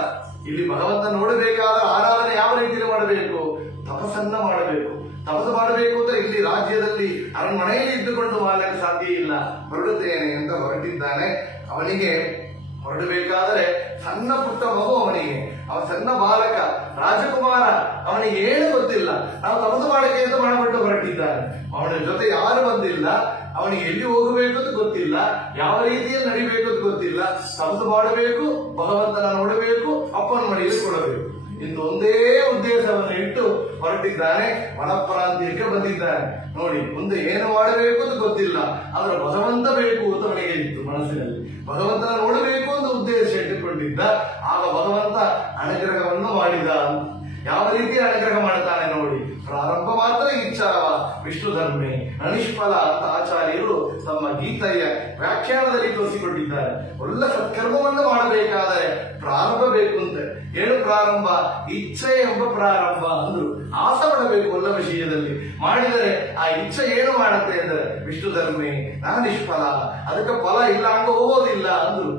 ಇಲ್ಲಿ ಭಗವಂತ ನೋಡಬೇಕಾದ ಆರಾಧನೆ ಯಾವ ರೀತಿಯಲ್ಲಿ ಮಾಡಬೇಕು, ತಪಸ್ಸನ್ನ ಮಾಡಬೇಕು. ತಪಸ್ಸು ಮಾಡಬೇಕು ಅಂದ್ರೆ ಇಲ್ಲಿ ರಾಜ್ಯದಲ್ಲಿ ಅರಣ್ಮನೆಯಲ್ಲಿ ಇದ್ದುಕೊಂಡು ಮಾಡಲಿಕ್ಕೆ ಸಾಧ್ಯ ಇಲ್ಲ. ಹೊರಡುತ್ತೇನೆ ಅಂತ ಹೊರಟಿದ್ದಾನೆ. ಅವನಿಗೆ ಹೊರಡಬೇಕಾದರೆ ಸಣ್ಣ ಪುಟ್ಟ ಮಗು, ಅವನಿಗೆ ಅವ ಸಣ್ಣ ಬಾಲಕ ರಾಜಕುಮಾರ, ಅವನಿಗೆ ಏನು ಗೊತ್ತಿಲ್ಲ. ನಾವು ತಪಸ್ಸು ಮಾಡಕ್ಕೆ ಅಂತ ಮಾಡಿಬಿಟ್ಟು ಹೊರಟಿದ್ದಾನೆ. ಅವನ ಜೊತೆ ಯಾರು ಬಂದಿಲ್ಲ, ಅವನಿಗೆ ಎಲ್ಲಿ ಹೋಗಬೇಕು ಅಂತ ಗೊತ್ತಿಲ್ಲ, ಯಾವ ರೀತಿಯಲ್ಲಿ ನಡಿಬೇಕು ಅಂತ ಗೊತ್ತಿಲ್ಲ. ತಪಸ್ಸು ಮಾಡಬೇಕು, ಭಗವಂತನ ನೋಡಬೇಕು, ಅಪ್ಪನ ಮಡಿಯಲ್ಲಿ ಕೊಡಬೇಕು. ಇಂದು ಒಂದೇ ಉದ್ದೇಶವನ್ನು ಇಟ್ಟು ಹೊರಟಿದ್ದಾನೆ. ವನಪ್ರಾಂತ್ಯಕ್ಕೆ ಬಂದಿದ್ದಾನೆ. ನೋಡಿ, ಮುಂದೆ ಏನು ಮಾಡಬೇಕು ಅಂತ ಗೊತ್ತಿಲ್ಲ, ಆದ್ರೆ ಭಗವಂತ ಬೇಕು ಅಂತ ಅವನಿಗೆ ಇತ್ತು ಮನಸ್ಸಿನಲ್ಲಿ. ಭಗವಂತನ ನೋಡಬೇಕು ಅಂತ ಉದ್ದೇಶ ಇಟ್ಟುಕೊಂಡಿದ್ದ. ಆಗ ಭಗವಂತ ಅನುಗ್ರಹವನ್ನು ಮಾಡಿದ. ಯಾವ ರೀತಿ ಅನುಗ್ರಹ ಮಾಡ್ತಾನೆ ನೋಡಿ. ಪ್ರಾರಂಭ ಮಾತ್ರ ಇಚ್ಛಾವ ವಿಷ್ಣು ಧರ್ಮೇ ಅನಿಷ್ಫಲ ಅಂತ ಆಚಾರ್ಯರು ತಮ್ಮ ಗೀತೆಯ ವ್ಯಾಖ್ಯಾನದಲ್ಲಿ ತೋರಿಸಿಕೊಟ್ಟಿದ್ದಾರೆ. ಒಳ್ಳೆ ಸತ್ಕರ್ಮವನ್ನು ಮಾಡಬೇಕಾದರೆ ಪ್ರಾರಂಭ ಬೇಕು ಅಂತ. ಏನು ಪ್ರಾರಂಭ? ಇಚ್ಛೆ ಎಂಬ ಪ್ರಾರಂಭ ಅಂದ್ರು. ಆಸೆ ಪಡಬೇಕು ಒಳ್ಳೆ ವಿಷಯದಲ್ಲಿ. ಮಾಡಿದರೆ ಆ ಇಚ್ಛೆ ಏನು ಮಾಡುತ್ತೆ ಅಂದ್ರೆ ವಿಷ್ಣು ಧರ್ಮೇ ನಿಷ್ಫಲ, ಅದಕ್ಕೆ ಫಲ ಇಲ್ಲ ಹಂಗ ಹೋಗೋದಿಲ್ಲ ಅಂದ್ರು.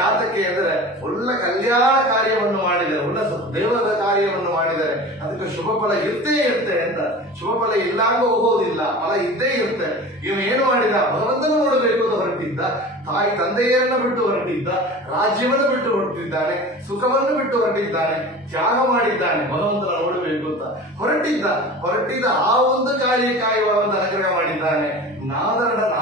ಯಾತಕ್ಕೆ ಅಂದ್ರೆ ಒಳ್ಳೆ ಕಲ್ಯಾಣ ಕಾರ್ಯವನ್ನು ಮಾಡಿದರೆ, ಒಳ್ಳೆ ದೇವರ ಕಾರ್ಯವನ್ನು ಮಾಡಿದರೆ ಅದಕ್ಕೆ ಶುಭ ಫಲ ಇರ್ತೇ ಇರುತ್ತೆ ಅಂತ. ಶುಭ ಫಲ ಇಲ್ಲ ಹಂಗ ಹೋಗೋದಿಲ್ಲ, ಫಲ ಇದ್ದೇ ಇರುತ್ತೆ. ಇವ ಏನು ಮಾಡಿದ? ಭಗವಂತನ ನೋಡಬೇಕು ಅಂತ ಹೊರಟಿದ್ದ. ತಾಯಿ ತಂದೆಯರನ್ನ ಬಿಟ್ಟು ಹೊರಟಿದ್ದ, ರಾಜ್ಯವನ್ನು ಬಿಟ್ಟು ಹೊರಟಿದ್ದಾನೆ, ಸುಖವನ್ನು ಬಿಟ್ಟು ಹೊರಟಿದ್ದಾನೆ, ತ್ಯಾಗ ಮಾಡಿದ್ದಾನೆ ಭಗವಂತನ ನೋಡಬೇಕು ಅಂತ ಹೊರಟಿದ್ದ. ಆ ಒಂದು ಕಾರ್ಯಕ್ಕಾಗಿ ಭಗವಂತ ಅನುಗ್ರಹ ಮಾಡಿದ್ದಾನೆ. ನಾರದರನ್ನ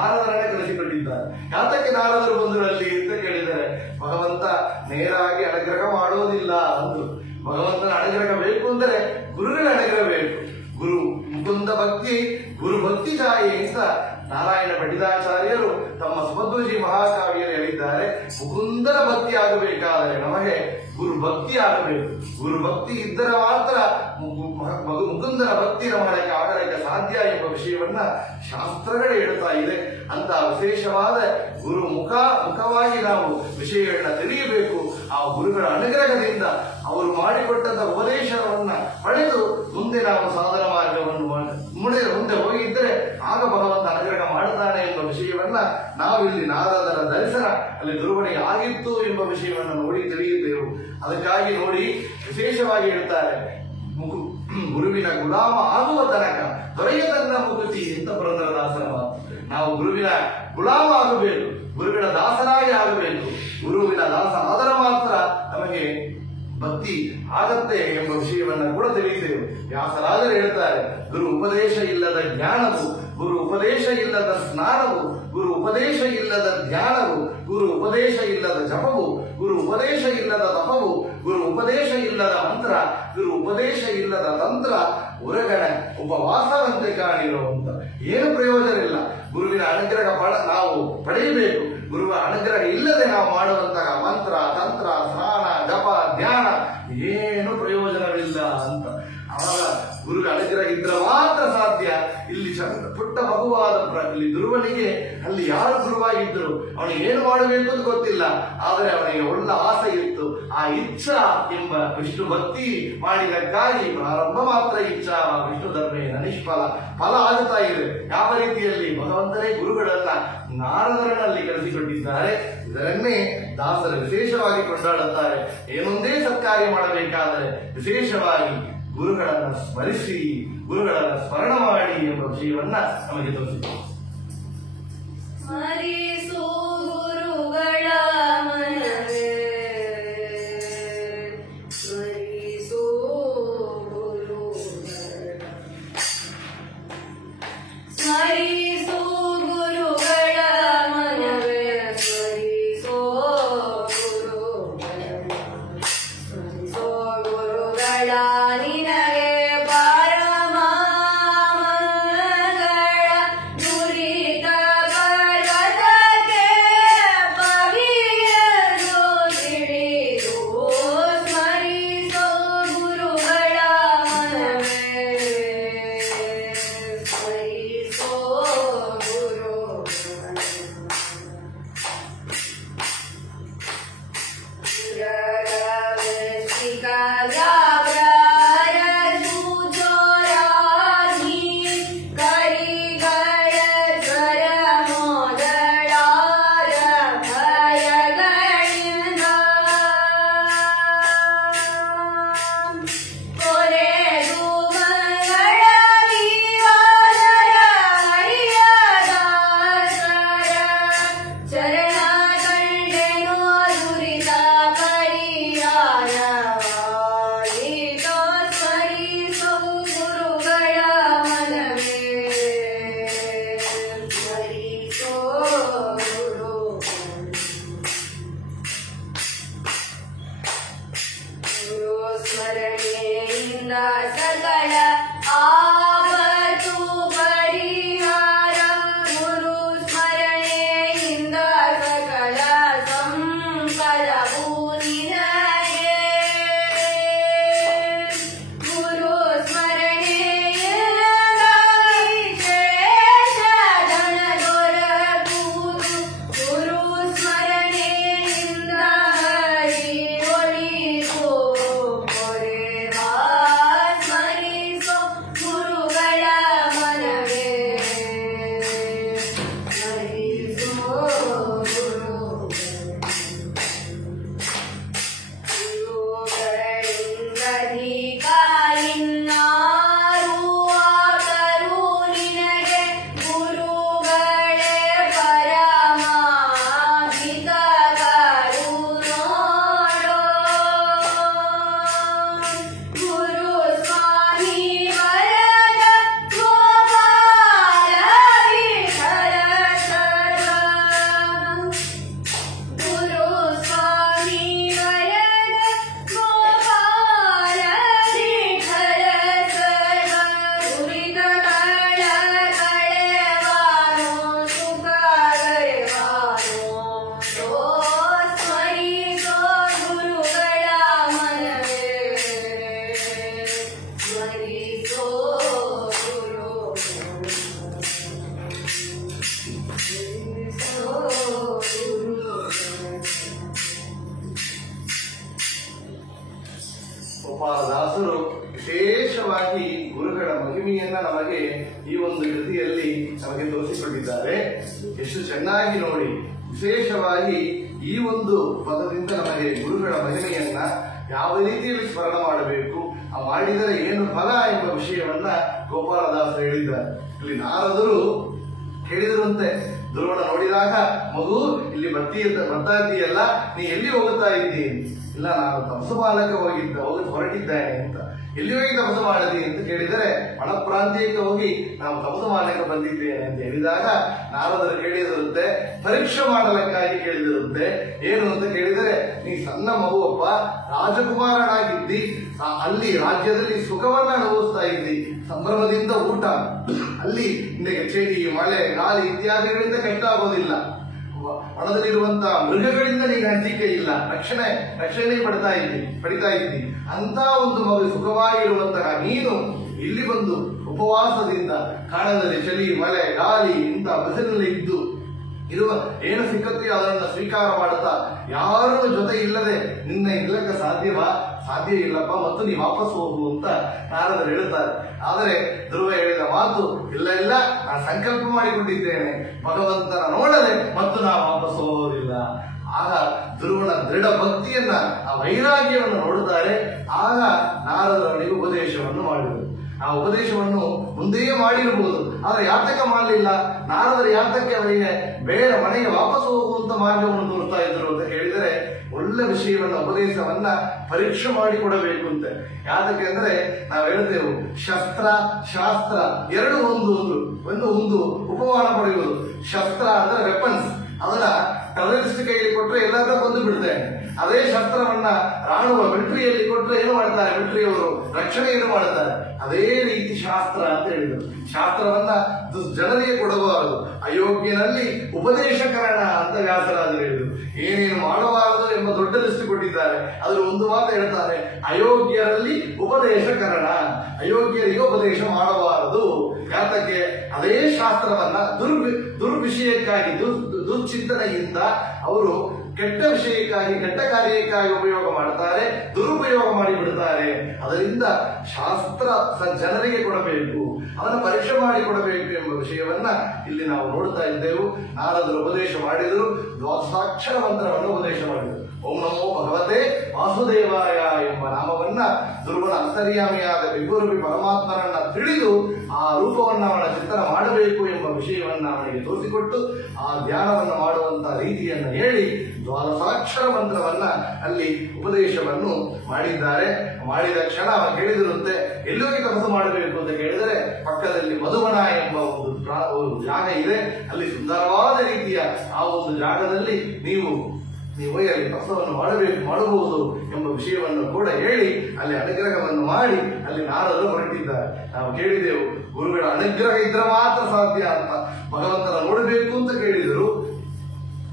ಕಳಿಸಿಕೊಂಡಿದ್ದಾನೆ. ಯಾತಕ್ಕೆ ನಾರದರು ಬಂದರು ಅಲ್ಲಿ ಅಂತ ಕೇಳಿದರೆ ಭಗವಂತ ನೇರಾಗಿ ಅನುಗ್ರಹ ಮಾಡೋದಿಲ್ಲ ಅಂದ್ರು. ಭಗವಂತನ ಅನುಗ್ರಹ ಬೇಕು ಅಂದರೆ ಗುರುಗಳ ಅನುಗ್ರಹ ಬೇಕು. ಗುರು ಮುಕುಂದ ಭಕ್ತಿ ಗುರು ಭಕ್ತಿ ಜಾಯಿ ಅಂತ ನಾರಾಯಣ ಪಂಡಿತಾಚಾರ್ಯರು ತಮ್ಮ ಸುಮಧ್ವಜಿ ಮಹಾಕಾವ್ಯದಲ್ಲಿ ಹೇಳಿದ್ದಾರೆ. ಮುಕುಂದನ ಭಕ್ತಿ ಆಗಬೇಕಾದರೆ ನಮಗೆ ಗುರು ಭಕ್ತಿ ಆಗಬೇಕು. ಗುರು ಭಕ್ತಿ ಇದ್ದರೆ ಮಾತ್ರ ಮುಕುಂದನ ಭಕ್ತಿ ಮಾಡಲಿಕ್ಕೆ ಆಗಲಿಕ್ಕೆ ಸಾಧ್ಯ ಎಂಬ ವಿಷಯವನ್ನ ಶಾಸ್ತ್ರಗಳೇ ಹೇಳ್ತಾ ಇದೆ. ಅಂತ ವಿಶೇಷವಾದ ಗುರು ಮುಖವಾಗಿ ನಾವು ವಿಷಯಗಳನ್ನ ತಿಳಿಯಬೇಕು. ಆ ಗುರುಗಳ ಅನುಗ್ರಹದಿಂದ ಅವರು ಮಾಡಿಕೊಟ್ಟಂತ ಉಪದೇಶವನ್ನ ಪಡೆದು ಮುಂದೆ ನಾವು ಸಾಧನ ಮಾರ್ಗವನ್ನು ಮುಂದೆ ಹೋಗಿದ್ದರೆ ಆಗ ಭಗವಂತ ಅನುಗ್ರಹ ಮಾಡ್ತಾನೆ ಎಂಬ ವಿಷಯವನ್ನ ನಾವಿಲ್ಲಿ ನಾರದರ ದರ್ಶನ ಅಲ್ಲಿ ಗುರುವನಿಗೆ ಆಗಿತ್ತು ಎಂಬ ವಿಷಯವನ್ನು ನೋಡಿ ತಿಳಿಯುತ್ತೇವೆ. ಅದಕ್ಕಾಗಿ ನೋಡಿ ವಿಶೇಷವಾಗಿ ಹೇಳ್ತಾರೆ, ಗುರುವಿನ ಗುಲಾಮ ಆಗುವ ತನಕ ದೊರೆಯದನ್ನ ಮುಗುತಿ ಅಂತ ಪುರಂದರದಾಸರ ಮಾತು. ನಾವು ಗುರುವಿನ ಗುಲಾಮ ಆಗಬೇಕು, ಗುರುವಿನ ದಾಸನಾಗಿ ಆಗಬೇಕು. ಗುರುವಿನ ದಾಸ ಆದರ ಮಾತ್ರ ನಮಗೆ ಭಕ್ತಿ ಆಗತ್ತೆ ಎಂಬ ವಿಷಯವನ್ನ ಕೂಡ ತಿಳಿಯುತ್ತೇವೆ. ವ್ಯಾಸರಾಜರು ಹೇಳ್ತಾರೆ, ಗುರು ಉಪದೇಶ ಇಲ್ಲದ ಜ್ಞಾನವು ಗುರು ಉಪದೇಶ ಇಲ್ಲದ ಸ್ನಾನವು, ಗುರು ಉಪದೇಶ ಇಲ್ಲದ ಧ್ಯಾನವು, ಗುರು ಉಪದೇಶ ಇಲ್ಲದ ಜಪವು, ಗುರು ಉಪದೇಶ ಇಲ್ಲದ ತಪವು, ಗುರು ಉಪದೇಶ ಇಲ್ಲದ ಮಂತ್ರ, ಗುರು ಉಪದೇಶ ಇಲ್ಲದ ತಂತ್ರ ಉರಗಣ ಉಪವಾಸವಂತೆ ಕಾಣಿರುವಂತ. ಏನು ಪ್ರಯೋಜನ ಇಲ್ಲ. ಗುರುವಿನ ಅನುಗ್ರಹ ನಾವು ಪಡೆಯಬೇಕು. ಗುರುವಿನ ಅನುಗ್ರಹ ಇಲ್ಲದೆ ನಾವು ಮಾಡುವಂತಹ ಮಂತ್ರ, ತಂತ್ರ, ಸ್ನಾನ, ಜಪ, ಧ್ಯಾನ ಏನು ಪ್ರಯೋಜನವಿಲ್ಲ ಅಂತ. ಆವಾಗ ಗುರುವಿನ ಅನುಗ್ರಹ ಇದ್ರೆ ಮಾತ್ರ ಸಾಧ್ಯ. ಇಲ್ಲಿ ಪುಟ್ಟ ಮಗುವಾದ ಇಲ್ಲಿ ಧ್ರುವನಿಗೆ ಅಲ್ಲಿ ಯಾರು ಗುರುವಾಗಿದ್ದರು, ಅವನಿಗೆ ಏನು ಮಾಡಬೇಕು ಅಂತ ಗೊತ್ತಿಲ್ಲ. ಆದರೆ ಅವನಿಗೆ ಒಳ್ಳೆ ಆಸೆ ಇತ್ತು. ಆ ಇಚ್ಛಾ ಎಂಬ ವಿಷ್ಣು ಭಕ್ತಿ ಮಾಡಿದಕ್ಕಾಗಿ ಪ್ರಾರಂಭ ಮಾತ್ರ ಇಚ್ಛಾ ವಿಷ್ಣು ಧರ್ಮೇನ ನಿಷ್ಫಲ, ಫಲ ಆಗುತ್ತಾ ಇದೆ. ಯಾವ ರೀತಿಯಲ್ಲಿ ಭಗವಂತನೇ ಗುರುಗಳನ್ನ ನಾರದರಲ್ಲಿ ಕರೆಸಿಕೊಂಡಿದ್ದಾರೆ. ಇದರನ್ನೇ ದಾಸರು ವಿಶೇಷವಾಗಿ ಕೊಂಡಾಡುತ್ತಾರೆ. ಏನೊಂದೇ ಸತ್ಕಾರ್ಯ ಮಾಡಬೇಕಾದರೆ ವಿಶೇಷವಾಗಿ ಗುರುಗಳನ್ನು ಸ್ಮರಿಸಿ, ಗುರುಗಳನ್ನು ಸ್ಮರಣ ಮಾಡಿ ಎಂಬ ವಿಷಯವನ್ನ ನಮಗೆ ತೋರಿಸಿದ್ದಾರೆ. ಸ್ಮರಿಸು ಗುರುಗಳ ಮನವೇ, ಸ್ಮರಿಸು ಗುರುಗಳ, ಸ್ಮರಿಸು ಗುರುಗಳ ಮನವೇ, ಸ್ಮರಿಸೋ ಗುರುಗಳ, ಸ್ಮರಿಸೋ ಗುರುಗಳ ನಿನಗೆ ಪರಮ ಮಂಗಳ ನುರಿತ ಪರ್ವತಕ್ಕೆ ಪವಿಯಲು ತಿಳಿದು ಸ್ಮರಿಸೋ ಗುರುಗಳ ಮನವೇ, ಸ್ಮರಿಸೋ ಗುರುಗಳ. ಸ್ಮರಣೆಯಿಂದ ಸಕಲ ಆಪತ್ತು ಪರಿಹಾರ, ಗುರು ಸ್ಮರಣೆಯಿಂದ ಸಕಲ ಸಂಪದವು ನಿನಗೆ, ಗುರು ಸ್ಮರಣೆಯಿಂದ ವಿಶೇಷ ಧನ ದೊರಕುವುದು, ಗುರು ಸ್ಮರಣೆಯಿಂದ ಹರಿ ಒಳಿತು ಕೊರೆವಾ, ಸ್ಮರಿಸೋ ಗುರುಗಳ ಮನವೇ, ಸ್ಮರಿಸೋ ಗುರುಗಳಿಂದಧಿಕ ಇನ್ನಾರು ಆದರೂ ನಿನಗೆ ಗುರುಗಳೇ ಪರಮಾಧಿಕರು ನೋಡೋ. ಗುರು ಸ್ವಾಮಿ ವರದ ಗೋಪಾಲ ವಿಠಲ ಸರ್ವ, ಗುರು ಸ್ವಾಮಿ ವರದ ಗೋಪಾಲ ವಿಠಲ ಸರ್ವ, ದುರಿತಗಳ ಕಳೆವಾನೋ ಸುಖ ಗರೆವಾನೋ, ಓ ಸ್ಮರಿಸೋ ಗುರುಗಳ ಮನವೇ, ಸ್ಮರಿಸೋ ಗುರುಗಳ, ಸ್ಮರಿಸೋ ಗುರುಗಳ. ಗೋಪಾಲದಾಸರು ವಿಶೇಷವಾಗಿ ಗುರುಗಳ ಮಹಿಮೆಯನ್ನ ನಮಗೆ ಈ ಒಂದು ಕೃತಿಯಲ್ಲಿ ನಮಗೆ ತೋರಿಸಿಕೊಂಡಿದ್ದಾರೆ. ಎಷ್ಟು ಚೆನ್ನಾಗಿ ನೋಡಿ. ವಿಶೇಷವಾಗಿ ಈ ಒಂದು ಪದದಿಂದ ನಮಗೆ ಗುರುಗಳ ಮಹಿಮೆಯನ್ನ ಯಾವ ರೀತಿಯಲ್ಲಿ ಸ್ಮರಣ ಮಾಡಬೇಕು, ಆ ಮಾಡಿದರೆ ಏನು ಫಲ ಎಂಬ ವಿಷಯವನ್ನ ಗೋಪಾಲದಾಸರು ಹೇಳಿದ್ದಾರೆ. ಇಲ್ಲಿ ನಾರದರು ಹೇಳಿದರಂತೆ, ಧ್ರುವನ ನೋಡಿದಾಗ, ಮಗು ಇಲ್ಲಿ ಬರ್ತಾ ಇದ್ದೀಯಲ್ಲ, ನೀ ಎಲ್ಲಿ ಹೋಗುತ್ತಾ ಇದ್ದಿ? ಇಲ್ಲ, ನಾನು ತಪಸ್ಸು ಮಾಡಕ್ಕೆ ಹೊರಟಿದ್ದೇನೆ ಅಂತ. ಎಲ್ಲಿ ಹೋಗಿ ತಪಸ್ಸು ಮಾಡಿದಿ ಅಂತ ಕೇಳಿದರೆ, ವನ ಪ್ರಾಂತ್ಯಕ್ಕೆ ಹೋಗಿ ನಾವು ತಪಸ್ಸು ಮಾಡಲಿಕ್ಕೆ ಬಂದಿದ್ದೇನೆ ಅಂತ ಹೇಳಿದಾಗ, ನಾರದರು ಕೇಳಿದಿರುತ್ತೆ, ಪರೀಕ್ಷೆ ಮಾಡಲಿಕ್ಕಾಗಿ ಕೇಳಿದಿರುತ್ತೆ. ಏನು ಅಂತ ಕೇಳಿದರೆ, ನೀ ಸಣ್ಣ ಮಗುವಪ್ಪ, ರಾಜಕುಮಾರನಾಗಿದ್ದಿ, ಅಲ್ಲಿ ರಾಜ್ಯದಲ್ಲಿ ಸುಖವನ್ನ ಅನುಭವಿಸ್ತಾ ಇದ್ದಿ, ಸಂಭ್ರಮದಿಂದ ಊಟ, ಅಲ್ಲಿ ನಿನಗೆ ಚಳಿ, ಮಳೆ, ಗಾಳಿ ಇತ್ಯಾದಿಗಳಿಂದ ಕಷ್ಟ ಆಗೋದಿಲ್ಲ. ವನದಲ್ಲಿರುವಂತಹ ಮೃಗಗಳಿಂದ ನೀನು ಅಂಜಿಕೆ ಇಲ್ಲ, ರಕ್ಷಣೆ ಪಡಿತಾ ಇದ್ದಿ. ಅಂತ ಒಂದು ಮಗು ಸುಖವಾಗಿರುವಂತಹ ನೀನು ಇಲ್ಲಿ ಬಂದು ಉಪವಾಸದಿಂದ ಕಾಣದಲ್ಲಿ ಚಳಿ, ಮಳೆ, ಗಾಳಿ ಇಂಥ ಬಿಸಿಲಿನಲ್ಲಿ ಇರುವ ಏನು ಸಿಕ್ಕತ್ತೆಯೋ ಅದನ್ನು ಸ್ವೀಕಾರ ಮಾಡುತ್ತಾ ಯಾರು ಜೊತೆ ಇಲ್ಲದೆ ನಿನ್ನ ಇಲ್ಲಕ್ಕೆ ಸಾಧ್ಯ ಇಲ್ಲಪ್ಪ, ಮತ್ತು ನೀ ವಾಪಸ್ ಹೋಗು ಅಂತ ನಾರದರು ಹೇಳುತ್ತಾರೆ. ಆದರೆ ಧ್ರುವ ಹೇಳಿದ ಮಾತು, ಇಲ್ಲ, ನಾನು ಸಂಕಲ್ಪ ಮಾಡಿಕೊಂಡಿದ್ದೇನೆ, ಭಗವಂತನ ನೋಡದೆ ಮತ್ತು ನಾವು ವಾಪಸ್ ಹೋಗೋದಿಲ್ಲ. ಆಗ ಧ್ರುವನ ದೃಢ ಭಕ್ತಿಯನ್ನ, ಆ ವೈರಾಗ್ಯವನ್ನು ನೋಡುತ್ತಾರೆ. ಆಗ ನಾರದರವನಿಗೆ ಉಪದೇಶವನ್ನು ಮಾಡಿದರು. ಆ ಉಪದೇಶವನ್ನು ಮುಂದೆಯೇ ಮಾಡಿರಬಹುದು, ಆದರೆ ಯಾತಕ ಮಾಡಲಿಲ್ಲ? ನಾರದರು ಯಾತಕ್ಕೆ ಅವರಿಗೆ ಬೇರೆ ಮನೆಗೆ ವಾಪಸ್ ಹೋಗುವಂತ ಮಾರ್ಗವನ್ನು ತೋರ್ತಾ ಇದ್ರು ಅಂತ ಹೇಳಿದರೆ, ಒಳ್ಳೆ ವಿಷಯವನ್ನ, ಉಪದೇಶವನ್ನ ಪರೀಕ್ಷೆ ಮಾಡಿಕೊಡಬೇಕು ಅಂತ. ಯಾತಕ್ಕೆ ಅಂದ್ರೆ, ನಾವು ಹೇಳ್ತೇವೆ ಶಸ್ತ್ರ ಶಾಸ್ತ್ರ ಎರಡು ಒಂದು ಉಪಮಾನ ಪಡೆಯುವುದು. ಶಸ್ತ್ರ ಅಂದ್ರೆ ವೆಪನ್ಸ್, ಅದನ್ನ ಟೆರರಿಸ್ಟ್ ಕೈಯಲ್ಲಿ ಕೊಟ್ಟರೆ ಎಲ್ಲಾದ್ರೂ ಕೊಂದು ಬಿಡ್ತೇನೆ. ಅದೇ ಶಸ್ತ್ರವನ್ನ ರಾಣುವ ಮಿಲಿಟರಿಯಲ್ಲಿ ಕೊಟ್ಟರೆ ಏನು ಮಾಡ್ತಾರೆ? ಮಿಲಿಟರಿಯವರು ರಕ್ಷಣೆಯನ್ನು ಮಾಡುತ್ತಾರೆ. ಅದೇ ರೀತಿ ಶಾಸ್ತ್ರ ಅಂತ ಹೇಳಿದರು. ಶಾಸ್ತ್ರವನ್ನ ಜನರಿಗೆ ಕೊಡಬಾರದು, ಅಯೋಗ್ಯನಲ್ಲಿ ಉಪದೇಶಕರಣ ಅಂತ ವ್ಯಾಸರಾಜರು ಹೇಳಿದರು. ಏನೇನು ಮಾಡಬಾರದು ಎಂಬ ದೊಡ್ಡ ಲಿಸ್ಟ್ ಕೊಟ್ಟಿದ್ದಾರೆ. ಅದ್ರ ಒಂದು ಮಾತು ಹೇಳ್ತಾರೆ, ಅಯೋಗ್ಯರಲ್ಲಿ ಉಪದೇಶಕರಣ, ಅಯೋಗ್ಯರಿಗೆ ಉಪದೇಶ ಮಾಡಬಾರದು. ಯಾತಕ್ಕೆ? ಅದೇ ಶಾಸ್ತ್ರವನ್ನ ದುರ್ವಿಷಯಕ್ಕಾಗಿ, ದುಶ್ಚಿಂತನೆಯಿಂದ ಅವರು ಕೆಟ್ಟ ವಿಷಯಕ್ಕಾಗಿ, ಕೆಟ್ಟ ಕಾರ್ಯಕ್ಕಾಗಿ ಉಪಯೋಗ ಮಾಡ್ತಾರೆ, ದುರುಪಯೋಗ ಮಾಡಿಬಿಡುತ್ತಾರೆ. ಅದರಿಂದ ಶಾಸ್ತ್ರ ಜನರಿಗೆ ಕೊಡಬೇಕು, ಅದನ್ನು ಪರೀಕ್ಷೆ ಮಾಡಿ ಕೊಡಬೇಕು ಎಂಬ ವಿಷಯವನ್ನ ಇಲ್ಲಿ ನಾವು ನೋಡ್ತಾ ಇದ್ದೆವು. ನಾರದರು ಉಪದೇಶ ಮಾಡಿದರು, ದ್ವಾದಶಾಕ್ಷರ ಮಂತ್ರವನ್ನು ಉಪದೇಶ ಮಾಡಿದರು. ಓಂ ನಮೋ ಭಗವತೆ ವಾಸುದೇವಾಯ ಎಂಬ ನಾಮವನ್ನ ಧ್ರುವನ ಅಂತರ್ಯಾಮಿಯಾದ ವಿಭೂರೂಪಿ ಪರಮಾತ್ಮನನ್ನ ತಿಳಿದು ಆ ರೂಪವನ್ನ ಅವನ ಚಿಂತನೆ ಮಾಡಬೇಕು ಎಂಬ ವಿಷಯವನ್ನ ಅವನಿಗೆ ತೋರಿಸಿಕೊಟ್ಟು ಆ ಧ್ಯಾನವನ್ನು ಮಾಡುವಂತಹ ರೀತಿಯನ್ನು ಹೇಳಿ ದ್ವಾದಶಾಕ್ಷರ ಮಂತ್ರವನ್ನ ಅಲ್ಲಿ ಉಪದೇಶವನ್ನು ಮಾಡಿದ್ದಾರೆ. ಮಾಡಿದ ಕ್ಷಣ ಅವನು ಕೇಳಿದಿರುತ್ತೆ, ಎಲ್ಲಿ ಹೋಗಿ ತಪಸ್ಸು ಮಾಡಬೇಕು ಅಂತ ಕೇಳಿದರೆ, ಪಕ್ಕದಲ್ಲಿ ಮಧುವನ ಎಂಬ ಒಂದು ಜಾಗ ಇದೆ, ಅಲ್ಲಿ ಸುಂದರವಾದ ರೀತಿಯ ಆ ಒಂದು ಜಾಗದಲ್ಲಿ ನೀವು ಅಲ್ಲಿ ತಪಸ್ಸವನ್ನು ಮಾಡಬಹುದು ಎಂಬ ವಿಷಯವನ್ನು ಕೂಡ ಹೇಳಿ ಅಲ್ಲಿ ಅನುಗ್ರಹವನ್ನು ಮಾಡಿ ಅಲ್ಲಿ ನಾರದರು ಹೊರಟಿದ್ದಾರೆ. ನಾವು ಕೇಳಿದೆವು, ಗುರುಗಳ ಅನುಗ್ರಹ ಇದ್ರೆ ಮಾತ್ರ ಸಾಧ್ಯ ಅಂತ. ಭಗವಂತನ ನೋಡಬೇಕು ಅಂತ ಕೇಳಿದರು,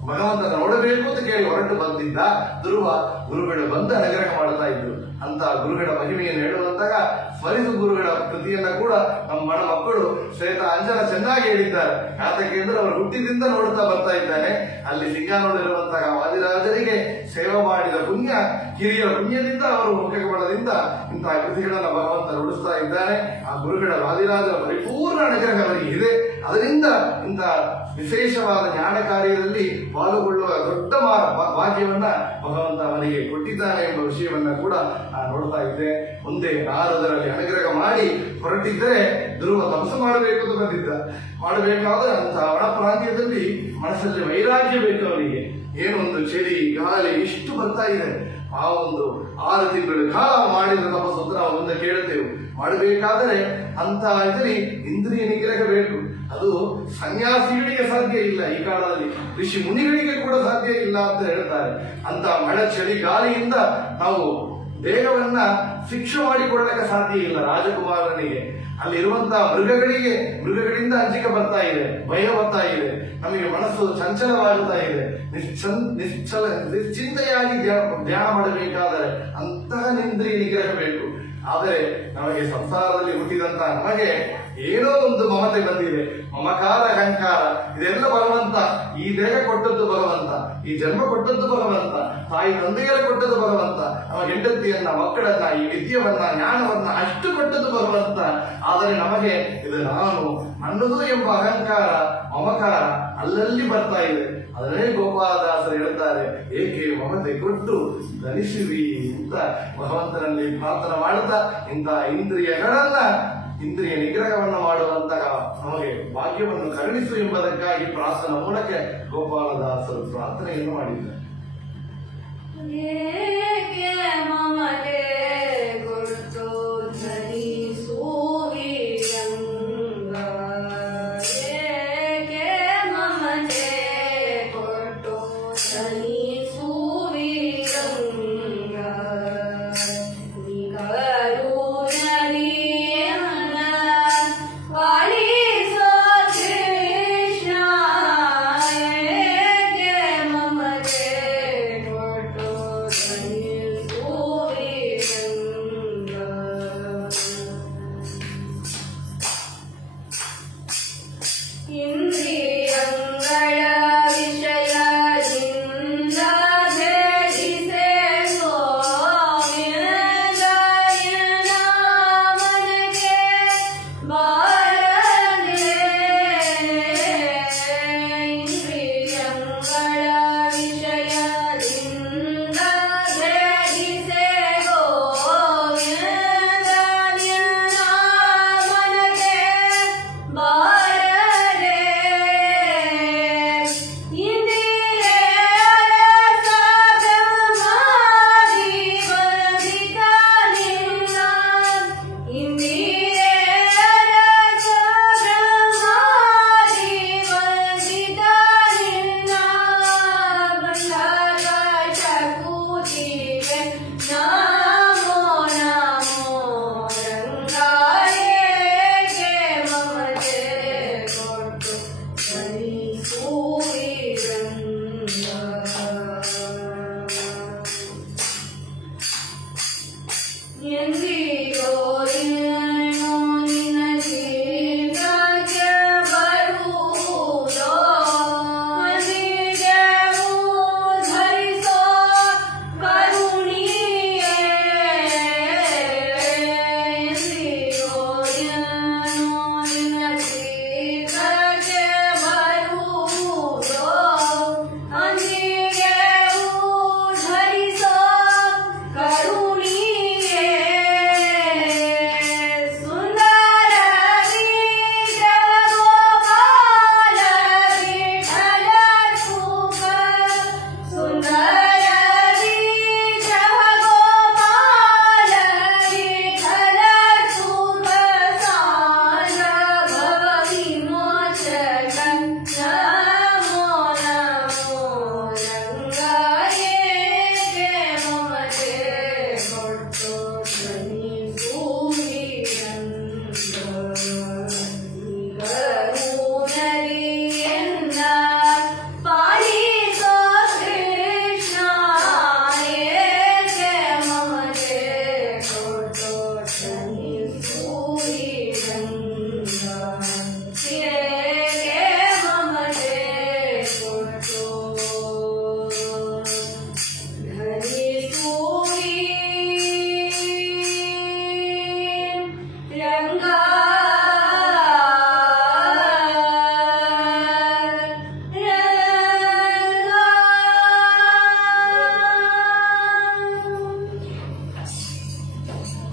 ಭಗವಂತನ ನೋಡಬೇಕು ಅಂತ ಕೇಳಿ ಹೊರಟು ಬಂದಿದ್ದ ಧ್ರುವ, ಗುರುಗಳು ಬಂದು ಅನುಗ್ರಹ ಮಾಡ್ತಾ ಇದ್ರು. ಅಂತ ಗುರುಗಳ ಮಹಿಮೆಯನ್ನು ಹೇಳುವಂತಾಗ ಸ್ಮರಿಸು ಗುರುಗಳ ಕೃತಿಯನ್ನ ಕೂಡ ನಮ್ಮ ಮಕ್ಕಳು ಶ್ವೇತ ಅಂಜನ ಚೆನ್ನಾಗಿ ಹೇಳಿದ್ದಾರೆ. ಯಾತಕ್ಕೆ ಅಂದ್ರೆ ಅವರು ಹುಟ್ಟಿದಿಂದ ನೋಡ್ತಾ ಬರ್ತಾ ಇದ್ದಾನೆ. ಅಲ್ಲಿ ಸಿಂಗಾನೂರಿರುವಂತಹ ವಾದಿರಾಜರಿಗೆ ಸೇವೆ ಮಾಡಿದ ಪುಣ್ಯ, ಹಿರಿಯರ ಪುಣ್ಯದಿಂದ ಅವರು ಮುಖಕಮಲದಿಂದ ಇಂತಹ ಕೃತಿಗಳನ್ನ ಭಗವಂತ ನುಡಿಸ್ತಾ ಇದ್ದಾನೆ. ಆ ಗುರುಗಳ ವಾದಿರಾಜರ ಪರಿಪೂರ್ಣ ಅನುಗ್ರಹ ಅವರಿಗೆ ಇದೆ. ಅದರಿಂದ ಇಂತಹ ವಿಶೇಷವಾದ ಜ್ಞಾನ ಕಾರ್ಯದಲ್ಲಿ ಪಾಲ್ಗೊಳ್ಳುವ ದೊಡ್ಡ ಭಾಗ್ಯವನ್ನ ಭಗವಂತ ಅವನಿಗೆ ಕೊಟ್ಟಿದ್ದಾನೆ ಎಂಬ ವಿಷಯವನ್ನ ಕೂಡ ನೋಡ್ತಾ ಇದ್ದೆ. ಮುಂದೆ ನಾರದರಲ್ಲಿ ಅನುಗ್ರಹ ಮಾಡಿ ಹೊರಟಿದ್ದರೆ ಧ್ರುವ ತಪಸ್ಸು ಮಾಡಬೇಕು ಅಂತ ಬಂದಿದ್ದ. ಮಾಡಬೇಕಾದ್ರೆ ಅಂತ ವನ ಪ್ರಾಂತ್ಯದಲ್ಲಿ ಮನಸ್ಸಲ್ಲಿ ವೈರಾಗ್ಯ ಬೇಕು ಅವನಿಗೆ. ಏನೊಂದು ಚಳಿ ಗಾಳಿ ಇಷ್ಟು ಬರ್ತಾ ಇದೆ. ಆ ಒಂದು 6 ತಿಂಗಳು ಕಾಲ ಮಾಡಿದ ತಪಸ್ಸು ಅಂತ ನಾವು ಮುಂದೆ ಕೇಳುತ್ತೇವೆ. ಮಾಡಬೇಕಾದರೆ ಅಂತ ಇದರಲ್ಲಿ ಇಂದ್ರಿಯ ನಿಗ್ರಹ ಬೇಕು. ಅದು ಸನ್ಯಾಸಿಗಳಿಗೆ ಸಾಧ್ಯ ಇಲ್ಲ, ಈ ಕಾಲದಲ್ಲಿ ಋಷಿ ಮುನಿಗಳಿಗೆ ಕೂಡ ಸಾಧ್ಯ ಇಲ್ಲ ಅಂತ ಹೇಳ್ತಾರೆ. ಅಂತ ಮಳೆ ಚಳಿ ಗಾಳಿಯಿಂದ ನಾವು ದೇಹವನ್ನ ಶಿಕ್ಷೆ ಮಾಡಿಕೊಳ್ಳಕ್ಕೆ ಸಾಧ್ಯ ಇಲ್ಲ. ರಾಜಕುಮಾರನಿಗೆ ಅಲ್ಲಿರುವಂತಹ ಮೃಗಗಳಿಂದ ಅಂಜಿಕೆ ಬರ್ತಾ ಇದೆ, ಭಯ ಬರ್ತಾ ಇದೆ, ನಮಗೆ ಮನಸ್ಸು ಚಂಚಲವಾಗುತ್ತಾ ಇದೆ. ನಿಶ್ಚಿಂತೆಯಾಗಿ ಧ್ಯಾನ ಮಾಡಬೇಕಾದರೆ ಅಂತಹ ಇಂದ್ರಿಯ ನಿಗ್ರಹ ಬೇಕು. ಆದರೆ ನಮಗೆ ಸಂಸಾರದಲ್ಲಿ ಹುಟ್ಟಿದಂತಹ ನಮಗೆ ಏನೋ ಒಂದು ಮಮತೆ ಬಂದಿದೆ, ಮಮಕಾರ ಅಹಂಕಾರ, ಇದೆಲ್ಲ ಭಗವಂತ. ಈ ದೇಹ ಕೊಟ್ಟದ್ದು ಭಗವಂತ, ಈ ಜನ್ಮ ಕೊಟ್ಟದ್ದು ಭಗವಂತ, ತಾಯಿ ತಂದೆಯರ ಕೊಟ್ಟದ್ದು ಭಗವಂತ, ನಮ್ಮ ಹೆಂಡತಿಯನ್ನ, ಮಕ್ಕಳನ್ನ, ಈ ವಿದ್ಯವನ್ನ, ಜ್ಞಾನವನ್ನ ಅಷ್ಟು ಕೊಟ್ಟದ್ದು ಭಗವಂತ. ಆದರೆ ನಮಗೆ ಇದು ನನ್ನದು ಎಂಬ ಅಹಂಕಾರ, ಮಮಕಾರ ಅಲ್ಲಲ್ಲಿ ಬರ್ತಾ ಇದೆ. ಅದನ್ನೇ ಗೋಪಾಲದಾಸರು ಹೇಳ್ತಾರೆ, ಏಕೆ ಮಮತೆ ಕೊಟ್ಟು ಧರಿಸುವಿ ಅಂತ ಭಗವಂತನಲ್ಲಿ ಪ್ರಾರ್ಥನೆ ಮಾಡುತ್ತಾ ಇಂತಹ ಇಂದ್ರಿಯಗಳನ್ನ ಇಂದ್ರಿಯ ನಿಗ್ರಹವನ್ನು ಮಾಡುವಂತಹ ನಮಗೆ ಭಾಗ್ಯವನ್ನು ಕರುಣಿಸು ಎಂಬುದಕ್ಕಾಗಿ ಪ್ರಾರ್ಥನಾ ಮೂಲಕ ಗೋಪಾಲದಾಸರು ಪ್ರಾರ್ಥನೆಯನ್ನು ಮಾಡಿದ್ದಾರೆ. ಮಮತೆ ಗುರುತು ಧರಿಸುವಿರಂಗ ಮಮತೆ ಕೊಟ್ಟು ಧರಿಸುವಿರಂಗ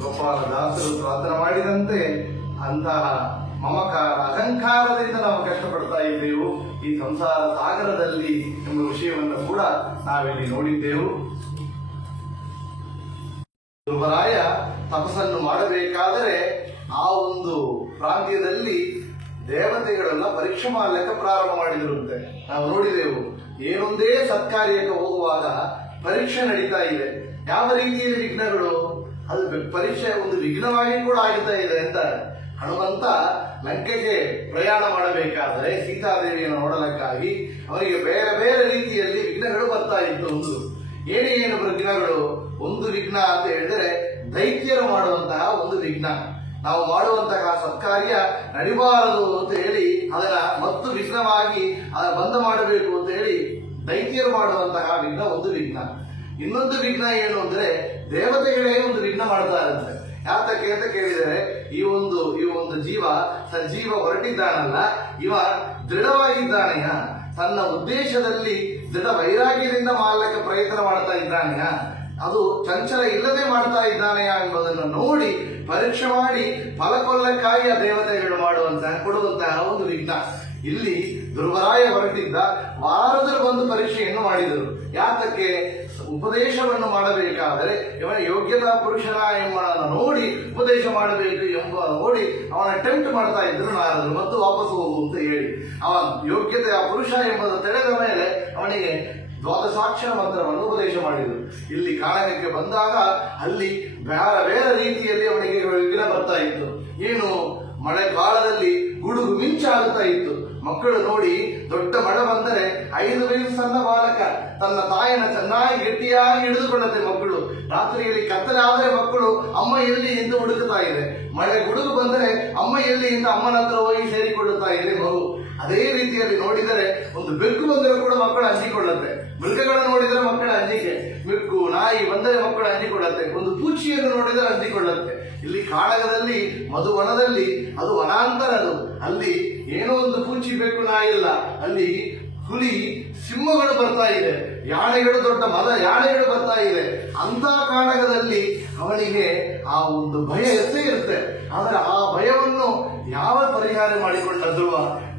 ಗೋಪಾಲದಾಸರು ಪ್ರಾರ್ಥನೆ ಮಾಡಿದಂತೆ ಅಂತಹ ಮಮಕಾರ ಅಹಂಕಾರದಿಂದ ನಾವು ಕಷ್ಟಪಡ್ತಾ ಇದ್ದೆವು ಈ ಸಂಸಾರ ಸಾಗರದಲ್ಲಿ ಎಂಬ ವಿಷಯವನ್ನು ಕೂಡ ನಾವಿಲ್ಲಿ ನೋಡಿದ್ದೆವು. ಧ್ರುವರಾಯ ತಪಸ್ಸನ್ನು ಮಾಡಬೇಕಾದರೆ ಆ ಒಂದು ಪ್ರಾಂತ್ಯದಲ್ಲಿ ದೇವತೆಗಳೆಲ್ಲ ಪರೀಕ್ಷೆ ಮಾಡಲಿಕ್ಕೆ ಪ್ರಾರಂಭ ಮಾಡಿದರಂತೆ. ನಾವು ನೋಡಿದೆವು, ಏನೊಂದೇ ಸತ್ಕಾರ್ಯಕ್ಕೆ ಹೋಗುವಾಗ ಪರೀಕ್ಷೆ ನಡೀತಾ ಇದೆ. ಯಾವ ರೀತಿಯಲ್ಲಿ ವಿಘ್ನಗಳು, ಅದು ಪರೀಕ್ಷೆ ಒಂದು ವಿಘ್ನವಾಗಿ ಕೂಡ ಆಗ್ತಾ ಇದೆ ಅಂತ. ಹನುಮಂತ ಲಂಕೆಗೆ ಪ್ರಯಾಣ ಮಾಡಬೇಕಾದರೆ ಸೀತಾದೇವಿಯನ್ನು ನೋಡಲಿಕ್ಕಾಗಿ ಅವರಿಗೆ ಬೇರೆ ಬೇರೆ ರೀತಿಯಲ್ಲಿ ವಿಘ್ನಗಳು ಬರ್ತಾ ಇತ್ತು. ಏನು ವಿಘ್ನಗಳು? ಒಂದು ವಿಘ್ನ ಅಂತ ಹೇಳಿದರೆ ದೈತ್ಯರು ಮಾಡುವಂತಹ ಒಂದು ವಿಘ್ನ. ನಾವು ಮಾಡುವಂತಹ ಸತ್ಕಾರ್ಯ ನಡಿಬಾರದು ಅಂತ ಹೇಳಿ ಅದನ್ನ ಮತ್ತು ವಿಘ್ನವಾಗಿ ಬಂದ್ ಮಾಡಬೇಕು ಅಂತ ಹೇಳಿ ದೈತ್ಯರು ಮಾಡುವಂತಹ ವಿಘ್ನ ಒಂದು ವಿಘ್ನ. ಇನ್ನೊಂದು ವಿಘ್ನ ಏನು ಅಂದ್ರೆ ದೇವತೆಗಳೇ ಒಂದು ವಿಘ್ನ ಮಾಡ್ತಾ ಇರುತ್ತೆ. ಯಾತಕ್ಕೆ ಅಂತ ಕೇಳಿದರೆ ಈ ಒಂದು ಜೀವ ಸಜ್ಜೀವ ಹೊರಟಿದ್ದಾನಲ್ಲ, ಇವ ದೃಢವಾಗಿದ್ದಾನೆಯ, ತನ್ನ ಉದ್ದೇಶದಲ್ಲಿ ದೃಢ ವೈರಾಗ್ಯದಿಂದ ಮಾಡಲಿಕ್ಕೆ ಪ್ರಯತ್ನ ಮಾಡ್ತಾ ಇದ್ದಾನೆಯ, ಅದು ಚಂಚಲ ಇಲ್ಲದೆ ಮಾಡ್ತಾ ಇದ್ದಾನೆಯ ಎಂಬುದನ್ನು ನೋಡಿ ಪರೀಕ್ಷೆ ಮಾಡಿ ಫಲಕೊಲ್ಲಕ್ಕಾಗಿ ಆ ದೇವತೆಗಳು ಕೊಡುವಂತಹ ಒಂದು ವಿಘ್ನ. ಇಲ್ಲಿ ಧ್ರುವರಾಯ ಹೊರಟಿದ್ದ, ವಾರದಲ್ಲಿ ಬಂದು ಪರೀಕ್ಷೆಯನ್ನು ಮಾಡಿದರು. ಯಾತಕ್ಕೆ? ಉಪದೇಶವನ್ನು ಮಾಡಬೇಕಾದರೆ ಇವನ ಯೋಗ್ಯತಾ ಪುರುಷನ ಎಂಬುದನ್ನು ನೋಡಿ ಉಪದೇಶ ಮಾಡಬೇಕು ಎಂಬ ನೋಡಿ ಅವನ ಅಟೆಂಪ್ಟ್ ಮಾಡ್ತಾ ಇದ್ರು ನಾರದರು, ಮತ್ತು ವಾಪಸ್ ಹೋಗು ಅಂತ ಹೇಳಿ. ಅವನ ಯೋಗ್ಯತೆಯ ಪುರುಷ ಎಂಬುದು ತಿಳಿದ ಮೇಲೆ ಅವನಿಗೆ ದ್ವಾದಶಾಕ್ಷರ ಮಂತ್ರವನ್ನು ಉಪದೇಶ ಮಾಡಿದರು. ಇಲ್ಲಿ ಕಾಣಕಕ್ಕೆ ಬಂದಾಗ ಅಲ್ಲಿ ಬೇರೆ ಬೇರೆ ರೀತಿಯಲ್ಲಿ ಅವನಿಗೆ ವಿಘ್ನ ಬರ್ತಾ ಇತ್ತು. ಏನು? ಮಳೆಗಾಲದಲ್ಲಿ ಗುಡುಗು ಮಿಂಚಾಗುತ್ತಾ ಇತ್ತು. ಮಕ್ಕಳು ನೋಡಿ, ದೊಡ್ಡ ಮಳೆ ಬಂದರೆ 5 ವಯಸ್ಸು ಸಣ್ಣ ಬಾಲಕ ತನ್ನ ತಾಯಿನ ಚೆನ್ನಾಗಿ ಗಟ್ಟಿಯಾಗಿ ಹಿಡಿದುಕೊಳ್ಳುತ್ತೆ ಮಕ್ಕಳು. ರಾತ್ರಿಯಲ್ಲಿ ಕತ್ತಲೆ ಆದರೆ ಮಕ್ಕಳು ಅಮ್ಮ ಎಲ್ಲಿ ಎಂದು ಹುಡುಕುತ್ತಾ ಇದೆ. ಮಳೆ ಗುಡುಗು ಬಂದರೆ ಅಮ್ಮ ಎಲ್ಲಿ ಎಂದು ಅಮ್ಮನ ಹತ್ರ ಹೋಗಿ ಸೇರಿಕೊಳ್ಳುತ್ತಾ ಇದೆ ಮಗು. ಅದೇ ರೀತಿಯಲ್ಲಿ ನೋಡಿದರೆ ಒಂದು ಬೆಕ್ಕು ಬಂದರೆ ಕೂಡ ಮಕ್ಕಳು ಅಂಜಿಕೊಳ್ಳುತ್ತೆ. ಮೃಗಗಳನ್ನು ನೋಡಿದರೆ ಮಕ್ಕಳ ಅಂಜಿಕೆ. ಬೆಕ್ಕು ನಾಯಿ ಬಂದರೆ ಮಕ್ಕಳು ಅಂಜಿಕೊಳ್ಳುತ್ತೆ. ಒಂದು ಪೂಚಿಯನ್ನು ನೋಡಿದರೆ ಅಂಜಿಕೊಳ್ಳುತ್ತೆ. ಇಲ್ಲಿ ಕಾಳಗದಲ್ಲಿ ಮಧುವನದಲ್ಲಿ, ಅದು ವನಾಂತರ, ಅಲ್ಲಿ ಏನೋ ಒಂದು ಪೂಚಿ ಬೆಕ್ಕು ನಾಯಿ ಇಲ್ಲ, ಅಲ್ಲಿ ಹುಲಿ ಸಿಂಹಗಳು ಬರ್ತಾ ಇದೆ, ಯಾನೆಗಳು ದೊಡ್ಡ ಯಾನೆಗಳು ಬರ್ತಾ ಇದೆ. ಅಂತ ಕಾಳಗದಲ್ಲಿ ಅವನಿಗೆ ಆ ಒಂದು ಭಯ ಎಷ್ಟೇ ಇರುತ್ತೆ. ಆದರೆ ಆ ಭಯವನ್ನು ಯಾವ ಪರಿಹಾರ ಮಾಡಿಕೊಂಡ ಧ್ರುವ,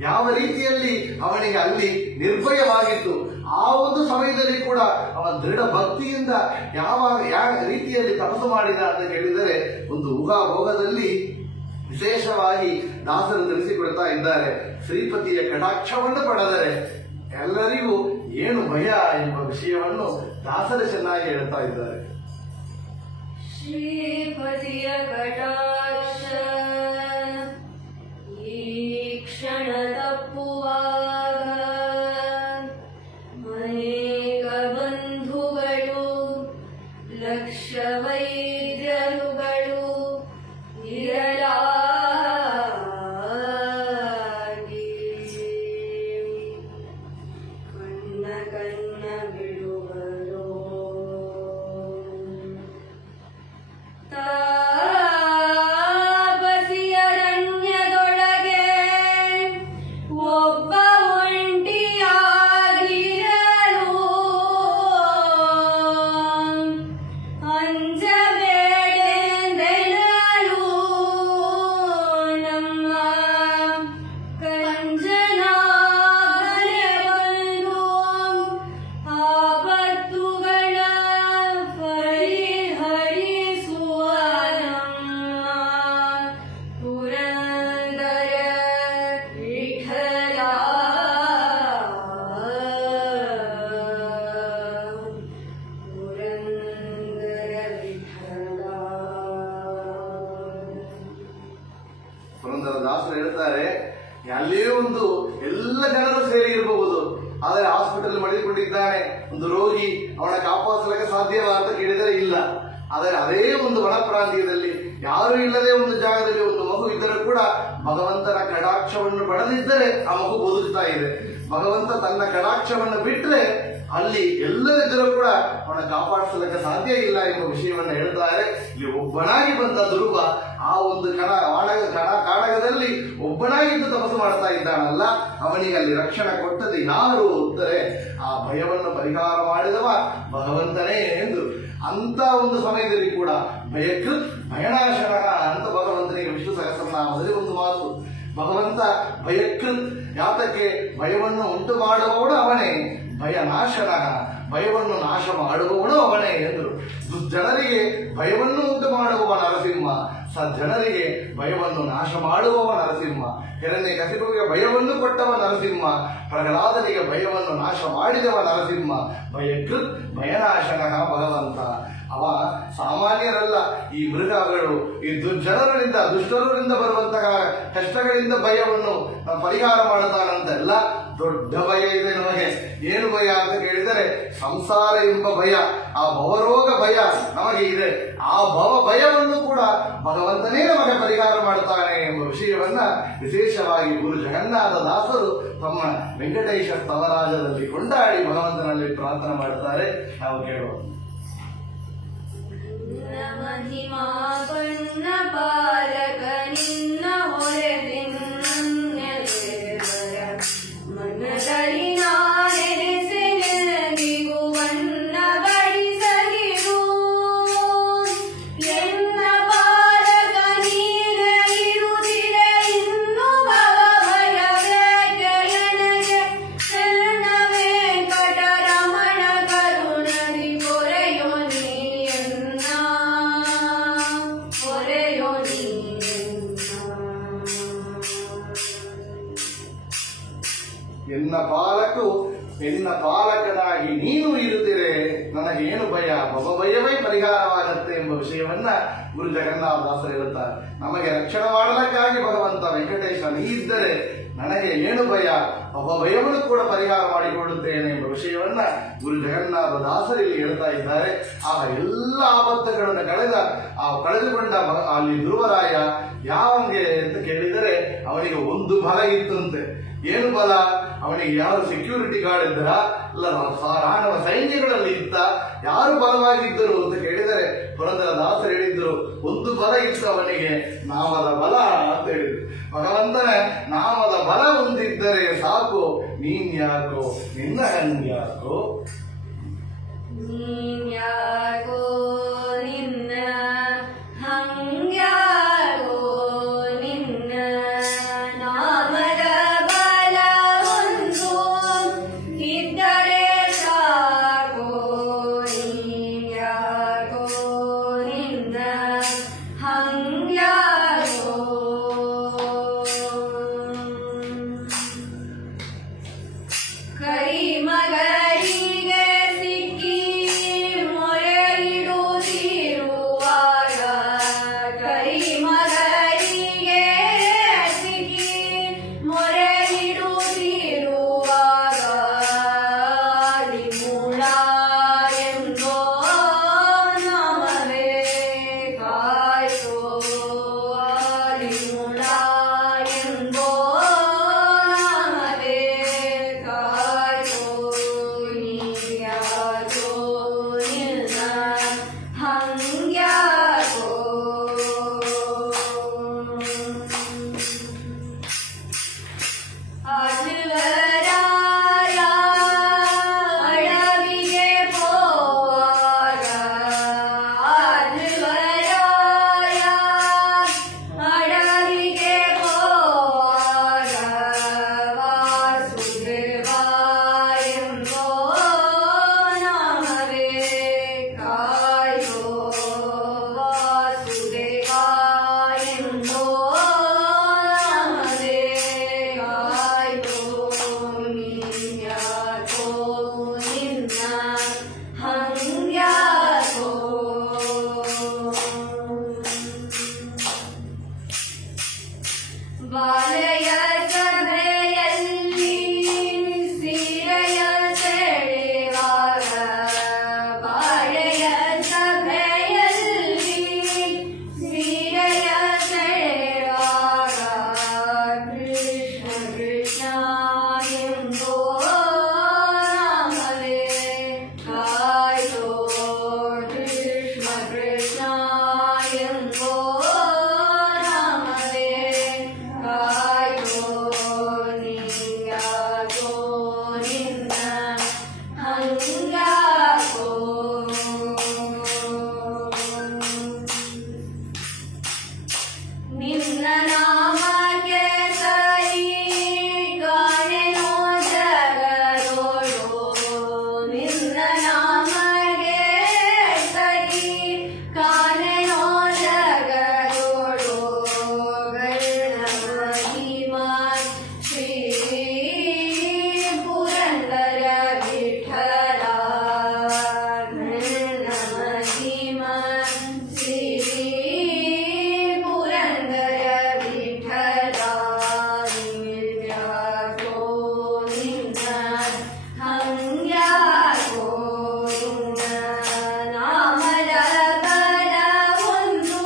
ಯಾವ ರೀತಿಯಲ್ಲಿ ಅವನಿಗೆ ಅಲ್ಲಿ ನಿರ್ಭಯವಾಗಿತ್ತು. ಆ ಒಂದು ಸಮಯದಲ್ಲಿ ಕೂಡ ಅವನ ದೃಢ ಭಕ್ತಿಯಿಂದ ಯಾವ ರೀತಿಯಲ್ಲಿ ತಪಸ್ಸು ಮಾಡಿದ ಅಂತ ಕೇಳಿದರೆ, ಒಂದು ಊಹಾಭೋಗದಲ್ಲಿ ವಿಶೇಷವಾಗಿ ದಾಸರು ತಿಳಿಸಿಕೊಡ್ತಾ ಇದ್ದಾರೆ. ಶ್ರೀಪತಿಯ ಕಟಾಕ್ಷವನ್ನು ಪಡೆದರೆ ಎಲ್ಲರಿಗೂ ಏನು ಭಯ ಎಂಬ ವಿಷಯವನ್ನು ದಾಸರು ಚೆನ್ನಾಗಿ ಹೇಳ್ತಾ ಇದ್ದಾರೆ. ಶ್ರೀಪತಿಯ ಕಟಾಕ್ಷ ಈ ಕ್ಷಣ ತಪ್ಪುವಾಗ ಅನೇಕ ಬಂಧುಗಳು ಲಕ್ಷ ವೈದ್ಯರುಗಳು ಇರಲಾಗಿ ಕಣ್ಣ ಬಿಡುವರು ತಾಪಸಿಯರಣ್ಯದೊಳಗೆ ಒಬ್ಬ ಒಂಟಿಯಾಗಿರಲು ಅಂಜಬೇಡೆಂದೆಳಲು ನಮ್ಮ ಕಂಜನಾಗರೆ ಬಂದು ಆಪತ್ತುಗಳ ಪರಿಹರಿಸುವ ನಮ್ಮ ಪುರಂದರ ವಿಠಲ. ಪುರಂದರ ವಿಠಲ. ಪುರಂದರದಾಸರು ಹೇಳ್ತಾರೆ, ಅಲ್ಲೇ ಒಂದು ಎಲ್ಲ ಜನರು ಸೇರಿ ಇರಬಹುದು, ಆದರೆ ಹಾಸ್ಪಿಟಲ್ ಮಡಿಕೊಂಡಿದ್ದಾನೆ ಒಂದು ರೋಗಿ, ಅವನ ಕಾಪಾಡಿಸಲಿಕ್ಕೆ ಸಾಧ್ಯವ ಅಂತ ಕೇಳಿದರೆ ಇಲ್ಲ. ಆದರೆ ಅದೇ ಒಂದು ವನ ಪ್ರಾಂತ್ಯದಲ್ಲಿ ಯಾರು ಇಲ್ಲದೆ ಒಂದು ಜಾಗದಲ್ಲಿ ಒಂದು ಮಗು ಇದ್ದರೂ ಕೂಡ ಭಗವಂತನ ಕಟಾಕ್ಷವನ್ನು ಪಡೆದಿದ್ದರೆ ಆ ಮಗು ಬದುಕ್ತಾ ಇದೆ. ಭಗವಂತ ತನ್ನ ಕಟಾಕ್ಷವನ್ನು ಬಿಟ್ಟರೆ ಅಲ್ಲಿ ಎಲ್ಲರಿದ್ದರೂ ಕೂಡ ಅವನ ಕಾಪಾಡಿಸಲಿಕ್ಕೆ ಸಾಧ್ಯ ಇಲ್ಲ ಎಂಬ ವಿಷಯವನ್ನು ಹೇಳ್ತಾರೆ. ಇಲ್ಲಿ ಒಬ್ಬನಾಗಿ ಬಂದ ಧ್ರುವ ಆ ಒಂದು ಕಾಳಗದಲ್ಲಿ ಒಬ್ಬನಾಗಿದ್ದು ತಪಸ್ಸು ಮಾಡ್ತಾ ಇದ್ದಾನಲ್ಲ, ಅವನಿಗೆ ಅಲ್ಲಿ ರಕ್ಷಣೆ ಕೊಟ್ಟದ್ದು ಯಾರು ಅಂದರೆ ಆ ಭಯವನ್ನು ಪರಿಹಾರ ಮಾಡಿದವ ಭಗವಂತನೇ ಎಂದು. ಅಂತ ಒಂದು ಸಮಯದಲ್ಲಿ ಕೂಡ ಭಯಕೃತ್ ಭಯನಾಶನ ಅಂತ ಭಗವಂತನಿಗೆ ವಿಷ್ಣು ಸಹಸ್ರನಾಮದಲ್ಲಿ ಒಂದು ಮಾತು. ಭಗವಂತ ಭಯಕೃತ್, ಯಾತಕ್ಕೆ? ಭಯವನ್ನು ಉಂಟು ಮಾಡುವವನು ಅವನೇ. ಭಯನಾಶನ, ಭಯವನ್ನು ನಾಶ ಮಾಡುವವನು ಅವನೇ ಎಂದರು. ದುರ್ಜನರಿಗೆ ಭಯವನ್ನು ಉಂಟು ಮಾಡುವವ ನರಸಿಂಹ, ಸಜ್ಜನರಿಗೆ ಭಯವನ್ನು ನಾಶ ಮಾಡುವವ ನರಸಿಂಹ. ಹಿರಣ್ಯಕಶಿಪುವಿಗೆ ಭಯವನ್ನು ಕೊಟ್ಟವ ನರಸಿಂಹ, ಪ್ರಹ್ಲಾದನಿಗೆ ಭಯವನ್ನು ನಾಶ ಮಾಡಿದವ ನರಸಿಂಹ. ಭಯಕೃತ್ ಭಯನಾಶನ ಭಗವಂತ. ಅವ ಸಾಮಾನ್ಯರಲ್ಲ. ಈ ಮೃಗಗಳು, ಈ ದುಷ್ಟರಿಂದ ಬರುವಂತಹ ಕಷ್ಟಗಳಿಂದ ಭಯವನ್ನು ಪರಿಹಾರ ಮಾಡುತ್ತಾನಂತೆಲ್ಲ. ದೊಡ್ಡ ಭಯ ಇದೆ ನಮಗೆ. ಏನು ಭಯ ಅಂತ ಕೇಳಿದರೆ ಸಂಸಾರ ಎಂಬ ಭಯ, ಆ ಭವರೋಗ ಭಯ ನಮಗೆ ಇದೆ. ಆ ಭಯವನ್ನು ಕೂಡ ಭಗವಂತನೇ ನಮಗೆ ಪರಿಹಾರ ಮಾಡುತ್ತಾನೆ ಎಂಬ ವಿಷಯವನ್ನ ವಿಶೇಷವಾಗಿ ಗುರು ಜಗನ್ನಾಥ ದಾಸರು ತಮ್ಮ ವೆಂಕಟೇಶ ಸ್ತವರಾಜದಲ್ಲಿ ಕೊಂಡಾಡಿ ಭಗವಂತನಲ್ಲಿ ಪ್ರಾರ್ಥನೆ ಮಾಡುತ್ತಾರೆ. ನಾವು ಕೇಳುವ. ಮಹಿಮಾ ಬಣ್ಣ ಪಾಲಕ ನಿನ್ನ ಹೊರೆದಿನ್ನರ ಮನದಲ್ಲಿ ನಾನೆಸೆನೆಂದಿಗೂ ಬಣ್ಣ ಬಡಿಸಲಿರು ನಿನ್ನ ಪಾಲಕನಾಗಿ ನೀನು ಇರುತ್ತಿರೆ ನನಗೇನು ಭಯ, ಭಯವೇ ಪರಿಹಾರವಾಗತ್ತೆ ಎಂಬ ವಿಷಯವನ್ನ ಗುರು ಜಗನ್ನಾಥದಾಸರು ಹೇಳುತ್ತಾರೆ. ನಮಗೆ ರಕ್ಷಣೆ ಮಾಡಲಿಕ್ಕಾಗಿ ಭಗವಂತ ವೆಂಕಟೇಶ ನೀ ಇದ್ದರೆ ನನಗೆ ಏನು ಭಯ, ಭಯವನ್ನು ಕೂಡ ಪರಿಹಾರ ಮಾಡಿಕೊಳ್ಳುತ್ತೇನೆ ಎಂಬ ವಿಷಯವನ್ನ ಗುರು ಜಗನ್ನಾಥದಾಸರು ಇಲ್ಲಿ ಹೇಳ್ತಾ ಇದ್ದಾರೆ. ಆ ಎಲ್ಲ ಆಪತ್ತುಗಳನ್ನು ಕಳೆದುಕೊಂಡ ಅಲ್ಲಿ ಧ್ರುವರಾಯ ಯಾವಂಗೆ ಅಂತ ಕೇಳಿದರೆ ಅವನಿಗೆ ಒಂದು ಬಲ ಇತ್ತಂತೆ. ಏನು ಬಲ? ಅವನಿಗೆ ಯಾರು ಸೆಕ್ಯೂರಿಟಿ ಗಾರ್ಡ್ ಇದ್ದರ ಅಲ್ಲ, ರಾಣವ ಸೈನ್ಯಗಳಲ್ಲಿ ಇತ್ತ. ಯಾರು ಬಲವಾಗಿದ್ದರು ಅಂತ ಕೇಳಿದರೆ ಪುರಂದರದಾಸರು ಹೇಳಿದ್ರು ಒಂದು ಬಲ ಇತ್ತು ಅವನಿಗೆ, ನಾಮದ ಬಲ ಅಂತ ಹೇಳಿದ್ರು. ಭಗವಂತನ ನಾಮದ ಬಲ ಹೊಂದಿದ್ದರೆ ಸಾಕು, ನೀನ್ಯಾಕೋ ನಿನ್ನ ಹಂಗ್ಯಾಕೋ ನೀನ್ಯಾಕೋ ನಿನ್ನ ಹಂಗ್ಯಾಕೋ ನಿನ್ನ ನಾಮದ ಬಲ ಒಂದು ಇದ್ದರೆ ಸಾಕೋ, ನೀನ್ಯಾಕೋ ನಿನ್ನ ಹಂಗ್ಯಾಕೋ. ಕರಿಮಗರಿಗೆ ಸಿಕ್ಕಿ ಮೊರೆ ಇಡುತ್ತಿರುವಾಗ, ಕರಿಮಗರಿಗೆ ಸಿಕ್ಕಿ ಮೊರೆ ಇಡುತ್ತಿರುವಾಗ ಮೂಳ ಎಂದೋ ನಾಮವೇ ಕಾಯ್ತೋ, ಮೂಳ ಎಂದೋ ನಾಮವೇ ಕಾಯ್ತೋ. ನೀನ್ಯಾಕೋ ನಿನ್ನ ಹಂಗ್ಯಾಕೋ. ಅಜುವರಾಯ ಅಡವಿಗೆ ಪೋವಾಗ, ಅಜುವರಾಯ ಅಡವಿಗೆ ಪೋವಾಗ ವಾಸುದೇವ ಎಂದೋ ನಾಮವೇ ಕಾಯ್ತೋ, ವಾಸುದೇವ ಎಂದೋ ನಾಮವೇ ಕಾಯ್ತೋ. ನೀನ್ಯಾಕೋ ನಿನ್ನ ಹಂಗ್ಯಾಕೋ. ಬಾಲೆಯ ಸಭೆಯಲ್ಲಿ ಸೀರೆಯ ಸೆಳೆವಾಗ, ಬಾಲೆಯ ಸಭೆಯಲ್ಲಿ ಸೀರೆಯ ಸೆಳೆವಾಗ ಕೃಷ್ಣ ಕೃಷ್ಣ ಎಂದೋ ನಾಮವೇ ಕಾಯ್ತೋ, ಕೃಷ್ಣ ಕೃಷ್ಣ ಎಂದೋ ನಾಮವೇ ಕಾಯ್ತೋ. ನೀನ್ಯಾಕೋ ನಿನ್ನ ಹಂಗ್ಯಾಕೋ. ನಿನ್ನ ನಾಮಕ್ಕೆ ಸರಿ ಕಾಣೆನೋ ಜಗದೋಳು, ನಿನ್ನ ನಾಮಗೆ ಸರಿ ಕಾಣೆನೋ ಜಗದೋಳು. ಗಣಮಹಿಮ ಶ್ರೀ ಪುರಂದರ ವಿಠಲ, ಗಣಮಹಿಮ ಶ್ರೀ ಪುರಂದರ ವಿಠಲ. ನೀನ್ಯಾಕೋ ನಿನ್ನ ಹಂಗ್ಯಾಕೋ. ನಾಮದ ಬಲ ಒಂದು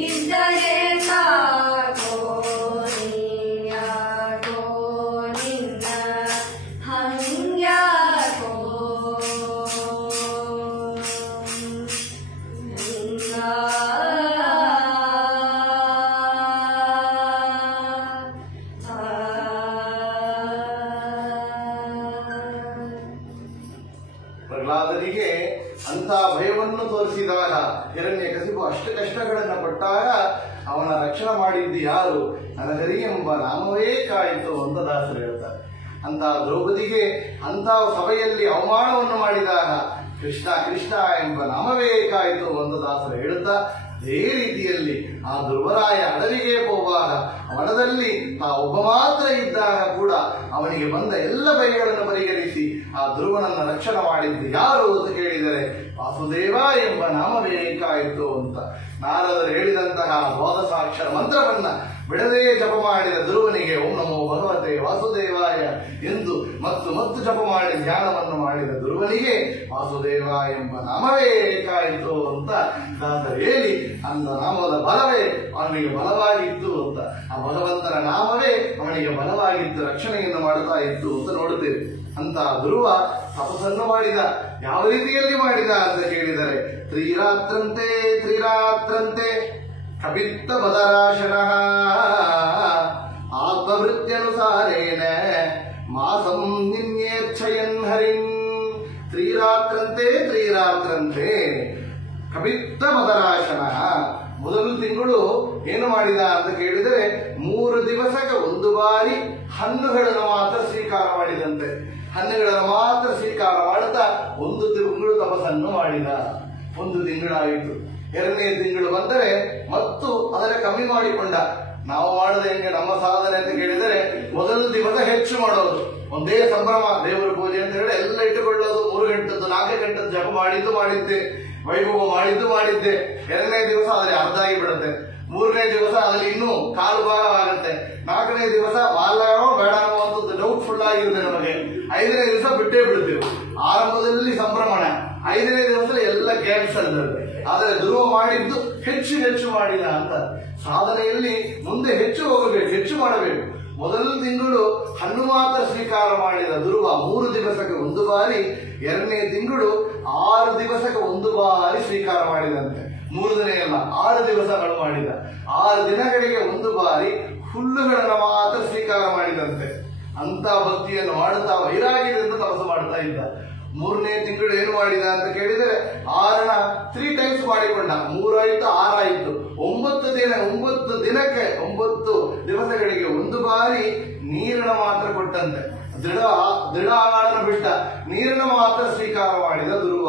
ಇದ್ದರೆ ಸಾಕೋ, ನೀನ್ಯಾಕೋ ನಿನ್ನ ಹಂಗ್ಯಾಕೋ. ಪ್ರಹ್ಲಾದನಿಗೆ ಅಂತ ಭಯವನ್ನು ತೋರಿಸಿದಾಗ, ಹಿರಣ್ಯಕಶಿಪು ಅಷ್ಟು ಕಷ್ಟಗಳನ್ನು ಪಟ್ಟಾಗ ಅವನ ರಕ್ಷಣೆ ಮಾಡಿದ್ದು ಯಾರು? ನನಗರಿ ಎಂಬ ನಾಮವೇ ಕಾಯಿತು ಅಂತ ದಾಸರು ಹೇಳ್ತಾರೆ. ಅಂತ ದ್ರೌಪದಿಗೆ ಅಂತ ಸಭೆಯಲ್ಲಿ ಅವಮಾನವನ್ನು ಮಾಡಿದಾಗ ಕೃಷ್ಣ ಕೃಷ್ಣ ಎಂಬ ನಾಮವೇ ಕಾಯಿತು ಅಂತ ದಾಸರು ಹೇಳುತ್ತಾ ಅದೇ ರೀತಿಯಲ್ಲಿ ಆ ಧ್ರುವರಾಯ ಅಡವಿಗೆ ಹೋಗುವಾಗ ವನದಲ್ಲಿ ಒಬ್ಬ ಮಾತ್ರ ಇದ್ದಾಗ ಕೂಡ ಅವನಿಗೆ ಬಂದ ಎಲ್ಲ ಬಗೆಗಳನ್ನು ಪರಿಹರಿಸಿ ಆ ಧ್ರುವನನ್ನ ರಕ್ಷಣೆ ಮಾಡಿದ್ದು ಯಾರು ಅಂತ ಕೇಳಿದರೆ ವಾಸುದೇವ ಎಂಬ ನಾಮವೇ ಬೇಕಾಯಿತು ಅಂತ ನಾರದರು ಹೇಳಿದಂತಹ ದ್ವಾದಶಾಕ್ಷರ ಮಂತ್ರವನ್ನ ಬಿಡದೇ ಜಪ ಮಾಡಿದ ಧ್ರುವನಿಗೆ ಓಂ ನಮೋ ಭಗವತೆ ವಾಸುದೇವಾಯ ಎಂದು ಮತ್ತು ಜಪ ಮಾಡಿ ಧ್ಯಾನವನ್ನು ಮಾಡಿದ ಧ್ರುವನಿಗೆ ವಾಸುದೇವ ಎಂಬ ನಾಮವೇ ಬೇಕಾಯಿತು ಅಂತ ದಾಸರು ಹೇಳಿ ಅಂದ ನಾಮದ ಬಲವೇ ಅವನಿಗೆ ಬಲವಾಗಿತ್ತು ಅಂತ ಆ ಭಗವಂತನ ನಾಮವೇ ಅವನಿಗೆ ಬಲವಾಗಿತ್ತು, ರಕ್ಷಣೆಯನ್ನು ಮಾಡ್ತಾ ಇತ್ತು ಅಂತ ನೋಡುತ್ತೇವೆ. ಅಂತ ಧ್ರುವ ತಪಸ್ಸನ್ನು ಮಾಡಿದ. ಯಾವ ರೀತಿಯಲ್ಲಿ ಮಾಡಿದ ಅಂತ ಕೇಳಿದರೆ ತ್ರಿರಾತ್ರಂತೆ ಕಪಿತ್ತ ಬದರಾಶನ ಆತ್ಮವೃತ್ಯನುಸಾರೇಣ ಮಾಸಂ ನಿನ್ಯೇಚ್ಛಯನ್ ಹರಿಂ. ತ್ರಿರಾತ್ರಂತೆ ಕಪಿತ್ತ ಬದರಾಶನ ಮೊದಲು ತಿಂಗಳು ಏನು ಮಾಡಿದ ಅಂತ ಕೇಳಿದರೆ 3 ದಿವಸಕ್ಕೆ ಒಂದು ಬಾರಿ ಹಣ್ಣುಗಳನ್ನು ಮಾತ್ರ ಸ್ವೀಕಾರ ಮಾಡಿದಂತೆ. ಹಣ್ಣುಗಳನ್ನು ಮಾತ್ರ ಸ್ವೀಕಾರ ಮಾಡುತ್ತಾ 1 ತಿಂಗಳು ತಪಸ್ಸನ್ನು ಮಾಡಿದ. 1 ತಿಂಗಳಾಯಿತು. 2ನೇ ತಿಂಗಳು ಬಂದರೆ ಮತ್ತು ಅದನ್ನು ಕಮ್ಮಿ ಮಾಡಿಕೊಂಡ. ನಾವು ಮಾಡೋದು ಹೆಂಗೆ ನಮ್ಮ ಸಾಧನೆ ಅಂತ ಕೇಳಿದರೆ ಮೊದಲ ದಿವಸ ಹೆಚ್ಚು ಮಾಡೋದು, ಒಂದೇ ಸಂಭ್ರಮ, ದೇವರ ಪೂಜೆ ಅಂತ ಹೇಳಿ ಎಲ್ಲ ಇಟ್ಟುಕೊಳ್ಳೋದು. 3 ಗಂಟೆದ್ದು 4 ಗಂಟೆದ್ದು ಜಪ ಮಾಡಿದ್ದೆ, ವೈಭವ ಮಾಡಿದ್ದೆ. 2ನೇ ದಿವಸ ಅದ್ರಲ್ಲಿ ಅರ್ಧ ಆಗಿ ಬಿಡುತ್ತೆ. 3ನೇ ದಿವಸ ಅದ್ರಲ್ಲಿ ಇನ್ನೂ ಕಾಲು ಭಾಗ ಆಗುತ್ತೆ. 4ನೇ ದಿವಸ ಮಾಲೋ ಬೇಡನೋ ಅಂತ ಡೌಟ್ಫುಲ್ ಆಗಿರುತ್ತೆ ನಮಗೆ. 5ನೇ ದಿವಸ ಬಿಟ್ಟೇ ಬಿಡ್ತೇವೆ. ಆರಂಭದಲ್ಲಿ ಸಂಭ್ರಮಣ, 5ನೇ ದಿವಸ ಎಲ್ಲ ಕ್ಯಾನ್ಸಲ್. ಆದರೆ ಧ್ರುವ ಮಾಡಿದ್ದು ಹೆಚ್ಚು ಮಾಡಿದ ಅಂತ. ಸಾಧನೆಯಲ್ಲಿ ಮುಂದೆ ಹೆಚ್ಚು ಹೋಗಬೇಕು, ಹೆಚ್ಚು ಮಾಡಬೇಕು. ಮೊದಲ ತಿಂಗಳು ಹಣ್ಣು ಮಾತ್ರ ಸ್ವೀಕಾರ ಮಾಡಿದ ಧ್ರುವ 3 ದಿವಸಕ್ಕೆ ಒಂದು ಬಾರಿ, 2ನೇ ತಿಂಗಳು 6 ದಿವಸಕ್ಕೆ ಒಂದು ಬಾರಿ ಸ್ವೀಕಾರ ಮಾಡಿದಂತೆ. 3 ದಿನ ಎಲ್ಲ 6 ದಿವಸಗಳು ಮಾಡಿದ. 6 ದಿನಗಳಿಗೆ ಒಂದು ಬಾರಿ ಹುಲ್ಲುಗಳನ್ನು ಮಾತ್ರ ಸ್ವೀಕಾರ ಮಾಡಿದಂತೆ. ಅಂತ ಭಕ್ತಿಯನ್ನು ಮಾಡುತ್ತಾ ವೈರಾಗ್ಯದಿಂದ ತಪಸ್ಸು ಮಾಡ್ತಾ ಇದ್ದ. 3ನೇ ತಿಂಗಳು ಏನು ಮಾಡಿದ ಅಂತ ಕೇಳಿದರೆ 6ನ 3 ಟೈಮ್ಸ್ ಮಾಡಿಕೊಂಡ. 3 ಆಯಿತು, 6 ಆಯಿತು. 9 ದಿನಕ್ಕೆ 9 ದಿವಸಗಳಿಗೆ ಒಂದು ಬಾರಿ ನೀರನ್ನು ಮಾತ್ರ ಕೊಟ್ಟಂತೆ. ದೃಢ ಆಹಾರನ ಬಿಟ್ಟ, ನೀರನ್ನು ಮಾತ್ರ ಸ್ವೀಕಾರ ಮಾಡಿದ ಧ್ರುವ.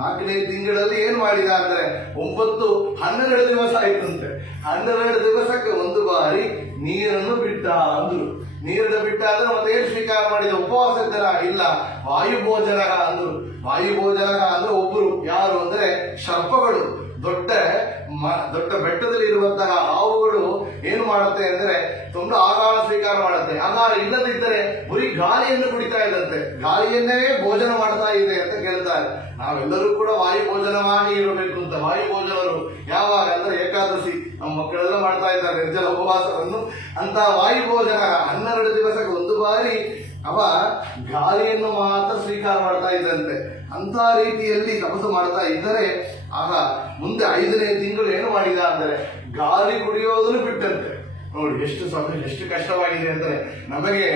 4ನೇ ತಿಂಗಳಲ್ಲಿ ಏನು ಮಾಡಿದ ಅಂದ್ರೆ 9, 12 ದಿವಸ ಆಯ್ತಂತೆ. 12 ದಿವಸಕ್ಕೆ ಒಂದು ಬಾರಿ ನೀರನ್ನು ಬಿಟ್ಟ ಅಂದ್ರು. ನೀರನ್ನು ಬಿಟ್ಟ ಅಂದ್ರೆ ಮತ್ತೆ ಏನು ಸ್ವೀಕಾರ ಮಾಡಿದ? ಉಪವಾಸ ಇದ್ದರ ಇಲ್ಲ, ವಾಯುಭೋಜನ ಅಂದ್ರು. ವಾಯುಭೋಜನ ಅಂದ್ರೆ ಒಬ್ರು ಯಾರು ಅಂದ್ರೆ ಸರ್ಪಗಳು, ದೊಡ್ಡ ಬೆಟ್ಟದಲ್ಲಿ ಇರುವಂತಹ ಹಾವುಗಳು ಏನು ಮಾಡುತ್ತೆ ಅಂದ್ರೆ ತುಂಬ ಆಹಾರ ಸ್ವೀಕಾರ ಮಾಡುತ್ತೆ. ಆಹಾರ ಇಲ್ಲದಿದ್ದರೆ ಬರೀ ಗಾಳಿಯನ್ನು ಕುಡಿತಾ ಇದ್ದಂತೆ. ಗಾಳಿಯನ್ನೇ ಭೋಜನ ಮಾಡ್ತಾ ಇದೆ ಅಂತ ಕೇಳ್ತಾರೆ. ನಾವೆಲ್ಲರೂ ಕೂಡ ವಾಯು ಭೋಜನವಾಗಿ ಇರಬೇಕು ಅಂತ. ವಾಯು ಭೋಜನರು ಯಾವಾಗ ಅಂದ್ರೆ ಏಕಾದಶಿ, ನಮ್ಮ ಮಕ್ಕಳೆಲ್ಲ ಮಾಡ್ತಾ ಇದ್ದಾರೆ ನಿರ್ಜಲ ಉಪವಾಸವನ್ನು. ಅಂತ ವಾಯು ಭೋಜನ 12 ದಿವಸಕ್ಕೆ ಒಂದು ಬಾರಿ ಅವ ಗಾಳಿಯನ್ನು ಮಾತ್ರ ಸ್ವೀಕಾರ ಮಾಡ್ತಾ ಇದ್ದಂತೆ. ಅಂತ ರೀತಿಯಲ್ಲಿ ತಪಸ್ಸು ಮಾಡ್ತಾ ಇದ್ದರೆ ಆಗ ಮುಂದೆ 5ನೇ ತಿಂಗಳು ಏನು ಮಾಡಿದ ಅಂದರೆ ಗಾಳಿ ಕುಡಿಯೋದನ್ನು ಬಿಟ್ಟಂತೆ. ನೋಡಿ ಎಷ್ಟು ಕಷ್ಟವಾಗಿದೆ ಅಂದರೆ ನಮಗೆ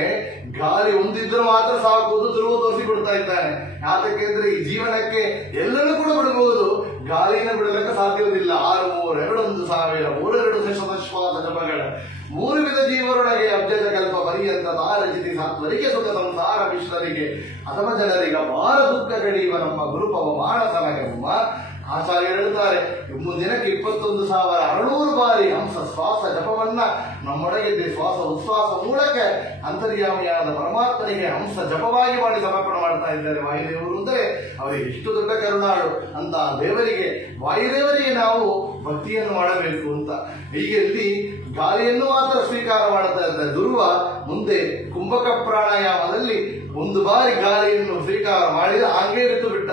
ಗಾಳಿ ಒಂದಿದ್ದರೂ ಮಾತ್ರ ಸಾಕುವುದು ಧ್ರುವ ತೋರಿಸಿಕೊಡ್ತಾ ಇದ್ದಾನೆ. ಯಾತಕ್ಕೆ ಅಂದ್ರೆ ಈ ಜೀವನಕ್ಕೆ ಎಲ್ಲರೂ ಕೂಡ ಬಿಡಬಹುದು, ಗಾಳಿನ ಬಿಡಲಿಕ್ಕೆ ಸಾಧ್ಯವಿಲ್ಲ. 6, 3, 2, 1,000, 3, 2 ಶ್ವಾಸ ಜಪಗಳ 3 ವಿಧ ಜೀವರೊಳಗೆ ಅಬ್ಜದ ಕಲ್ಪ ಪರ್ಯಂತ ತಾರಚಿತಿ ಸಾತ್ವರಿಗೆ ಸುಖ ಸಂಸಾರ ಮಿಶ್ರರಿಗೆ ಅಸಮ ಜನರಿಗೆ ಅಪಾರ ದುಃಖ ಗಡಿಯುವ ನಮ್ಮ ಗುರುಪವ ಮಾನಸನಗೆಮ್ಮ. ಆಚಾರ್ಯ ಹೇಳುತ್ತಾರೆ, ದಿನಕ್ಕೆ 21,600 ಬಾರಿ ಹಂಸ ಶ್ವಾಸ ಜಪವನ್ನ ನಮ್ಮೊಳಗಿದ್ದ ಶ್ವಾಸ ಉಚ್ಛ್ವಾಸ ಮೂಲಕ ಅಂತರ್ಯಾಮಿಯಾದ ಪರಮಾತ್ಮನಿಗೆ ಹಂಸ ಜಪವಾಗಿ ಮಾಡಿ ಸಮರ್ಪಣೆ ಮಾಡ್ತಾ ಇದ್ದಾರೆ ವಾಯುದೇವರು. ಅಂದರೆ ಅವರಿಗೆ ಎಷ್ಟು ದೊಡ್ಡ ಕರುಣಾಳು ಅಂತ ದೇವರಿಗೆ, ವಾಯುದೇವರಿಗೆ ನಾವು ಭಕ್ತಿಯನ್ನು ಮಾಡಬೇಕು ಅಂತ. ಹೀಗೆ ಇಲ್ಲಿ ಗಾಳಿಯನ್ನು ಮಾತ್ರ ಸ್ವೀಕಾರ ಮಾಡುತ್ತಾ ಇದ್ದಾರೆ ಧ್ರುವ. ಮುಂದೆ ಕುಂಭಕ ಪ್ರಾಣಾಯಾಮದಲ್ಲಿ ಒಂದು ಬಾರಿ ಗಾಳಿಯನ್ನು ಸ್ವೀಕಾರ ಮಾಡಿದ, ಹಂಗೆ ಬಿಟ್ಟು ಬಿಟ್ಟ.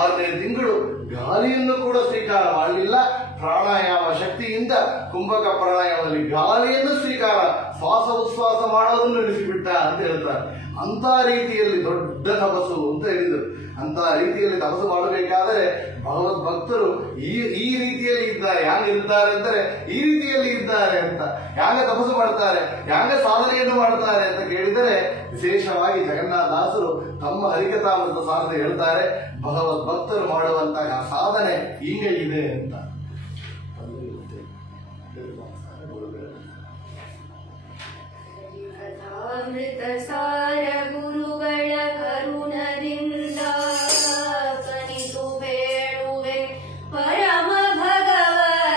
6ನೇ ತಿಂಗಳು ಗಾಳಿಯನ್ನು ಕೂಡ ಸ್ವೀಕಾರ ಮಾಡಲಿಲ್ಲ. ಪ್ರಾಣಾಯಾಮ ಶಕ್ತಿಯಿಂದ ಕುಂಭಕ ಪ್ರಾಣಾಯಾಮದಲ್ಲಿ ಗಾಳಿಯನ್ನು ಸ್ವೀಕಾರ, ಶ್ವಾಸ ಉಚ್ಛ್ವಾಸ ಮಾಡೋದನ್ನು ನಿಲ್ಲಿಸಿಬಿಟ್ಟ ಅಂತ ಹೇಳ್ತಾರೆ. ಅಂತ ರೀತಿಯಲ್ಲಿ ದೊಡ್ಡ ತಪಸ್ಸು ಅಂತ ಹೇಳಿದರು. ಅಂತ ರೀತಿಯಲ್ಲಿ ತಪಸ್ಸು ಮಾಡಬೇಕಾದರೆ ಭಗವದ್ ಭಕ್ತರು ಈ ರೀತಿಯಲ್ಲಿ ಇದ್ದಾರೆ. ಹ್ಯಾಂಗ ಇರ್ತಾರೆ ಅಂದರೆ ಈ ರೀತಿಯಲ್ಲಿ ಇದ್ದಾರೆ ಅಂತ. ಹ್ಯಾಂಗ ತಪಸ್ಸು ಮಾಡ್ತಾರೆ, ಹ್ಯಾಂಗ ಸಾಧನೆಯನ್ನು ಮಾಡ್ತಾರೆ ಅಂತ ಕೇಳಿದರೆ ವಿಶೇಷವಾಗಿ ಜಗನ್ನಾಥದಾಸರು ತಮ್ಮ ಹರಿಕಥಾಮೃತ ಸಾಧನೆ ಹೇಳ್ತಾರೆ, ಭಗವದ್ ಭಕ್ತರು ಮಾಡುವಂತಹ ಸಾಧನೆ ಹೀಗೆ ಇದೆ ಅಂತ. ಅಮೃತ ಸಾರ ಗುರುಗಳ ಕರುಣದಿಂದ ಕನಿತು ಬೇಡುವೆ ಪರಮ ಭಗವದ್ಪಾದ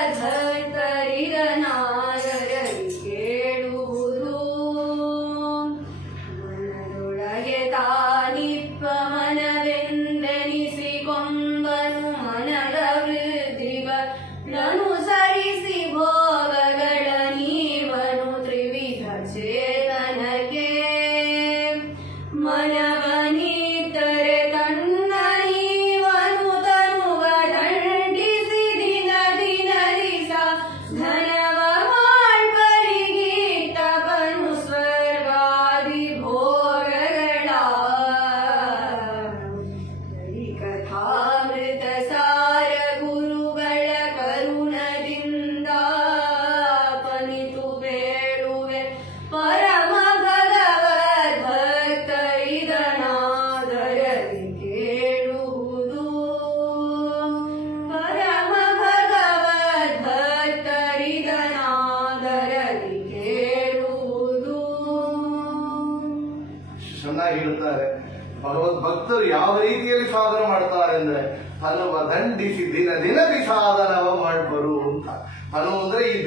ಭಕ್ತರು ಯಾವ ರೀತಿಯಲ್ಲಿ ಸಾಧನ ಮಾಡ್ತಾರೆ ಅಂದ್ರೆ ತನುವ ದಂಡಿಸಿ ದಿನ ದಿನದಿ ಸಾಧನವ ಮಾಡ್ಬರು ಅಂತ. ತನು ಅಂದ್ರೆ ಈ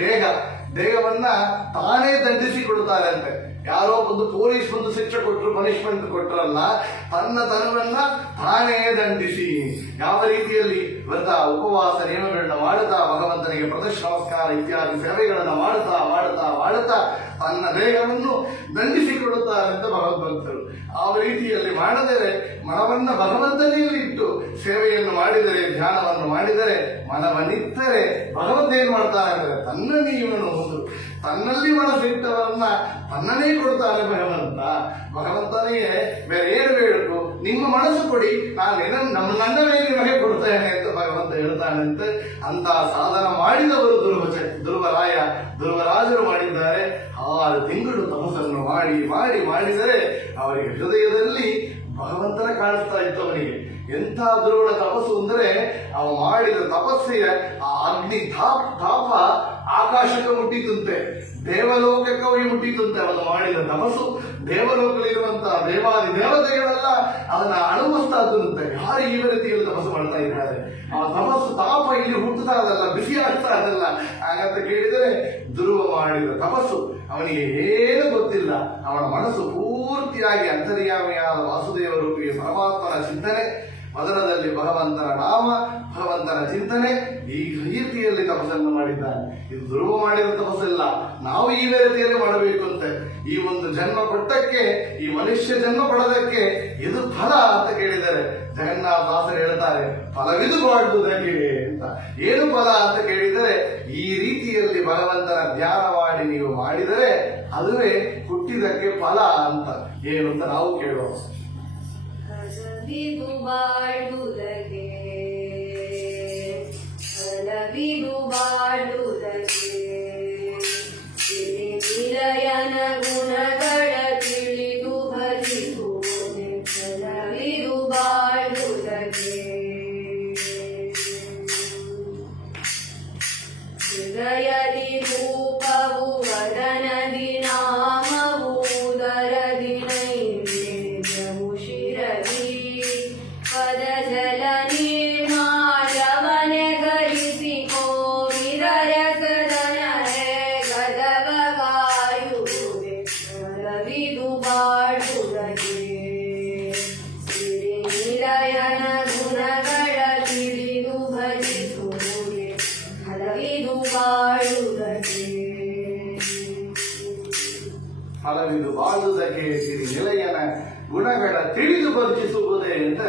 ದೇಹವನ್ನ ತಾನೇ ದಂಡಿಸಿಕೊಡ್ತಾರೆ ಅಂತೆ. ಯಾರೋ ಒಂದು ಪೊಲೀಸ್ ಒಂದು ಶಿಕ್ಷೆ ಕೊಟ್ಟರು, ಪನಿಷ್ಮೆಂಟ್ ಕೊಟ್ಟರಲ್ಲ, ತನ್ನ ತನುವನ್ನ ತಾನೇ ದಂಡಿಸಿ ಯಾವ ರೀತಿಯಲ್ಲಿ ವ್ರತ ಉಪವಾಸ ನಿಯಮಗಳನ್ನ ಮಾಡುತ್ತಾ ಭಗವಂತನಿಗೆ ಪ್ರದಕ್ಷಿಣ ನಮಸ್ಕಾರ ಇತ್ಯಾದಿ ಸೇವೆಗಳನ್ನ ಮಾಡುತ್ತಾ ತನ್ನ ದೇಹವನ್ನು ದಂಡಿಸಿಕೊಡುತ್ತಾರೆ ಅಂತ ಭಗವದ್ಭಕ್ತರು. ಆ ರೀತಿಯಲ್ಲಿ ಮಾಡದರೆ ಮನವನ್ನ ಭಗವಂತನಲ್ಲಿ ಇಟ್ಟು ಸೇವೆಯನ್ನು ಮಾಡಿದರೆ, ಧ್ಯಾನವನ್ನು ಮಾಡಿದರೆ, ಮನವನ್ನಿತ್ತರೆ ಭಗವಂತ ಏನ್ ಮಾಡ್ತಾನೆ ಅಂದ್ರೆ ತನ್ನನ್ನೇ ಇವನು ಒಂದು ತನ್ನಲ್ಲಿ ಮನಸ್ಸಿಟ್ಟವರನ್ನ ತನ್ನನ್ನೇ ಕೊಡ್ತಾನೆ ಭಗವಂತನಿಗೆ ಬೇರೆ ಏನು ಬೇಕು, ನಿಮ್ಮ ಮನಸ್ಸು ಕೊಡಿ, ನನ್ನನ್ನೇ ನಿಮಗೆ ಕೊಡ್ತೇನೆ ಅಂತ ಭಗವಂತ ಹೇಳ್ತಾನಂತೆ. ಅಂತ ಸಾಧನ ಮಾಡಿದವರು ಧ್ರುವರಾಜರು ಮಾಡಿದ್ದಾರೆ. 6 ತಿಂಗಳು ತಪಸ್ಸನ್ನು ಮಾಡಿದರೆ ಅವರಿಗೆ ಹೃದಯದಲ್ಲಿ ಭಗವಂತನ ಕಾಣಿಸ್ತಾ ಇತ್ತು. ಅವನಿಗೆ ಎಂಥ ಧ್ರುವನ ತಪಸ್ಸು ಅಂದ್ರೆ ಅವ ಮಾಡಿದ ತಪಸ್ಸಿಗೆ ಆ ಅಗ್ನಿ ತಾಪ ಆಕಾಶಕ್ಕೆ ಮುಟ್ಟಿತಂತೆ, ದೇವಲೋಕಕ್ಕೆ ಹೋಗಿ ಮುಟ್ಟಿತಂತೆ. ಅವನು ಮಾಡಿದ ತಪಸ್ಸು ದೇವಲೋಕದಲ್ಲಿರುವಂತಹ ದೇವಾದಿ ದೇವತೆಗಳೆಲ್ಲ ಅದನ್ನ ಅನುಭವಿಸ್ತಾದಂತೆ. ಯಾರು ಈ ರೀತಿಯಲ್ಲಿ ತಪಸ್ಸು ಮಾಡ್ತಾ ಇದ್ದಾರೆ? ಆ ತಪಸ್ಸು ತಾಪ ಇಲ್ಲಿ ಹುಟ್ಟುತ್ತಾ ಅದಲ್ಲ, ಬಿಸಿ ಆಗ್ತಾ ಅದಲ್ಲ. ಹಾಗಂತ ಕೇಳಿದರೆ ಧ್ರುವ ಮಾಡಿದ ತಪಸ್ಸು ಅವನಿಗೆ ಏನು ಗೊತ್ತಿಲ್ಲ. ಅವನ ಮನಸ್ಸು ಪೂರ್ತಿಯಾಗಿ ಅಂತರ್ಯಾಮಿಯಾದ ವಾಸುದೇವ ರೂಪಿಗೆ ಪರಮಾತ್ಮನ ಚಿಂತನೆ, ಮೊದಲದಲ್ಲಿ ಭಗವಂತನ ನಾಮ, ಭಗವಂತನ ಚಿಂತನೆ, ಈ ರೀತಿಯಲ್ಲಿ ತಪಸ್ಸನ್ನು ಮಾಡಿದ್ದಾನೆ. ಇದು ಧ್ರುವ ಮಾಡಿದ ತಪಸ್ಸಲ್ಲ, ನಾವು ಈ ರೀತಿಯಲ್ಲಿ ಮಾಡಬೇಕು ಅಂತ. ಈ ಒಂದು ಜನ್ಮ ಕೊಟ್ಟಕ್ಕೆ, ಈ ಮನುಷ್ಯ ಜನ್ಮ ಪಡೆದಕ್ಕೆ ಇದು ಫಲ ಅಂತ ಕೇಳಿದರೆ ಜಗನ್ನಾಥದಾಸರು ಹೇಳ್ತಾರೆ, ಫಲವಿದು ಮಾಡುವುದಕ್ಕೆ ಅಂತ. ಏನು ಫಲ ಅಂತ ಕೇಳಿದರೆ, ಈ ರೀತಿಯಲ್ಲಿ ಭಗವಂತನ ಧ್ಯಾನ ಮಾಡಿ ನೀವು ಮಾಡಿದರೆ ಅದುವೇ ಹುಟ್ಟಿದಕ್ಕೆ ಫಲ ಅಂತ. ಏನು ಅಂತ ನಾವು ಕೇಳೋಣ. ಫಲವಿದು ಬಾಳುವುದಕ್ಕೆ ನಿಲಯನ ಗುಣಗಳ ತಿಳಿದು ಭಜಿಸುವುದೇ ಫಲವಿದು ಬಾಳುವುದಕ್ಕೆ. ಹೃದಯದಿ ರೂಪವು ವದನದಿ ನಾಮವು ಉದರದಿ ನೈವೇದ್ಯವು ಶಿರದಿ ಪದ ಜಲ ನಿರ್ಮಾಣವನೆ ಗರಿಸಿಕೋ ವಿರಯಸದನರೇ ಗದವ ಕಾಯುವುದೇ ಫಲವಿದು ಬಾಳುವುದಕ್ಕೆ. ಸಿರಿ ನಿಲಯನ ಗುಣಗಳ ತಿಳಿದು ಭಜಿಸುವುದೇ ಫಲವಿದು ಬಾಳುವುದಕ್ಕೆ. ಫಲವಿದು ಬಾಳುವುದಕ್ಕೆ ಸಿರಿ ನಿಲಯನ ಗುಣಗಳ ತಿಳಿದು ಭಜಿಸುವುದೇ ಅಂತ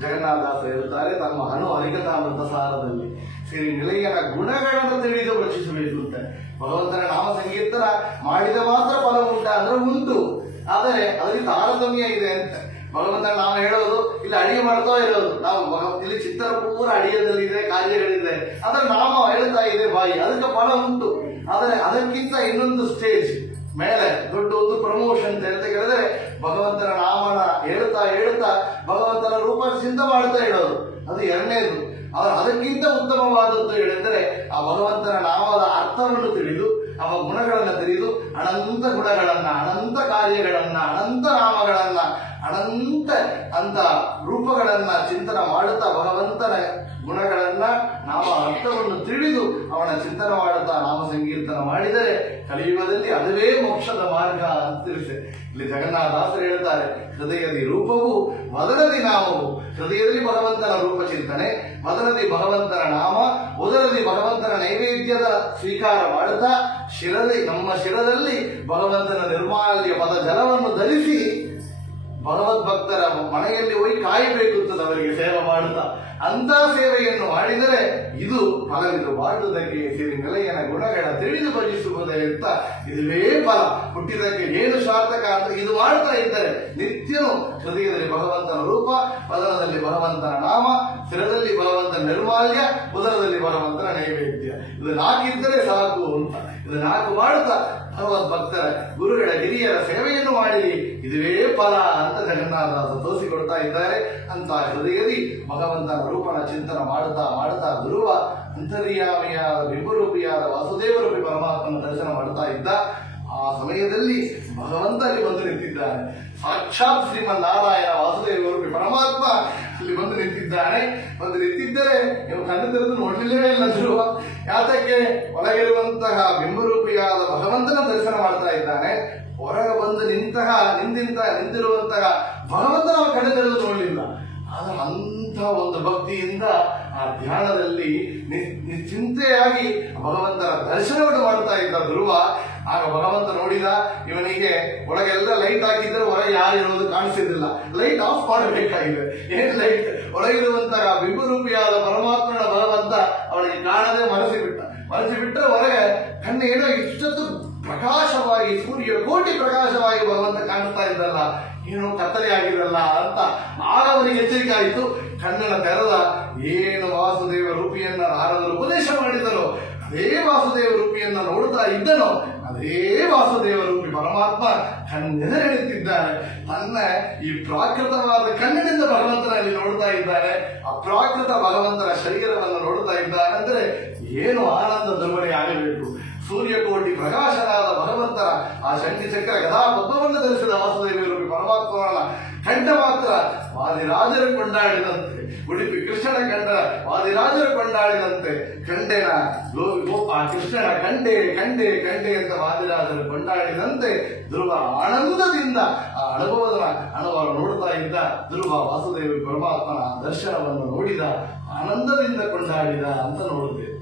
ಜಗನ್ನಾಥದಾಸ ಹೇಳ್ತಾರೆ ತಮ್ಮ ಹರಿಕಥಾಮೃತ ಸಾರದಲ್ಲಿ. ಸಿರಿ ನಿಲಯನ ಗುಣಗಳನ್ನು ತಿಳಿದು ಭಜಿಸಬೇಕು ಅಂತ. ಭಗವಂತನ ನಾಮ ಸಂಕೀರ್ತನ ಮಾಡಿದ ಮಾತ್ರ ಫಲ ಉಂಟ ಅಂದ್ರೆ ಉಂಟು, ಆದರೆ ಅದರಲ್ಲಿ ತಾರತಮ್ಯ ಇದೆ ಅಂತ. ಭಗವಂತನ ನಾಮ ಹೇಳೋದು, ಇಲ್ಲಿ ಅಡಿಗೆ ಮಾಡ್ತಾ ಇರೋದು ನಾವು, ಇಲ್ಲಿ ಚಿತ್ತರ ಪೂರ ಅಡಿಗೆದಲ್ಲಿದೆ, ಕಾರ್ಯಗಳಿದೆ, ಅದರ ನಾಮ ಹೇಳ್ತಾ ಇದೆ ಬಾಯಿ, ಅದಕ್ಕೆ ಫಲ ಉಂಟು. ಆದರೆ ಅದಕ್ಕಿಂತ ಇನ್ನೊಂದು ಸ್ಟೇಜ್ ಮೇಲೆ ದೊಡ್ಡ ಒಂದು ಪ್ರಮೋಷನ್ ಅಂತ ಕೇಳಿದ್ರೆ ಭಗವಂತನ ನಾಮನ ಹೇಳ್ತಾ ಭಗವಂತನ ರೂಪ ಸಿದ್ಧ ಮಾಡ್ತಾ ಹೇಳೋದು, ಅದು ಎರಡನೇದು. ಅದಕ್ಕಿಂತ ಉತ್ತಮವಾದದ್ದು ಹೇಳಿದರೆ ಆ ಭಗವಂತನ ನಾಮದ ಅರ್ಥವನ್ನು ತಿಳಿದು, ಅವ ಗುಣಗಳನ್ನ ತಿಳಿದು, ಅನಂತ ಗುಣಗಳನ್ನ, ಅನಂತ ಕಾರ್ಯಗಳನ್ನ, ಅನಂತ ನಾಮಗಳನ್ನ, ಅನಂತ ಅಂತ ರೂಪಗಳನ್ನ ಚಿಂತನ ಮಾಡುತ್ತಾ ಭಗವಂತನ ಗುಣಗಳನ್ನ, ನಾಮ ಅರ್ಥವನ್ನು ತಿಳಿದು ಅವನ ಚಿಂತನ ಮಾಡುತ್ತಾ ನಾಮ ಸಂಕೀರ್ತನ ಮಾಡಿದರೆ ಕಲಿಯುಗದಲ್ಲಿ ಅದುವೇ ಮೋಕ್ಷದ ಮಾರ್ಗ ಅಂತ ತಿಳಿಸಿ ಇಲ್ಲಿ ಜಗನ್ನಾಥದಾಸರು ಹೇಳ್ತಾರೆ. ಹೃದಯದಿ ರೂಪವು ಮೊದಲದಿ ನಾಮವು, ಹೃದಯದಲ್ಲಿ ಭಗವಂತನ ರೂಪ ಚಿಂತನೆ, ಮೊದಲದಿ ಭಗವಂತನ ನಾಮ, ಮೊದಲದಿ ಭಗವಂತನ ನೈವೇದ್ಯದ ಸ್ವೀಕಾರ ಮಾಡುತ್ತಾ ನಮ್ಮ ಶಿರದಲ್ಲಿ ಭಗವಂತನ ನಿರ್ಮಾಲ್ಯ ಪದ ಜಲವನ್ನು ಧರಿಸಿ ಭಗವದ್ಭಕ್ತರ ಮನೆಯಲ್ಲಿ ಹೋಗಿ ಕಾಯಬೇಕು ಅವರಿಗೆ ಸೇವೆ ಮಾಡುತ್ತಾ ಅಂತ ಸೇವೆಯನ್ನು ಮಾಡಿದರೆ ಇದು ಫಲವಿದು ಬಾಳುವುದಕ್ಕೆ. ಸಿರಿ ನಿಲಯನ ಗುಣಗಳ ತಿಳಿದು ಭಜಿಸುವುದೇ ಅಂತ ಇದುವೇ ಫಲ. ಹುಟ್ಟಿದಕ್ಕೆ ಏನು ಸಾರ್ಥಕ ಅಂತ ಇದು ಮಾಡ್ತಾ ಇದ್ದರೆ ನಿತ್ಯನು ಹೃದಯದಲ್ಲಿ ಭಗವಂತನ ರೂಪ, ಪದರದಲ್ಲಿ ಭಗವಂತನ ನಾಮ, ಶಿರದಲ್ಲಿ ಭಗವಂತನ ನಿರ್ಮಾಲ್ಯ, ಉದರದಲ್ಲಿ ಭಗವಂತನ ನೈವೇದ್ಯ, ಇದು 4 ಇದ್ದರೆ ಸಾಕು ಅಂತ. ಇದು 4 ಮಾಡುತ್ತಾ ಭಗವದ್ಭಕ್ತರ ಗುರುಗಳ ಹಿರಿಯರ ಸೇವೆಯನ್ನು ಮಾಡಿರಿ, ಇದುವೇ ಫಲ ಅಂತ ಜಗನ್ನಾಥದಾಸ ತೋರಿಸಿಕೊಡ್ತಾ ಇದ್ದಾರೆ. ಅಂತ ಹೃದಯದಿ ಭಗವಂತನ ರೂಪನ ಚಿಂತನ ಮಾಡುತ್ತಾ ಧ್ರುವ ಅಂತರ್ಯಾಮಿಯಾದ ಬಿಂಬರೂಪಿಯಾದ ವಾಸುದೇವ ರೂಪಿ ಪರಮಾತ್ಮನ ದರ್ಶನ ಮಾಡ್ತಾ ಇದ್ದ. ಆ ಸಮಯದಲ್ಲಿ ಭಗವಂತ ಅಲ್ಲಿ ಬಂದು ನಿಂತಿದ್ದಾನೆ. ಸಾಕ್ಷಾತ್ ಶ್ರೀಮನ್ನಾರಾಯಣ ವಾಸುದೇವರು ಪರಮಾತ್ಮ ಅಲ್ಲಿ ಬಂದು ನಿಂತಿದ್ದಾನೆ. ಬಂದು ನಿಂತಿದ್ದರೆ ನೀವು ಕಣ್ಣು ತೆರೆದು ನೋಡ್ಲಿಲ್ಲವೇ ಇಲ್ಲ ಧ್ರುವ. ಯಾತಕ್ಕೆ? ಒಳಗಿರುವಂತಹ ಬಿಂಬರೂಪಿಯಾದ ಭಗವಂತನ ದರ್ಶನ ಮಾಡ್ತಾ ಇದ್ದಾನೆ. ಹೊರಗೆ ಬಂದು ನಿಂತಿರುವಂತಹ ಭಗವಂತನ ಕಣ್ಣು ತೆರೆದು ನೋಡ್ಲಿಲ್ಲ. ಆದ್ರೆ ಅಂತ ಒಂದು ಭಕ್ತಿಯಿಂದ ಆ ಧ್ಯಾನದಲ್ಲಿ ನಿಶ್ಚಿಂತೆಯಾಗಿ ಭಗವಂತನ ದರ್ಶನವನ್ನು ಮಾಡ್ತಾ ಇದ್ದ ಧ್ರುವ. ಆಗ ಭಗವಂತ ನೋಡಿದ, ಇವನಿಗೆ ಒಳಗೆಲ್ಲ ಲೈಟ್ ಹಾಕಿದ್ರೆ ಹೊರಗೆ ಯಾರು ಇರೋದು ಕಾಣಿಸಿದ್ದಿಲ್ಲ, ಲೈಟ್ ಆಫ್ ಮಾಡಬೇಕಾಗಿದೆ. ಏನ್ ಲೈಟ್? ಒಳಗಿರುವಂತಹ ಬಿಂಬರೂಪಿಯಾದ ಪರಮಾತ್ಮನ ಭಗವಂತ ಅವನಿಗೆ ಕಾಣದೆ ಮರೆಸಿಬಿಟ್ರೆ ಹೊರಗೆ ಕಣ್ಣೇನೋ ಇಷ್ಟೊತ್ತು ಪ್ರಕಾಶವಾಗಿ, ಸೂರ್ಯ ಕೋಟಿ ಪ್ರಕಾಶವಾಗಿ ಭಗವಂತ ಕಾಣಿಸ್ತಾ ಇದ್ದಲ್ಲ, ಏನೋ ಕತ್ತಲೆ ಆಗಿರಲ್ಲ ಅಂತ ಆಗ ಅವನಿಗೆ ಎಚ್ಚರಿಕೆ ಆಯಿತು. ಕಣ್ಣನ ತೆರೆದ. ಏನು ವಾಸುದೇವ ರೂಪಿಯನ್ನ ನಾರದರು ಉಪದೇಶ ಮಾಡಿದನು, ಅದೇ ವಾಸುದೇವ ರೂಪಿಯನ್ನ ನೋಡುತ್ತಾ ಇದ್ದನು. ಅದೇ ವಾಸುದೇವ ರೂಪಿ ಪರಮಾತ್ಮ ಕಣ್ಣೆದರೆ ನಿಂತಿದ್ದಾನೆ. ತನ್ನ ಈ ಪ್ರಾಕೃತವಾದ ಕಣ್ಣಿನಿಂದ ಭಗವಂತನಲ್ಲಿ ನೋಡ್ತಾ ಇದ್ದಾನೆ. ಅಪ್ರಾಕೃತ ಭಗವಂತನ ಶರೀರವನ್ನು ನೋಡ್ತಾ ಇದ್ದಾನೆ. ಅಂದ್ರೆ ಏನು ಆನಂದ ಧ್ರುವಣೆ ಆಗಬೇಕು. ಸೂರ್ಯಕೋಟಿ ಪ್ರಕಾಶನಾದ ಭಗವಂತನ ಆ ಶಂಖಿ ಚಕ್ರ ಗದಾ ಪದ್ಮವನ್ನು ಧರಿಸಿದ ವಾಸುದೇವ ರೂಪಿ ಪರಮಾತ್ಮನ ಕಂಡ ಮಾತ್ರ ವಾದಿರಾಜರು ಕೊಂಡಾಡಿದಂತೆ, ಉಡುಪಿ ಕೃಷ್ಣನ ಕಂಡ ವಾದಿರಾಜರು ಕೊಂಡಾಡಿದಂತೆ ಕಂಡೆನ ಆ ಕೃಷ್ಣನ ಕಂಡೆ ಕಂಡೆ ಕಂಡೆ ಅಂತ ವಾದಿರಾಜರು ಕೊಂಡಾಡಿದಂತೆ ಧ್ರುವ ಆನಂದದಿಂದ ಆ ಅನುಭವವನ್ನು ನೋಡ್ತಾ ಇದ್ದ. ಧ್ರುವ ವಾಸುದೇವ ಪರಮಾತ್ಮನ ದರ್ಶನವನ್ನು ನೋಡಿದ, ಆನಂದದಿಂದ ಕೊಂಡಾಡಿದ ಅಂತ ನೋಡುತ್ತೇವೆ.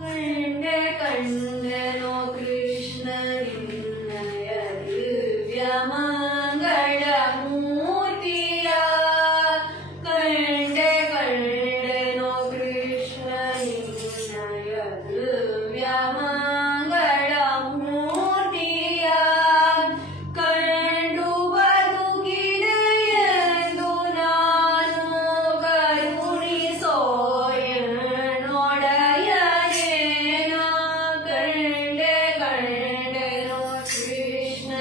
ಕಂಡೆ ಕಂಡನೋ ಕೃಷ್ಣ ನಿನ್ನಯ ದಿವ್ಯ ಮಂಗಳ ಮೂರ್ತಿಯ. ಕಂಡೆ ಕಂಡನೋ ಕೃಷ್ಣ ನಿನ್ನಯ ದಿವ್ಯ ಮಂಗಳ ಮೂರ್ತಿಯ. ಕಂಡು ಬದುಕಿದೆ ಎಂದು ನಾನು ಕರುಣಿಸೋ ಕೃಷ್ಣ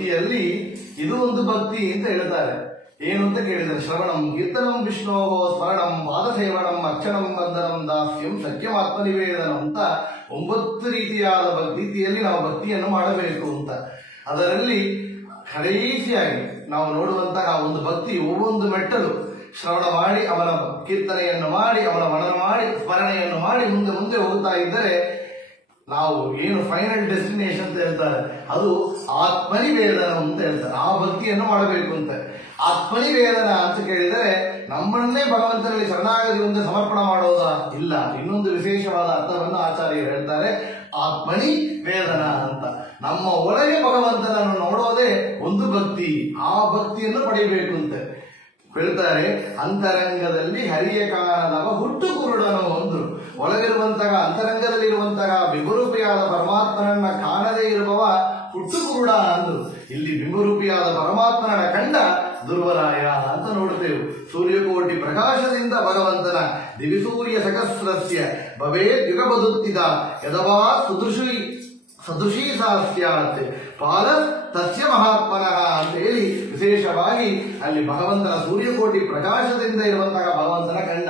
ಭಕ್ತಿಯಲ್ಲಿ ಇದು ಒಂದು ಭಕ್ತಿ ಅಂತ ಹೇಳ್ತಾರೆ. ಏನು ಅಂತ ಕೇಳಿದರೆ, ಶ್ರವಣಂ ಕೀರ್ತನಂ ವಿಷ್ಣೋ ಸ್ಮರಣಂ ಪಾದಸೇವನಂ ಅರ್ಚನಂ ವಂದನಂ ದಾಸ್ಯಂ ಸತ್ಯಮಾತ್ಮ ನಿವೇದನಂ ಅಂತ 9 ರೀತಿಯಾದ ರೀತಿಯಲ್ಲಿ ನಾವು ಭಕ್ತಿಯನ್ನು ಮಾಡಬೇಕು ಅಂತ. ಅದರಲ್ಲಿ ಕಳೀಸಿಯಾಗಿ ನಾವು ನೋಡುವಂತಹ ಒಂದು ಭಕ್ತಿ ಒவ்வೊಂದು ಮೆಟ್ಟಲು ಶ್ರವಣ ಮಾಡಿ ಅವನ ಕೀರ್ತನೆಯನ್ನು ಮಾಡಿ ಅವನ ಮನನ ಮಾಡಿ ಸ್ಮರಣೆಯನ್ನು ಮಾಡಿ ಮುಂದೆ ಮುಂದೆ ಹೋಗ್ತಾ ಇದ್ದರೆ ನಾವು ಏನು ಫೈನಲ್ ಡೆಸ್ಟಿನೇಷನ್ ಅಂತ ಹೇಳ್ತಾರೆ ಅದು ಆತ್ಮನಿವೇದನ ಅಂತ ಹೇಳ್ತಾರೆ. ಆ ಭಕ್ತಿಯನ್ನು ಮಾಡಬೇಕು ಅಂತ. ಆತ್ಮನಿವೇದನ ಅಂತ ಕೇಳಿದರೆ ನಮ್ಮನ್ನೇ ಭಗವಂತನಲ್ಲಿ ಶರಣಾಗತಿ ಮುಂದೆ ಸಮರ್ಪಣೆ ಮಾಡೋದಾ? ಇಲ್ಲ, ಇನ್ನೊಂದು ವಿಶೇಷವಾದ ಅರ್ಥವನ್ನು ಆಚಾರ್ಯರು ಹೇಳ್ತಾರೆ, ಆತ್ಮನಿ ವೇದನ ಅಂತ. ನಮ್ಮ ಒಳಗೆ ಭಗವಂತನನ್ನು ನೋಡೋದೇ ಒಂದು ಭಕ್ತಿ. ಆ ಭಕ್ತಿಯನ್ನು ಪಡೆಯಬೇಕು ಅಂತ ಹೇಳ್ತಾರೆ. ಅಂತರಂಗದಲ್ಲಿ ಹರಿಯ ಕಾಣದವ ಹುಟ್ಟು ಕುರುಡನು ಅಂದ್ರು. ಒಳಗಿರುವಂತಹ ಅಂತರಂಗದಲ್ಲಿರುವಂತಹ ಬಿಂಬರೂಪಿಯಾದ ಪರಮಾತ್ಮನನ್ನ ಕಾಣದೇ ಇರುವವ ಹುಟ್ಟು ಕುರುಡ ಅಂದ್ರು. ಇಲ್ಲಿ ಬಿಂಬರೂಪಿಯಾದ ಪರಮಾತ್ಮನ ಕಂಡ ದುರ್ವರಾಯ ಅಂತ ನೋಡ್ತೇವೆ. ಸೂರ್ಯಕೋಟಿ ಪ್ರಕಾಶದಿಂದ ಭಗವಂತನ ದಿವಿಸೂರ್ಯ ಸಹಸ್ರಸ್ಯ ಭವೇತ್ ಯುಗ ಬದುತ್ತಿದ ಯದವಾ ಸದೃಶೀ ಸಾಸ್ಯಾತ್ ಪಾಲ ತಸ್ಯ ಮಹಾತ್ಮನಃ ಅಂತ ಹೇಳಿ ವಿಶೇಷವಾಗಿ ಅಲ್ಲಿ ಭಗವಂತನ ಸೂರ್ಯಕೋಟಿ ಪ್ರಕಾಶದಿಂದ ಇರುವಂತಹ ಭಗವಂತನ ಕಂಡ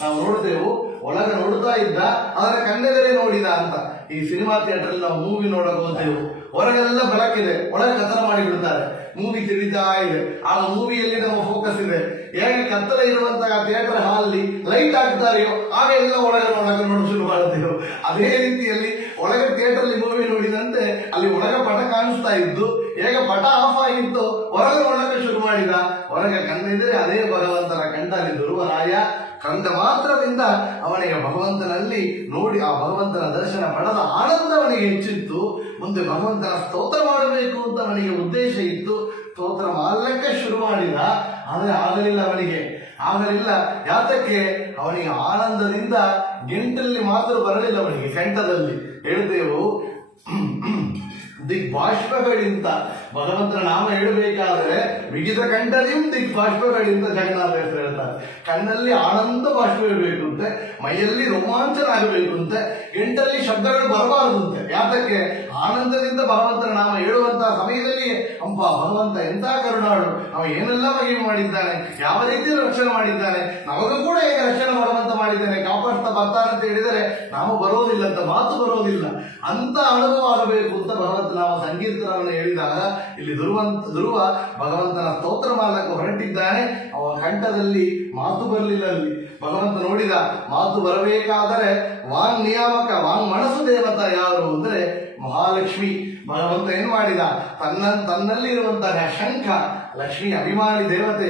ನಾವು ನೋಡ್ತೇವೆ. ಒಳಗ ನೋಡ್ತಾ ಇದ್ದ, ಅದರ ಕಣ್ಣೆದರೆ ನೋಡಿದ ಅಂತ. ಈ ಸಿನಿಮಾ ಥಿಯೇಟರ್ ನಾವು ಮೂವಿ ನೋಡಕ್ ಹೋಗ್ತೇವೆ, ಹೊರಗೆಲ್ಲ ಬೆಳಕಿದೆ, ಒಳಗೆ ಕತ್ತಲ ಮಾಡಿ ಬಿಡ್ತಾರೆ, ಮೂವಿ ತಿಳಿತಾ ಇದೆ. ಆ ಮೂವಿಯಲ್ಲಿ ನಮ್ಮ ಫೋಕಸ್ ಇದೆ. ಹೇಗೆ ಕತ್ತಲ ಇರುವಂತಹ ಥಿಯೇಟರ್ ಹಾಲ್ ಲೈಟ್ ಹಾಕ್ತಾರೆಯೋ ಆಗ ಎಲ್ಲ ಒಳಗೆ ನೋಡಲು ಶುರು ಮಾಡುತ್ತೇವೆ. ಅದೇ ರೀತಿಯಲ್ಲಿ ಒಳಗೆ ಥಿಯೇಟರ್ ಅಲ್ಲಿ ಮೂವಿ ನೋಡಿದಂತೆ ಅಲ್ಲಿ ಒಳಗೆ ಪಟ ಕಾಣಿಸ್ತಾ ಇದ್ದು, ಹೇಗೆ ಪಟ ಆಫ್ ಆಗಿತ್ತು ಹೊರಗೆ ನೋಡಕ್ಕೆ ಶುರು ಮಾಡಿದ. ಹೊರಗೆ ಕಣ್ಣಿದ್ರೆ ಅದೇ ಭಗವಂತನ ಕಂಡಲ್ಲಿ ದುರ್ವರಾಯ ಕಂಡ ಮಾತ್ರದಿಂದ ಅವನಿಗೆ ಭಗವಂತನಲ್ಲಿ ನೋಡಿ ಆ ಭಗವಂತನ ದರ್ಶನ ಪಡೆದ ಆನಂದ ಅವನಿಗೆ ಹೆಚ್ಚಿತ್ತು. ಮುಂದೆ ಭಗವಂತನ ಸ್ತೋತ್ರ ಮಾಡಬೇಕು ಅಂತ ಅವನಿಗೆ ಉದ್ದೇಶ ಇತ್ತು. ಸ್ತೋತ್ರ ಮಾಡಲಿಕ್ಕೆ ಶುರು ಮಾಡಿದ, ಆದರೆ ಆಗಲಿಲ್ಲ. ಯಾತಕ್ಕೆ? ಅವನಿಗೆ ಆನಂದದಿಂದ ಗೆಂಟಲ್ಲಿ ಮಾತ್ರ ಬರಲಿಲ್ಲ, ಅವನಿಗೆ ಕಂಠದಲ್ಲಿ ಹೇಳ್ತೇವು ದಿಗ್ಬಾಷ್ಪಗಳಿಂತ ಭಗವಂತನ ನಾಮ ಹೇಳಬೇಕಾದ್ರೆ ವಿಗಿದ ಕಂಠದಿಂದ ದಿಗ್ಬಾಷ್ಪಗಳಿಂತ ಜಗನ್ನಾಥ ಹೆಸರು ಹೇಳ್ತಾರೆ. ಕಣ್ಣಲ್ಲಿ ಆನಂದ ಬಾಷ್ಪ ಇರಬೇಕು ಅಂತೆ, ಮೈಯಲ್ಲಿ ರೋಮಾಂಚನ ಆಗಬೇಕು ಅಂತೆ, ಗಂಟಲ್ಲಿ ಶಬ್ದಗಳು ಬರಬಾರದಂತೆ. ಯಾತಕ್ಕೆ? ಆನಂದದಿಂದ ಭಗವಂತನ ನಾಮ ಹೇಳುವಂತಹ ಸಮಯದಲ್ಲಿ ಅಂಪ ಭಗವಂತ ಎಂತ ಕರುಣಾಳು, ಅವ ಏನೆಲ್ಲ ಮಹಿಮೆ ಮಾಡಿದ್ದಾನೆ, ಯಾವ ರೀತಿಯಲ್ಲಿ ರಕ್ಷಣೆ ಮಾಡಿದ್ದಾನೆ, ನಮಗೂ ಕೂಡ ಹೇಗೆ ರಕ್ಷಣೆ ಭಗವಂತ ಮಾಡಿದ್ದಾನೆ, ಕಾಪಾಡ್ತಾ ಬರ್ತಾನೆ ಅಂತ ಹೇಳಿದರೆ ನಾವು ಬರೋದಿಲ್ಲ ಅಂತ ಮಾತು ಬರೋದಿಲ್ಲ. ಅಂತ ಅನುಭವ ಆಗಬೇಕು ಅಂತ ಭಗವಂತ ನಾವು ಸಂಕೀರ್ತನವನ್ನು ಹೇಳಿದಾಗ ಇಲ್ಲಿ ಧ್ರುವ ಭಗವಂತನ ಸ್ತೋತ್ರ ಮಾಡಲಿಕ್ಕೆ ಹೊರಟಿದ್ದಾನೆ. ಅವನ ಕಂಠದಲ್ಲಿ ಮಾತು ಬರಲಿಲ್ಲ. ಅಲ್ಲಿ ಭಗವಂತ ನೋಡಿದ, ಮಾತು ಬರಬೇಕಾದರೆ ವಾಂಗ್ ನಿಯಾಮಕ, ವಾಂಗ್ ಮನಸ್ಸು ದೇವತ ಯಾರು ಅಂದ್ರೆ ಮಹಾಲಕ್ಷ್ಮಿ. ಭಗವಂತ ಏನ್ ಮಾಡಿದ, ತನ್ನಲ್ಲಿ ಇರುವಂತಹ ಶಂಖ, ಲಕ್ಷ್ಮಿ ಅಭಿಮಾನಿ ದೇವತೆ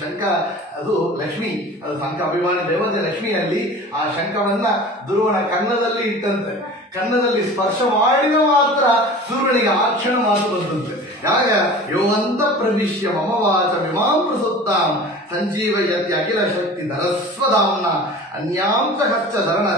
ಶಂಖ, ಅದು ಲಕ್ಷ್ಮಿ, ಅದು ಶಂಖ ಅಭಿಮಾನಿ ದೇವತೆ ಲಕ್ಷ್ಮಿಯಲ್ಲಿ ಆ ಶಂಖವನ್ನ ಧ್ರುವನ ಕನ್ನದಲ್ಲಿ ಇಟ್ಟಂತೆ. ಕನ್ನದಲ್ಲಿ ಸ್ಪರ್ಶ ಮಾಡಿದ ಮಾತ್ರ ಸೂರ್ಯನಿಗೆ ಆ ಕ್ಷಣ ಮಾತು ಬಂದಂತೆ. ಯಾಗ ಯೋವಂತ ಪ್ರವಿಶ್ಯ ಮಮ ವಾಚ ವಿಮಾಂ ಪ್ರಸುತ್ತಾಂ ಸಂಜೀವಯತಿ ಅಖಿಲ ಶಕ್ತಿ ಧರಸ್ವಧಾಮ್ನ ಅನ್ಯಾಂತ ಹಚ್ಚ ಧರಣ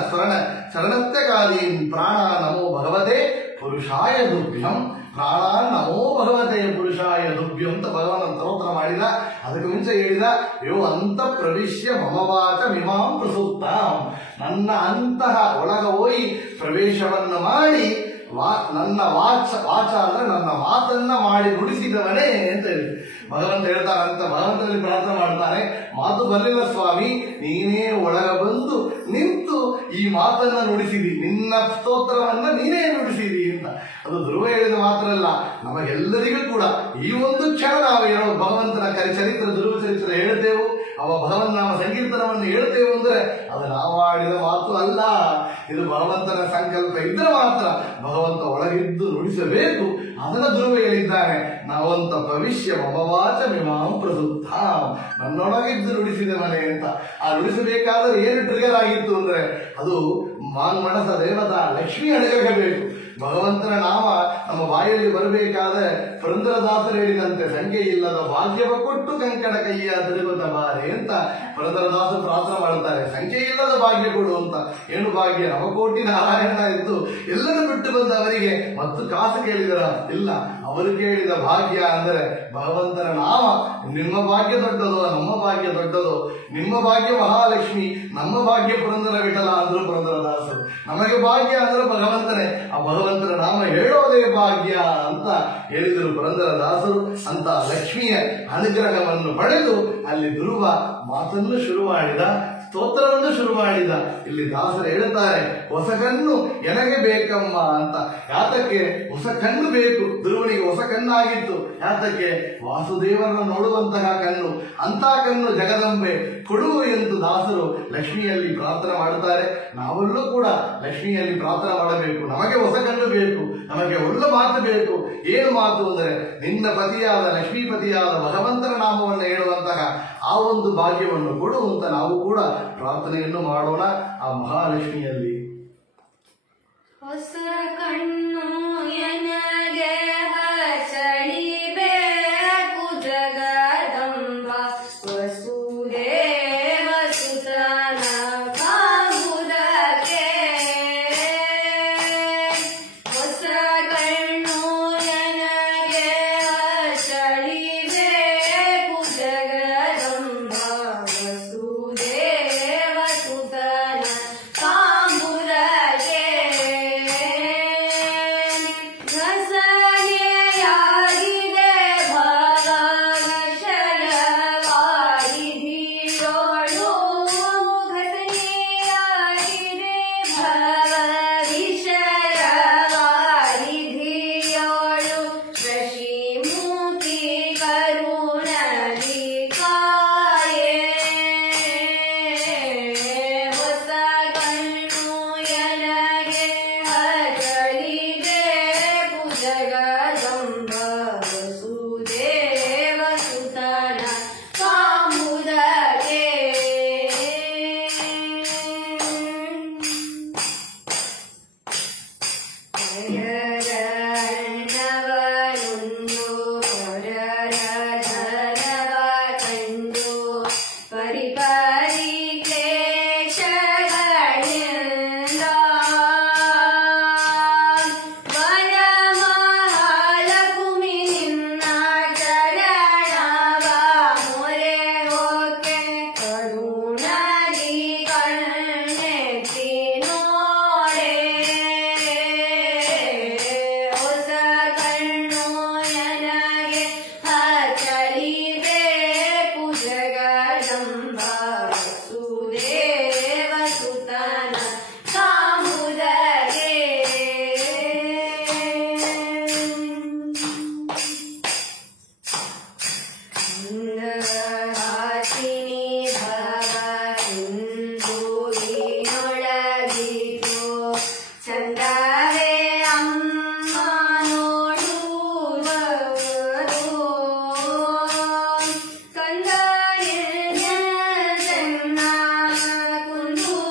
ಶರಣತ್ಯಗಾದೀನ್ ಪ್ರಾಣ ನಮೋ ಭಗವತೆ ಪುರುಷಾಯ ದುಭ್ಯಂ. ಪ್ರಾಣ ನಮೋ ಭಗವತೆ ಪುರುಷಾಯ ದುಭ್ಯಂ ಅಂತ ಭಗವಂತ ಸ್ತೋತ್ರ ಮಾಡಿದ. ಅದಕ್ಕೆ ಮುಂಚೆ ಹೇಳಿದ, ಯೋ ಅಂತ ಪ್ರವಿಶ್ಯ ಮಮವಾಚ ಮಿಮಾಂ ಪ್ರಸೂಕ್ತಾಂ, ನನ್ನ ಅಂತಹ ಒಳಗ ಹೋಗಿ ಪ್ರವೇಶವನ್ನು ಮಾಡಿ ನನ್ನ ವಾಚ ಅಂದ್ರೆ ನನ್ನ ಮಾತನ್ನ ಮಾಡಿ ನುಡಿಸಿದವನೇ ಅಂತ ಹೇಳಿ ಭಗವಂತ ಹೇಳ್ತಾರಂತ. ಭಗವಂತನಲ್ಲಿ ಪ್ರಾರ್ಥನೆ ಮಾಡ್ತಾನೆ, ಮಾತು ಬರಲಿಲ್ಲ ಸ್ವಾಮಿ, ನೀನೇ ಒಳಗ ಬಂದು ನಿಂತು ಈ ಮಾತನ್ನ ನುಡಿಸಿದಿ, ನಿನ್ನ ಸ್ತೋತ್ರವನ್ನ ನೀನೇ ನುಡಿಸಿದಿ ಅಂತ. ಅದು ಧ್ರುವ ಹೇಳಿದ ಮಾತ್ರ ಅಲ್ಲ, ನಮಗೆಲ್ಲರಿಗೂ ಕೂಡ ಈ ಒಂದು ಕ್ಷಣ ನಾವು ಭಗವಂತನ ಚರಿತ್ರೆ, ಧ್ರುವ ಚರಿತ್ರೆ ಹೇಳ್ತೇವೆ, ಅವ ಭಗವಂತ ನಾಮ ಸಂಕೀರ್ತನವನ್ನು ಹೇಳ್ತೇವೆ ಅಂದ್ರೆ ಅದು ನಾವು ಆಡಿದ ಮಾತು ಅಲ್ಲ. ಇದು ಭಗವಂತನ ಸಂಕಲ್ಪ ಇದ್ರೆ ಮಾತ್ರ ಭಗವಂತ ಒಳಗಿದ್ದು ನುಡಿಸಬೇಕು. ಅದನ್ನ ಧ್ರುವ ಹೇಳಿದ್ದಾನೆ, ನಾವಂತ ಭವಿಷ್ಯ ಮಮವಾಚ ಮಿಮಾಂ ಪ್ರಸುತ್ತಾಂ, ನನ್ನೊಳಗಿದ್ದು ನುಡಿಸಿದೆ ಮನೆ ಅಂತ. ಆ ನುಡಿಸಬೇಕಾದ್ರೆ ಏನು ಟ್ರಿಗರ್ ಆಗಿತ್ತು ಅಂದ್ರೆ ಅದು ಮಾನ್ಮನಸ ದೇವತಾ ಲಕ್ಷ್ಮಿ ಅಡಗಬೇಕು. ಭಗವಂತನ ನಾಮ ನಮ್ಮ ಬಾಯಲ್ಲಿ ಬರಬೇಕಾದ್ರೆ ಪುರಂದರದಾಸರು ಹೇಳಿದಂತೆ, ಸಂಖ್ಯೆ ಇಲ್ಲದ ಭಾಗ್ಯವ ಕೊಟ್ಟು ಕಂಕಣ ಕೈಯ ತಿರುಗುತ್ತ ಬಾರೆ ಅಂತ ಪುರಂದರದಾಸರು ಪ್ರಾರ್ಥನೆ ಮಾಡ್ತಾರೆ. ಸಂಖ್ಯೆ ಇಲ್ಲದ ಭಾಗ್ಯ ಕೊಡು ಅಂತ. ಏನು ಭಾಗ್ಯ? ನವಕೋಟಿ ನಾರಾಯಣ ಇದ್ದು ಎಲ್ಲರೂ ಬಿಟ್ಟು ಬಂದ ಅವರಿಗೆ ಮತ್ತು ಕಾಸು ಕೇಳಿದರ ಇಲ್ಲ, ಅವರು ಕೇಳಿದ ಭಾಗ್ಯ ಅಂದರೆ ಭಗವಂತನ ನಾಮ. ನಿಮ್ಮ ಭಾಗ್ಯ ದೊಡ್ಡದೋ ನಮ್ಮ ಭಾಗ್ಯ ದೊಡ್ಡದೋ? ನಿಮ್ಮ ಭಾಗ್ಯ ಮಹಾಲಕ್ಷ್ಮಿ, ನಮ್ಮ ಭಾಗ್ಯ ಪುರಂದರ ವಿಠಲ ಅಂದ್ರು ಪುರಂದರದಾಸರು. ನಮಗೆ ಭಾಗ್ಯ ಅಂದ್ರೆ ಭಗವಂತನೇ, ಆ ಭಗವಂತನ ನಾಮ ಹೇಳೋದೇ ಭಾಗ್ಯ ಅಂತ ಹೇಳಿದರು ಪುರಂದರದಾಸರು. ಅಂತ ಲಕ್ಷ್ಮಿಯ ಅನುಗ್ರಹವನ್ನು ಪಡೆದು ಅಲ್ಲಿ ಧ್ರುವ ಮಾತನ್ನು ಶುರು ಮಾಡಿದ, ಸ್ತೋತ್ರವನ್ನು ಶುರು ಮಾಡಿದ. ಇಲ್ಲಿ ದಾಸರು ಹೇಳುತ್ತಾರೆ, ಹೊಸ ಕಣ್ಣು ಎನಗೆ ಬೇಕಮ್ಮ ಅಂತ. ಯಾತಕ್ಕೆ ಹೊಸ ಕಣ್ಣು ಬೇಕು? ಧ್ರುವನಿಗೆ ಹೊಸ ಕಣ್ಣಾಗಿತ್ತು. ಯಾತಕ್ಕೆ? ವಾಸುದೇವರನ್ನು ನೋಡುವಂತಹ ಕಣ್ಣು. ಅಂತ ಕಣ್ಣು ಜಗದಂಬೆ ಕೊಡುವ ಎಂದು ದಾಸರು ಲಕ್ಷ್ಮಿಯಲ್ಲಿ ಪ್ರಾರ್ಥನೆ ಮಾಡುತ್ತಾರೆ. ನಾವೆಲ್ಲೂ ಕೂಡ ಲಕ್ಷ್ಮಿಯಲ್ಲಿ ಪ್ರಾರ್ಥನೆ ಮಾಡಬೇಕು. ನಮಗೆ ಹೊಸ ಕಣ್ಣು ಬೇಕು, ನಮಗೆ ಒಳ್ಳೆ ಮಾತು ಬೇಕು. ಏನು ಮಾತು ಅಂದರೆ ನಿನ್ನ ಪತಿಯಾದ ಲಕ್ಷ್ಮೀಪತಿಯಾದ ಭಗವಂತನ ನಾಮವನ್ನು ಹೇಳುವಂತಹ ಆ ಒಂದು ಭಾಗ್ಯವನ್ನು ಕೊಡುವಂತ ನಾವು ಕೂಡ ಪ್ರಾರ್ಥನೆಯನ್ನು ಮಾಡೋಣ ಆ ಮಹಾಲಕ್ಷ್ಮಿಯಲ್ಲಿ. ಹೊಸ ಕಣ್ಣು ಎನಗೆ ಹಚ್ಚಳಿಬೇಕು ಜಗದಂಬ ವಸುದೇವ ಸುತನ ಕಾಂಬುದಕ್ಕೆ. ಹೊಸ ಕಣ್ಣು ಎನಗೆ ಹಚ್ಚಳಿಬೇಕು ಜಗದಂಬ ವಸುದೇವ ಸುತನ ಕಾಂಬುದಕ್ಕೆ. ಘಸನೆಯಾಗಿದೆ ಭವವಿಷಯವಾರಿಧಿಯೋಳು, ಘಸನೆಯಾಗಿದೆ ಭವವಿಷಯವಾರಿಧಿಯೋಳು, ಶಶಿಮುಖಿ ಕರುಣದಿ ಕಾಯೇ. ಹೊಸ ಕಣ್ಣು ಎನಗೆ ಹಚ್ಚಳಿಬೇಕು ಜಗದಂಬ ವಸುದೇವ ಸುತನ ಕಾಂಬುದಕ್ಕೆ. ಧನವನುಂಡು ಪರರ ಧನವ ಕಂಡು ಪರಿಪರಿ ಕ್ಲೇಶಗಳಿಂದ ವರಮಹಾಲಕ್ಷ್ಮಿ ನಿನ್ನ ಚರಣವ ಮೊರೆ ಹೋಕೆ ಕರುಣದಿ ಕಣ್ಣೆತ್ತಿ ನೋಡೆ. ಹೊಸ ಕಣ್ಣು ಎನಗೆ ಹಚ್ಚಳಿಬೇಕು ಜಗದಂಬ ವಸುದೇವ ಸುತನ ಕಾಂಬುದಕ್ಕೆ. ಹಾಸಿನಿ ಭವ ಸಿಂಧೂರಿನೊಳಗಿತು ಚಂದವೇ ಅಮ್ಮ ನೋಡುವರು. ಕಂದನಿರ್ಜನ ಕುಂದುಗಳೆನಿಸದೆ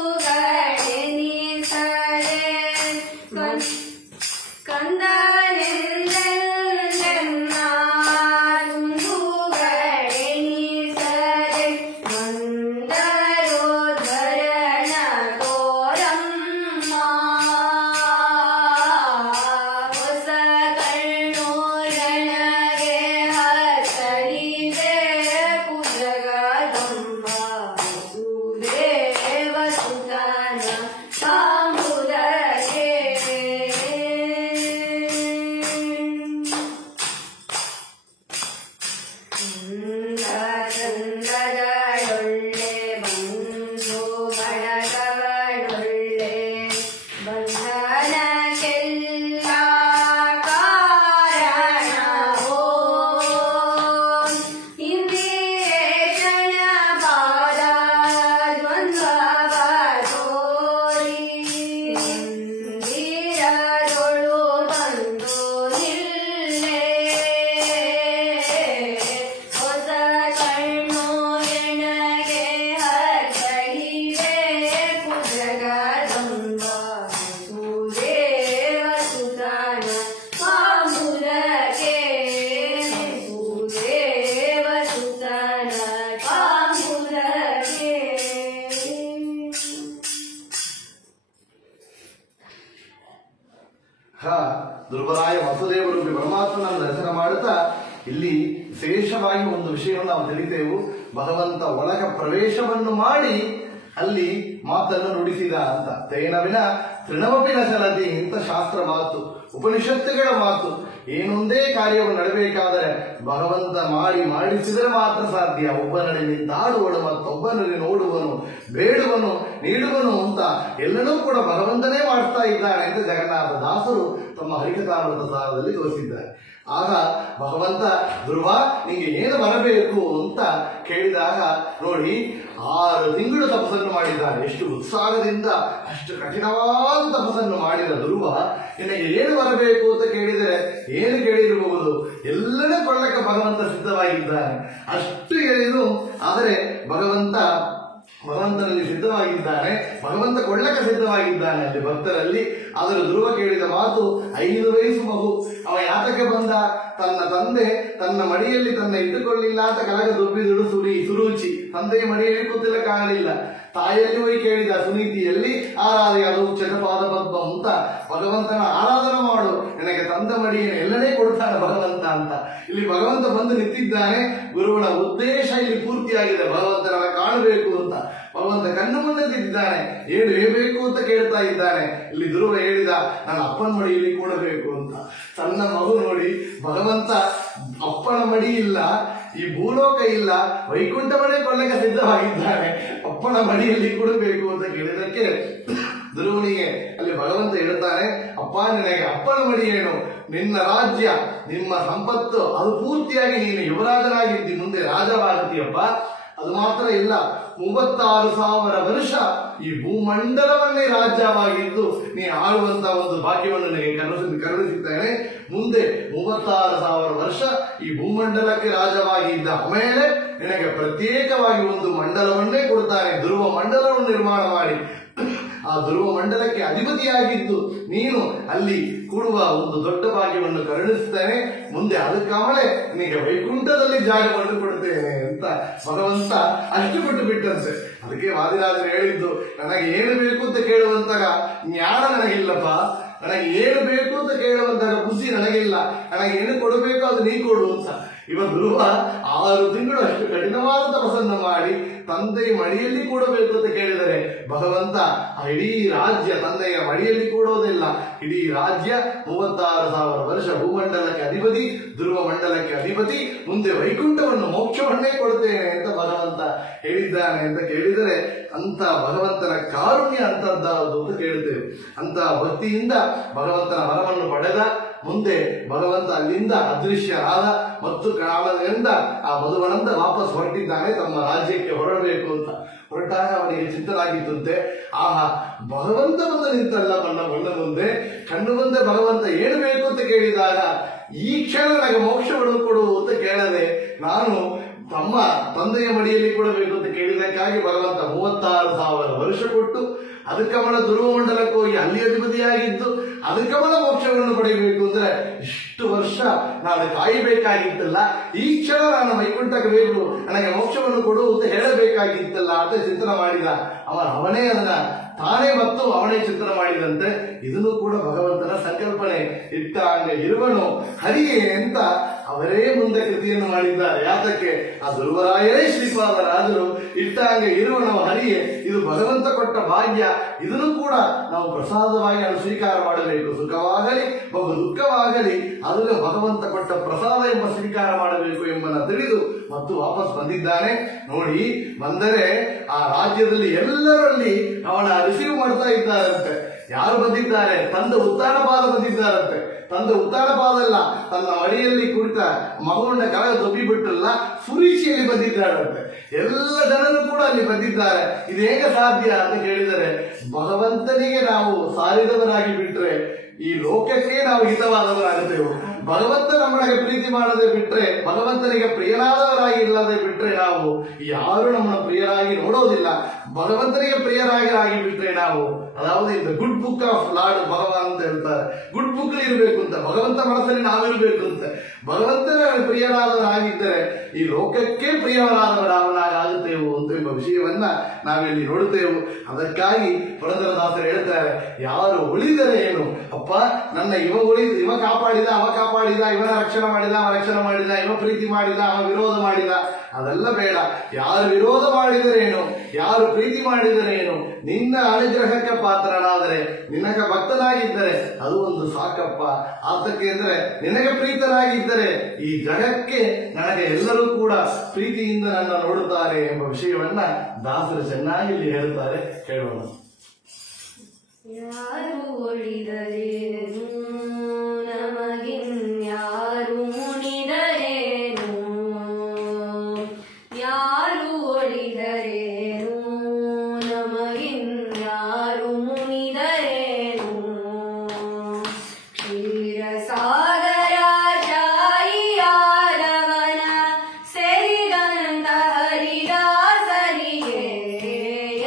ಕಂದನಿರ್ಜನ ಕುಂದುಗಳೆನಿಸದೆ ಮಂದರೋದ್ಧರಣ ತೋರಮ್ಮ. ಹೊಸ ಕಣ್ಣು ಎನಗೆ ಹಚ್ಚಳಿಬೇಕು ಜಗದಂಬ ವಸುದೇವ ಸುತನ ಕಾಂಬುದಕ್ಕೆ. ಚಂದದೊಳ್ಳೆ ಬಂಧು ಬಳಗವಳೊಳ್ಳೆ ಬಂಧನಕ್ಕೆಲ್ಲ ಕಾರಣವೋ. ಇಂದಿರೇಶನ ಪಾದ ದ್ವಂದ್ವವ ತೋರಿ ಮಂದಿರದೊಳು ಬಂದು ನಿಲ್ಲೆ. ಹೊಸ ಇಲ್ಲಿ ವಿಶೇಷವಾಗಿ ಒಂದು ವಿಷಯವನ್ನು ನಾವು ತಿಳಿತೇವೆ. ಭಗವಂತ ಒಳಗ ಪ್ರವೇಶವನ್ನು ಮಾಡಿ ಅಲ್ಲಿ ಮಾತನ್ನು ನುಡಿಸಿದ ಅಂತ. ತೇನವಿನ ತೃಣಮಪಿನ ಚಲತಿ ಇಂಥ ಶಾಸ್ತ್ರ ಮಾತು, ಉಪನಿಷತ್ತುಗಳ ಮಾತು. ಏನೊಂದೇ ಕಾರ್ಯವನ್ನು ನಡೆಯಬೇಕಾದರೆ ಭಗವಂತ ಮಾಡಿಸಿದರೆ ಮಾತ್ರ ಸಾಧ್ಯ. ಒಬ್ಬನಲ್ಲಿ ನಿಂತಾಡುವನು, ಮತ್ತೊಬ್ಬನಲ್ಲಿ ನೋಡುವನು, ಬೇಡುವನು, ನೀಡುವನು ಅಂತ ಎಲ್ಲನೂ ಕೂಡ ಭಗವಂತನೇ ಮಾಡ್ತಾ ಇದ್ದಾನೆ ಅಂತ ಜಗನ್ನಾಥ ದಾಸರು ತಮ್ಮ ಹರಿಕಥಾಮೃತ ಸಾರದಲ್ಲಿ ತೋರಿಸಿದ್ದಾರೆ. ಆಗ ಭಗವಂತ ಧ್ರುವ ನಿಂಗೆ ಏನು ಬರಬೇಕು ಅಂತ ಕೇಳಿದಾಗ ನೋಡಿ 6 ತಿಂಗಳು ತಪಸ್ಸನ್ನು ಮಾಡಿದ್ದಾರೆ. ಎಷ್ಟು ಉತ್ಸಾಹದಿಂದ ಅಷ್ಟು ಕಠಿಣವಾದ ತಪಸ್ಸನ್ನು ಮಾಡಿದ ಧ್ರುವ ನಿನಗೆ ಏನು ಬರಬೇಕು ಅಂತ ಕೇಳಿದರೆ ಏನು ಕೇಳಿರಬಹುದು, ಎಲ್ಲನೇ ಕೊಳ್ಳಕ್ಕೆ ಭಗವಂತ ಸಿದ್ಧವಾಗಿದ್ದಾನೆ. ಅಷ್ಟು ಹೇಳಿದು ಆದರೆ ಭಗವಂತನಲ್ಲಿ ಸಿದ್ಧವಾಗಿದ್ದಾನೆ, ಭಗವಂತ ಕೊಳ್ಳಕ್ಕೆ ಸಿದ್ಧವಾಗಿದ್ದಾನೆ ಅಲ್ಲಿ ಭಕ್ತರಲ್ಲಿ. ಆದರೆ ಧ್ರುವ ಕೇಳಿದ ಮಾತು 5 ವಯಸ್ಸು ಮಗು. ಅವ ಯಾತಕ್ಕೆ ಬಂದ? ತನ್ನ ತಂದೆ ತನ್ನ ಮಡಿಯಲ್ಲಿ ತನ್ನ ಇಟ್ಟುಕೊಳ್ಳಿಲ್ಲ ಅಂತ ಕಲಗ ದುಬ್ಬಿದುಡು ಸುರುಚಿ. ತಂದೆಯ ಮಡಿಯಲ್ಲಿ ಕೂತಿಲ್ಲಕ್ಕಾಗಲಿಲ್ಲ. ತಾಯಿಯಲ್ಲಿ ಹೋಗಿ ಕೇಳಿದ ಸುನೀತಿಯಲ್ಲಿ ಆರಾಧನೆ ಅದು ಚಟಪಾದ ಪದ್ಮ ಅಂತ ಭಗವಂತನ ಆರಾಧನೆ ಮಾಡು, ನನಗೆ ತಂದ ಮಡಿಯನ್ನು ಎಲ್ಲನೇ ಕೊಡ್ತಾನೆ ಭಗವಂತ ಅಂತ. ಇಲ್ಲಿ ಭಗವಂತ ಬಂದು ನಿಂತಿದ್ದಾನೆ. ಗುರುವಿನ ಉದ್ದೇಶ ಇಲ್ಲಿ ಪೂರ್ತಿಯಾಗಿದೆ. ಭಗವಂತನ ಕಾಣಬೇಕು ಅಂತ ಭಗವಂತ ಕಣ್ಣು ಮುಂದೆ ನಿಂತಿದ್ದಾನೆ. ಏನು ಹೇಳಬೇಕು ಅಂತ ಕೇಳ್ತಾ ಇದ್ದಾನೆ. ಇಲ್ಲಿ ಧ್ರುವ ಹೇಳಿದ ನನ್ನ ಅಪ್ಪನ ಮಡಿಯಲ್ಲಿ ಕೂಡಬೇಕು ಅಂತ. ಸಣ್ಣ ಮಗು ನೋಡಿ, ಭಗವಂತ ಅಪ್ಪನ ಮಡಿ ಇಲ್ಲ, ಈ ಭೂಲೋಕ ಇಲ್ಲ, ವೈಕುಂಠ ಮನೆ ಕೊಳ್ಳಕ್ಕೆ ಸಿದ್ಧವಾಗಿದ್ದಾನೆ. ಅಪ್ಪನ ಮಡಿಯಲ್ಲಿ ಕೂಡಬೇಕು ಅಂತ ಕೇಳಿದಕ್ಕೆ ಧ್ರುವನಿಗೆ ಅಲ್ಲಿ ಭಗವಂತ ಹೇಳ್ತಾನೆ, ಅಪ್ಪ ನಿನಗೆ ಅಪ್ಪನ ಮಡಿ ಏನು? ನಿನ್ನ ರಾಜ್ಯ, ನಿಮ್ಮ ಸಂಪತ್ತು ಅದು ಪೂರ್ತಿಯಾಗಿ ನೀನು ಯುವರಾಜನಾಗಿದ್ದಿ, ಮುಂದೆ ರಾಜವಾಗುತ್ತೀಯಪ್ಪ. ಅದು ಮಾತ್ರ ಇಲ್ಲ, 36,000 ವರ್ಷ ಈ ಭೂಮಂಡಲವನ್ನೇ ರಾಜ್ಯವಾಗಿದ್ದು ನೀ ಆಳುವಂತಹ ಒಂದು ಭಾಗ್ಯವನ್ನು ನನಗೆ ಕರುಣಿಸುತ್ತೇನೆ. ಮುಂದೆ 36,000 ವರ್ಷ ಈ ಭೂಮಂಡಲಕ್ಕೆ ರಾಜವಾಗಿದ್ದ ಆಮೇಲೆ ನಿನಗೆ ಪ್ರತ್ಯೇಕವಾಗಿ ಒಂದು ಮಂಡಲವನ್ನೇ ಕೊಡ್ತಾನೆ. ಧ್ರುವ ಮಂಡಲವನ್ನು ನಿರ್ಮಾಣ ಮಾಡಿ ಆ ಧ್ರುವ ಮಂಡಲಕ್ಕೆ ಅಧಿಪತಿಯಾಗಿದ್ದು ನೀನು ಅಲ್ಲಿ ಕೂಡುವ ಒಂದು ದೊಡ್ಡ ಭಾಗ್ಯವನ್ನು ಕರುಣಿಸುತ್ತೇನೆ. ಮುಂದೆ ಅದಕ್ಕಾಮಲೆ ನಿನಗೆ ವೈಕುಂಠದಲ್ಲಿ ಜಾಗವನ್ನು ಕೊಡುತ್ತೇನೆ ಅಂತ ಭಗವಂತ ಅಷ್ಟು ಕೊಟ್ಟು ಬಿಟ್ಟಂತೆ. ಅದಕ್ಕೆ ವಾದಿರಾಜರು ಹೇಳಿದ್ದು, ನನಗೆ ಏನು ಬೇಕು ಅಂತ ಕೇಳುವಂತಾಗ ಜ್ಞಾನ ನನಗಿಲ್ಲಪ್ಪ, ನನಗೆ ಏನು ಬೇಕು ಅಂತ ಕೇಳುವಂತಹ ಬುದ್ಧಿ ನನಗಿಲ್ಲ, ನನಗೆ ಏನು ಕೊಡಬೇಕು ಅದು ನೀ ಕೊಡು ಅಂತ. ಇವ ಧ್ರುವ 6 ತಿಂಗಳು ಅಷ್ಟು ಕಠಿಣವಾದ ತಪಸ್ಸನ್ನು ಮಾಡಿ ತಂದೆಯ ಮಡಿಯಲ್ಲಿ ಕೂಡಬೇಕು ಅಂತ ಕೇಳಿದರೆ ಭಗವಂತ ಇಡೀ ರಾಜ್ಯ ತಂದೆಯ ಮಡಿಯಲ್ಲಿ ಕೂಡೋದಿಲ್ಲ. ಇಡೀ ರಾಜ್ಯ 36,000 ವರ್ಷ ಭೂಮಂಡಲಕ್ಕೆ ಅಧಿಪತಿ, ಧ್ರುವ ಮಂಡಲಕ್ಕೆ ಅಧಿಪತಿ, ಮುಂದೆ ವೈಕುಂಠವನ್ನು ಮೋಕ್ಷವನ್ನೇ ಕೊಡ್ತೇನೆ ಅಂತ ಭಗವಂತ ಹೇಳಿದ್ದಾನೆ ಅಂತ ಕೇಳಿದರೆ ಅಂತ ಭಗವಂತನ ಕಾರುಣ್ಯ ಅಂತದ್ದಾದ್ದು ಅಂತ ಕೇಳ್ತೇವೆ. ಅಂತ ಭಕ್ತಿಯಿಂದ ಭಗವಂತನ ವರವನ್ನು ಪಡೆದ ಮುಂದೆ ಭಗವಂತ ಅಲ್ಲಿಂದ ಅದೃಶ್ಯರಾದ ಮತ್ತು ಕಾಲದಿಂದ ಆ ಮಧುವನಂದ ವಾಪಸ್ ಹೊರಟಿದ್ದಾನೆ ತಮ್ಮ ರಾಜ್ಯಕ್ಕೆ ಹೊರಡಬೇಕು ಅಂತ. ಹೊರಟಾಗ ಅವನಿಗೆ ಚಿಂತನಾಗಿತ್ತಂತೆ, ಆಹಾ ಭಗವಂತ ಬಂದು ನಿಂತಲ್ಲ ನನ್ನ ಮುಂದೆ, ಕಣ್ಣು ಮುಂದೆ ಭಗವಂತ ಏನು ಬೇಕು ಅಂತ ಕೇಳಿದಾಗ ಈ ಕ್ಷಣ ನನಗೆ ಮೋಕ್ಷವನ್ನು ಕೊಡು ಅಂತ ಕೇಳದೆ ನಾನು ತಂದೆಯ ಮಡಿಯಲ್ಲಿ ಕೊಡಬೇಕು ಅಂತ ಕೇಳಿದಕ್ಕಾಗಿ ಭಗವಂತ 36,000 ವರ್ಷ ಕೊಟ್ಟು ಅದಕ್ಕಮಲ ಧ್ರುವ ಮಂಡಲಕ್ಕೆ ಹೋಗಿ ಅಲ್ಲಿ ಅಧಿಪತಿಯಾಗಿದ್ದು ಅದಕ್ಕಮಲ ಮೋಕ್ಷವನ್ನು ಪಡೆಯಬೇಕು ಅಂದ್ರೆ ಇಷ್ಟು ವರ್ಷ ನಾನು ಕಾಯಬೇಕಾಗಿತ್ತಲ್ಲ, ಈ ಕ್ಷಣ ನಾನು ವೈಕುಂಠಕ್ಕೆ ಬೇಕು, ನನಗೆ ಮೋಕ್ಷವನ್ನು ಕೊಡು ಅಂತ ಹೇಳಬೇಕಾಗಿತ್ತಲ್ಲ ಅಂತ ಚಿಂತನೆ ಮಾಡಿದ. ಅವನೇ ಅದನ್ನ ತಾನೇ ಮತ್ತು ಅವನೇ ಚಿಂತನೆ ಮಾಡಿದಂತೆ. ಇದನ್ನು ಕೂಡ ಭಗವಂತನ ಸಂಕಲ್ಪನೆ. ಇಟ್ಟಾಂಗ ಇರುವನು ಹರಿಗೆ ಅಂತ ಅವರೇ ಮುಂದೆ ಕೃತಿಯನ್ನು ಮಾಡಿದ್ದಾರೆ. ಯಾತಕ್ಕೆ? ಆ ಧ್ರುವರಾಯರೇ ಶ್ರೀಪಾದರಾಜರು ಇಟ್ಟಾಂಗ ಇರುವನವ ಹರಿಗೆ, ಇದು ಭಗವಂತ ಕೊಟ್ಟ ಭಾಗ್ಯ. ಇದನ್ನು ಕೂಡ ನಾವು ಪ್ರಸಾದವಾಗಿ ನಾವು ಸ್ವೀಕಾರ ಮಾಡಬೇಕು. ಸುಖವಾಗಲಿ ಬಹು ದುಃಖವಾಗಲಿ ಅದನ್ನು ಭಗವಂತ ಕೊಟ್ಟ ಪ್ರಸಾದ ಎಂಬ ಸ್ವೀಕಾರ ಮಾಡಬೇಕು ಎಂಬನ್ನು ತಿಳಿದು ಮತ್ತು ವಾಪಸ್ ಬಂದಿದ್ದಾನೆ. ನೋಡಿ, ಬಂದರೆ ಆ ರಾಜ್ಯದಲ್ಲಿ ಎಲ್ಲರಲ್ಲಿ ಅವನ ರಿಸೀವ್ ಮಾಡ್ತಾ ಇದ್ದಾರಂತೆ. ಯಾರು ಬಂದಿದ್ದಾರೆ? ತಂದೆ ಉತ್ತಾನಪಾದ ಬಂದಿದ್ದಾರಂತೆ. ತಂದೆ ಉತ್ತಾನಪಾದಲ್ಲ, ತನ್ನ ಮಡಿಯಲ್ಲಿ ಕುರಿತ ಮಗುವನ್ನ ಕೆಳಗೆ ದೊಬ್ಬಿ ಬಿಟ್ಟಲ್ಲ, ಸುರೀಚಿಯಲ್ಲಿ ಬಂದಿದ್ದಾರಂತೆ. ಎಲ್ಲ ಜನರು ಕೂಡ ಅಲ್ಲಿ ಬಂದಿದ್ದಾರೆ. ಇದು ಹೇಗೆ ಸಾಧ್ಯ ಅಂತ ಕೇಳಿದರೆ, ಭಗವಂತನಿಗೆ ನಾವು ಸಾರಿದವರಾಗಿ ಬಿಟ್ರೆ ಈ ಲೋಕಕ್ಕೆ ನಾವು ಹಿತವಾದವರಾಗುತ್ತೇವೆ. ಭಗವಂತ ನಮ್ಮೊಳಗೆ ಪ್ರೀತಿ ಮಾಡದೆ ಬಿಟ್ರೆ, ಭಗವಂತನಿಗೆ ಪ್ರಿಯನಾದವರಾಗಿ ಇಲ್ಲದೆ ಬಿಟ್ರೆ ನಾವು ಯಾರು ನಮ್ಮನ್ನು ಪ್ರಿಯರಾಗಿ ನೋಡೋದಿಲ್ಲ. ಭಗವಂತನಿಗೆ ಪ್ರಿಯರಾಗಿ ಬಿಟ್ರೆ ನಾವು, ಅதாவது இந்த ಗುಡ್ ಬುಕ್ ಆಫ್ ಲಾರ್ಡ್ ಭಗವಾನ್ ಅಂತ ಹೇಳ್ತಾರೆ, ಗುಡ್ ಬುಕ್ ಇರಬೇಕು ಅಂತ, ಭಗವಂತ ಮನಸ್ಸಲ್ಲಿ ನಾವಿರಬೇಕು ಅಂತ. ಭಗವಂತನ ಪ್ರಿಯರಾದವರಾಗಿದ್ದರೆ ಈ ಲೋಕಕ್ಕೆ ಪ್ರಿಯರಾದವರಾಗುತ್ತೇವೆ ಅಂತ ಎಂಬ ವಿಷಯವನ್ನ ನಾವಿಲ್ಲಿ ನೋಡುತ್ತೇವೆ. ಅದಕ್ಕಾಗಿ ಪುರಂದರದಾಸರು ಹೇಳ್ತಾರೆ, ಯಾರು ಉಳಿದರೆ ಏನು ಅಪ್ಪ, ನನ್ನ ಇವ ಕಾಪಾಡಿದ, ಅವ ಕಾಪಾಡಿದ, ಇವನ ರಕ್ಷಣೆ ಮಾಡಿದ, ಅವ ರಕ್ಷಣೆ ಮಾಡಿದ, ಇವ ಪ್ರೀತಿ ಮಾಡಿದ, ಅವ ವಿರೋಧ ಮಾಡಿದ, ಅದೆಲ್ಲ ಬೇಡ. ಯಾರು ವಿರೋಧ ಮಾಡಿದರೇನು, ಯಾರು ಪ್ರೀತಿ ಮಾಡಿದರೇನು, ನಿನ್ನ ಅನುಗ್ರಹಕ್ಕೆ ಪಾತ್ರನಾದರೆ, ನಿನಗೆ ಭಕ್ತನಾಗಿದ್ದರೆ ಅದು ಒಂದು ಸಾಕಪ್ಪ. ಆತಕ್ಕೆ ಅಂದ್ರೆ ನಿನಗೆ ಪ್ರೀತರಾಗಿದ್ದರೆ ಈ ಜಗಕ್ಕೆ ನನಗೆ ಎಲ್ಲರೂ ಕೂಡ ಪ್ರೀತಿಯಿಂದ ನನ್ನ ನೋಡುತ್ತಾರೆ ಎಂಬ ವಿಷಯವನ್ನ ದಾಸರು ಚೆನ್ನಾಗಿ ಇಲ್ಲಿ ಹೇಳುತ್ತಾರೆ. ಕೇಳೋಣ. ಯಾರು ಒಳಿದರೇನು ನಮಗಿನ್ಯಾರು ಮುನಿದರೇನು, ಯಾರು ಒಳಿದರೇನು ನಮಗಿನ್ಯಾರು ಮುನಿದರೇನು, ಕ್ಷೀರಸಾಗರ ಜಾಯಿಯಾದವನ ಸೇರಿದಂತ ಹರಿದಾಸರಿಗೆ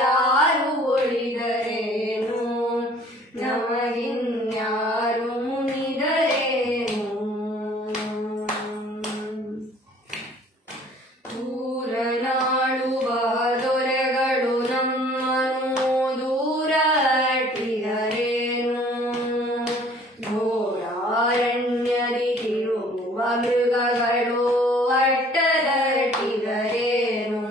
ಯಾರು ಒಳಿದರೇನು ನಮಗಿನ್ಯಾರು ಮುನಿದರೇನು, ದೂರನಾಡುವ ದೊರೆಗಳು ನಮ್ಮನು ದೂರ ಅಟ್ಟಿದರೇನು, ಘೋರಾರಣ್ಯದಿ ತಿರುಗುವ ಮೃಗಗಳು ಅಟ್ಟದಟ್ಟಿದರೇನು,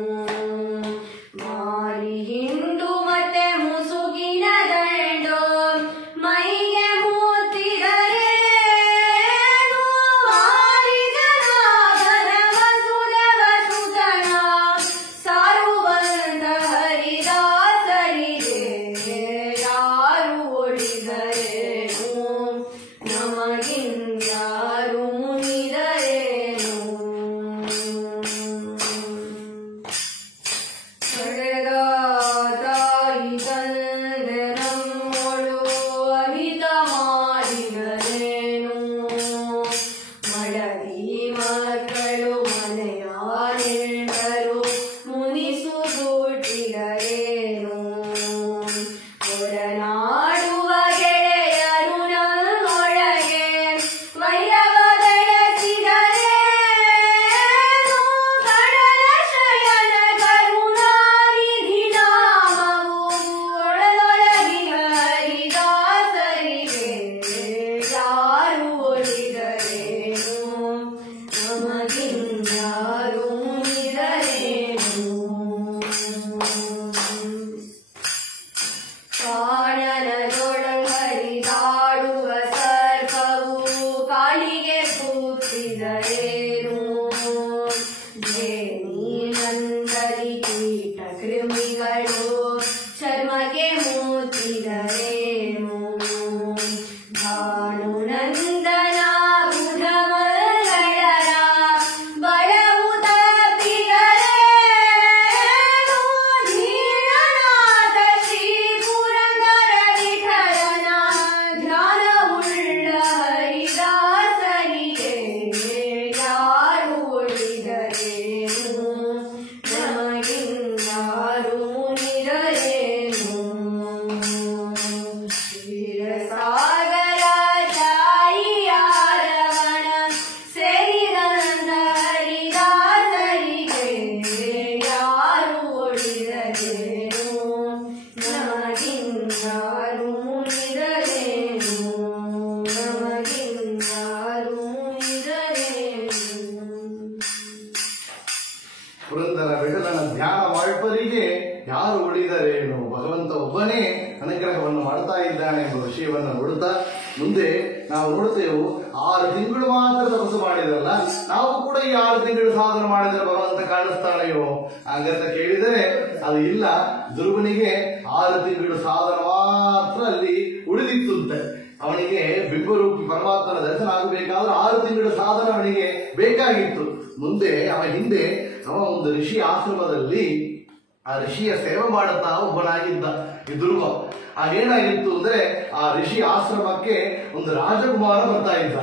ಮಾರಿ ಹಿಂಡು ಮತ್ತೆ ಮುಸುಕಿನ ದಂಡು ಮೈಗೆ ಮೂತಿದರೇನು, ಮಾರಿದನಾಗದ ವಸುದವ ಸುತನ ಸಾರುವಂತ ಹರಿದಾಸರಿಗೆ ಯಾರು ಒಳಿದರೇನು ನಮಗಿನ್ಯಾರು ಮುನಿದರೇನು, ಪಡೆದ ತಾಯಿ ತಂದೆ ನಮ್ಮೊಳು ಅಹಿತ ಮಾಡಿದರೇನು, ಮಡದಿ ಮಕ್ಕಳು ಮನೆಯ ನೆಂಟರು ಮುನಿಸುಗುಟ್ಟಿದರೇನು, ಹೊರನಾಡುವ ಗೆಳೆಯರು ನನ್ನೊಳಗೆ ವೈರವ ಬೆಳೆಸಿದರೇನು, ಕಡಲ ಶಯನ ಕರುಣಾನಿಧಿ ನಾಮವು ಒಳಗೊಳಗಿನ ಹರಿದಾಸರಿಗೆ ಯಾರು ಒಳಿದರೇನು ನಮಗಿನ್ಯಾರು ಮುನಿದರೇನು, ಕಾಣನದೊಳಗರಿದಾಡುವ ಸರ್ಪವು ಕಾಲಿಗೆ ಕೂತಿದರೇನು, ಜೇನಿನಂದರಿ ಕೀಟ ಕೃಮಿಗಳು ಚರ್ಮಕ್ಕೆ ಮೂತಿದರೇನು, ಭಾನುನಂದನ ಬುಧಮಗಳರ ಬಲವು ತಪ್ಪಿದರೇನು, ಧೀರನಾಥ ಶ್ರೀ ಪುರಂದರ ವಿಠಲನ ಧ್ಯಾನವುಳ್ಳ ಹರಿದಾಸರಿಗೆ ಯಾರು ಒಳಿದರೇನು ನಮಗಿನ್ಯಾರು ಮುನಿದರೇನು, ಕ್ಷೀರಸಾಗರ ಜಾಯಿಯಾದವನ ಸೇರಿದಂತ ಹರಿದಾಸರಿಗೆ ಯಾರು ಒಳಿದರೇನು ನಮಗಿನ್ಯಾರು ಮುನಿದರೇನು, ನಮಗಿನ್ಯಾರು ಮುನಿದರೇನು. ಪುರಂದರ ವಿಠಲನ ಧ್ಯಾನ ಮಾಡ್ಪರಿಗೆ ಯಾರು ಉಳಿದರೇನು, ಭಗವಂತ ಒಬ್ಬನೇ ಅನುಗ್ರಹವನ್ನು ಮಾಡ್ತಾ ಇದ್ದಾನೆ ಎಂಬ ವಿಷಯವನ್ನು ನೋಡುತ್ತಾ ಮುಂದೆ ನಾವು ನೋಡುತ್ತೇವೆ. 6 ತಿಂಗಳು ಮಾತ್ರ ತಪಸ್ಸು ಮಾಡಿದ್ರಲ್ಲ, ನಾವು ಕೂಡ ಈ 6 ತಿಂಗಳು ಸಾಧನೆ ಮಾಡಿದರೆ ಭಗವಂತ ಕಾಣಿಸ್ತಾಳೆಯೋ ಹಾಗಂತ ಕೇಳಿದರೆ ಅದು ಇಲ್ಲ. ಧ್ರುವನಿಗೆ 6 ತಿಂಗಳು ಸಾಧನ ಮಾತ್ರ ಅಲ್ಲಿ ಉಳಿದಿತ್ತಂತೆ. ಅವನಿಗೆ ಬಿಂಬರೂಪಿ ಪರಮಾತ್ಮನ ದರ್ಶನ ಆಗಬೇಕಾದ್ರೆ 6 ತಿಂಗಳು ಸಾಧನ ಅವನಿಗೆ ಬೇಕಾಗಿತ್ತು. ಮುಂದೆ ಹಿಂದೆ ಒಂದು ಋಷಿ ಆಶ್ರಮದಲ್ಲಿ ಆ ಋಷಿಯ ಸೇವೆ ಮಾಡುತ್ತಾ ಒಬ್ಬನಾಗಿದ್ದ ಈ ಧ್ರುವ. ಆಗೇನಾಗಿತ್ತು ಅಂದ್ರೆ ಆ ಋಷಿ ಆಶ್ರಮಕ್ಕೆ ಒಂದು ರಾಜಕುಮಾರ ಬರ್ತಾ ಇದ್ದ.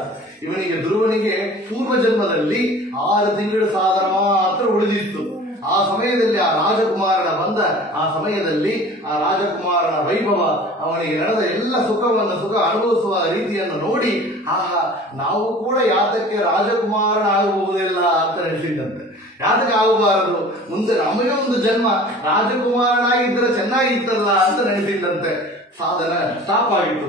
ಇವನಿಗೆ ಧ್ರುವನಿಗೆ ಪೂರ್ವ ಜನ್ಮದಲ್ಲಿ 6 ತಿಂಗಳು ಸಾಧನ ಮಾತ್ರ ಉಳಿದಿತ್ತು. ಆ ಸಮಯದಲ್ಲಿ ಆ ರಾಜಕುಮಾರನ ಬಂದ ಆ ಸಮಯದಲ್ಲಿ ಆ ರಾಜಕುಮಾರನ ವೈಭವ, ಅವನಿಗೆ ನಡೆದ ಎಲ್ಲ ಸುಖ ಅನುಭವಿಸುವ ರೀತಿಯನ್ನು ನೋಡಿ ಆಹಾ, ನಾವು ಕೂಡ ಯಾತಕ್ಕೆ ರಾಜಕುಮಾರನಾಗಬಹುದಿಲ್ಲ ಅಂತ ನಡೆಸಿದಂತೆ. ಯಾತಕ್ಕೆ ಆಗಬಾರದು, ಮುಂದೆ ನಮಗೆ ಒಂದು ಜನ್ಮ ರಾಜಕುಮಾರನಾಗಿದ್ದರೆ ಚೆನ್ನಾಗಿತ್ತಲ್ಲ ಅಂತ ನಡೆಸಿದಂತೆ. ಸಾಧನ ಸ್ಟಾಪ್ ಆಗಿತ್ತು.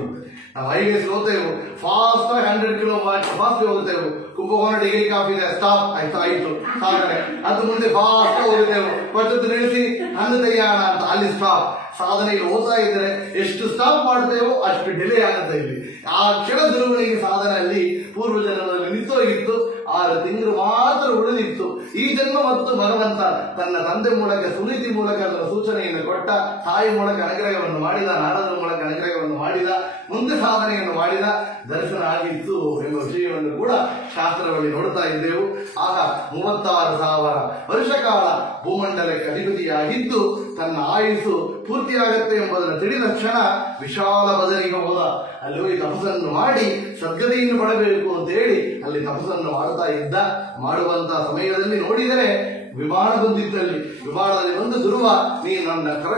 ನಾವು ಹೈವೇಸ್ ಹೋಗ್ತೇವೆ, ಫಾಸ್ಟ್ 100 ಕಿಲೋಮೀಟರ್ ಫಾಸ್ಟ್ ಹೋಗ್ತೇವೆ. ಕುಂಭಕೋಣ ಡಿಗ್ರಿ ಕಾಫಿ ಸ್ಟಾಪ್ ಆಯ್ತು ಸಾಧನೆ. ಅದು ಮುಂದೆ ಫಾಸ್ಟ್ ಹೋಗ್ತೇವೆ, ಪಟ್ಟದ್ದು ನಿಲ್ಲಿಸಿ ಹಣ್ಣು ತೆಗೆಯೋಣ ಅಂತ ಅಲ್ಲಿ ಸ್ಟಾಪ್. ಸಾಧನೆಗೆ ಹೋಗ್ತಾ ಇದ್ರೆ ಎಷ್ಟು ಸ್ಟಾಪ್ ಮಾಡ್ತೇವೋ ಅಷ್ಟು ಡಿಲೇ ಆಗುತ್ತೆ. ಇಲ್ಲಿ ಆ ಕ್ಷಣ ದುರ್ವಳಿಗೆ ಸಾಧನೆಯಲ್ಲಿ ಪೂರ್ವ ಜನ್ಮದಲ್ಲಿ ನಿಂತೋಗಿತ್ತು, 6 ತಿಂಗಳು ಮಾತ್ರ ಉಳಿದಿತ್ತು. ಈ ಜನ್ಮ ಮತ್ತು ಭಗವಂತ ತನ್ನ ತಂದೆ ಮೂಲಕ ಸುನೀತಿ ಮೂಲಕ ಅದರ ಸೂಚನೆಯನ್ನು ಕೊಟ್ಟ, ತಾಯಿ ಮೂಲಕ ಅನುಗ್ರಹವನ್ನು ಮಾಡಿದ, ನಾರದರ ಮೂಲಕ ಅನುಗ್ರಹವನ್ನು ಮಾಡಿದ, ಮುಂದೆ ಸಾಧನೆಯನ್ನು ಮಾಡಿದ, ದರ್ಶನ ಆಗಿತ್ತು ಎಂಬ ವಿಷಯವನ್ನು ಕೂಡ ಶಾಸ್ತ್ರದಲ್ಲಿ ನೋಡ್ತಾ ಇದ್ದೆವು. ಆಗ 36,000 ವರ್ಷ ಕಾಲ ಭೂಮಂಡಲಕ್ಕೆ ಅಧಿಪತಿಯಾಗಿದ್ದು ತನ್ನ ಆಯುಸ್ಸು ಪೂರ್ತಿಯಾಗತ್ತೆ ಎಂಬುದನ್ನು ತಿಳಿದ ಕ್ಷಣ ವಿಶಾಲ ಬದರಿಗೆ ಹೋದ. ಅಲ್ಲಿ ಹೋಗಿ ತಪಸ್ಸನ್ನು ಮಾಡಿ ಸದ್ಗತಿಯನ್ನು ಪಡಬೇಕು ಅಂತ ಹೇಳಿ ಅಲ್ಲಿ ತಪಸ್ಸನ್ನು ಮಾಡ್ತಾ ಇದ್ದ. ಮಾಡುವಂತಹ ಸಮಯದಲ್ಲಿ ನೋಡಿದರೆ ವಿಮಾನ ಬಂದಿದ್ದಲ್ಲಿ, ವಿಮಾನದಲ್ಲಿ ಬಂದು ಧ್ರುವ,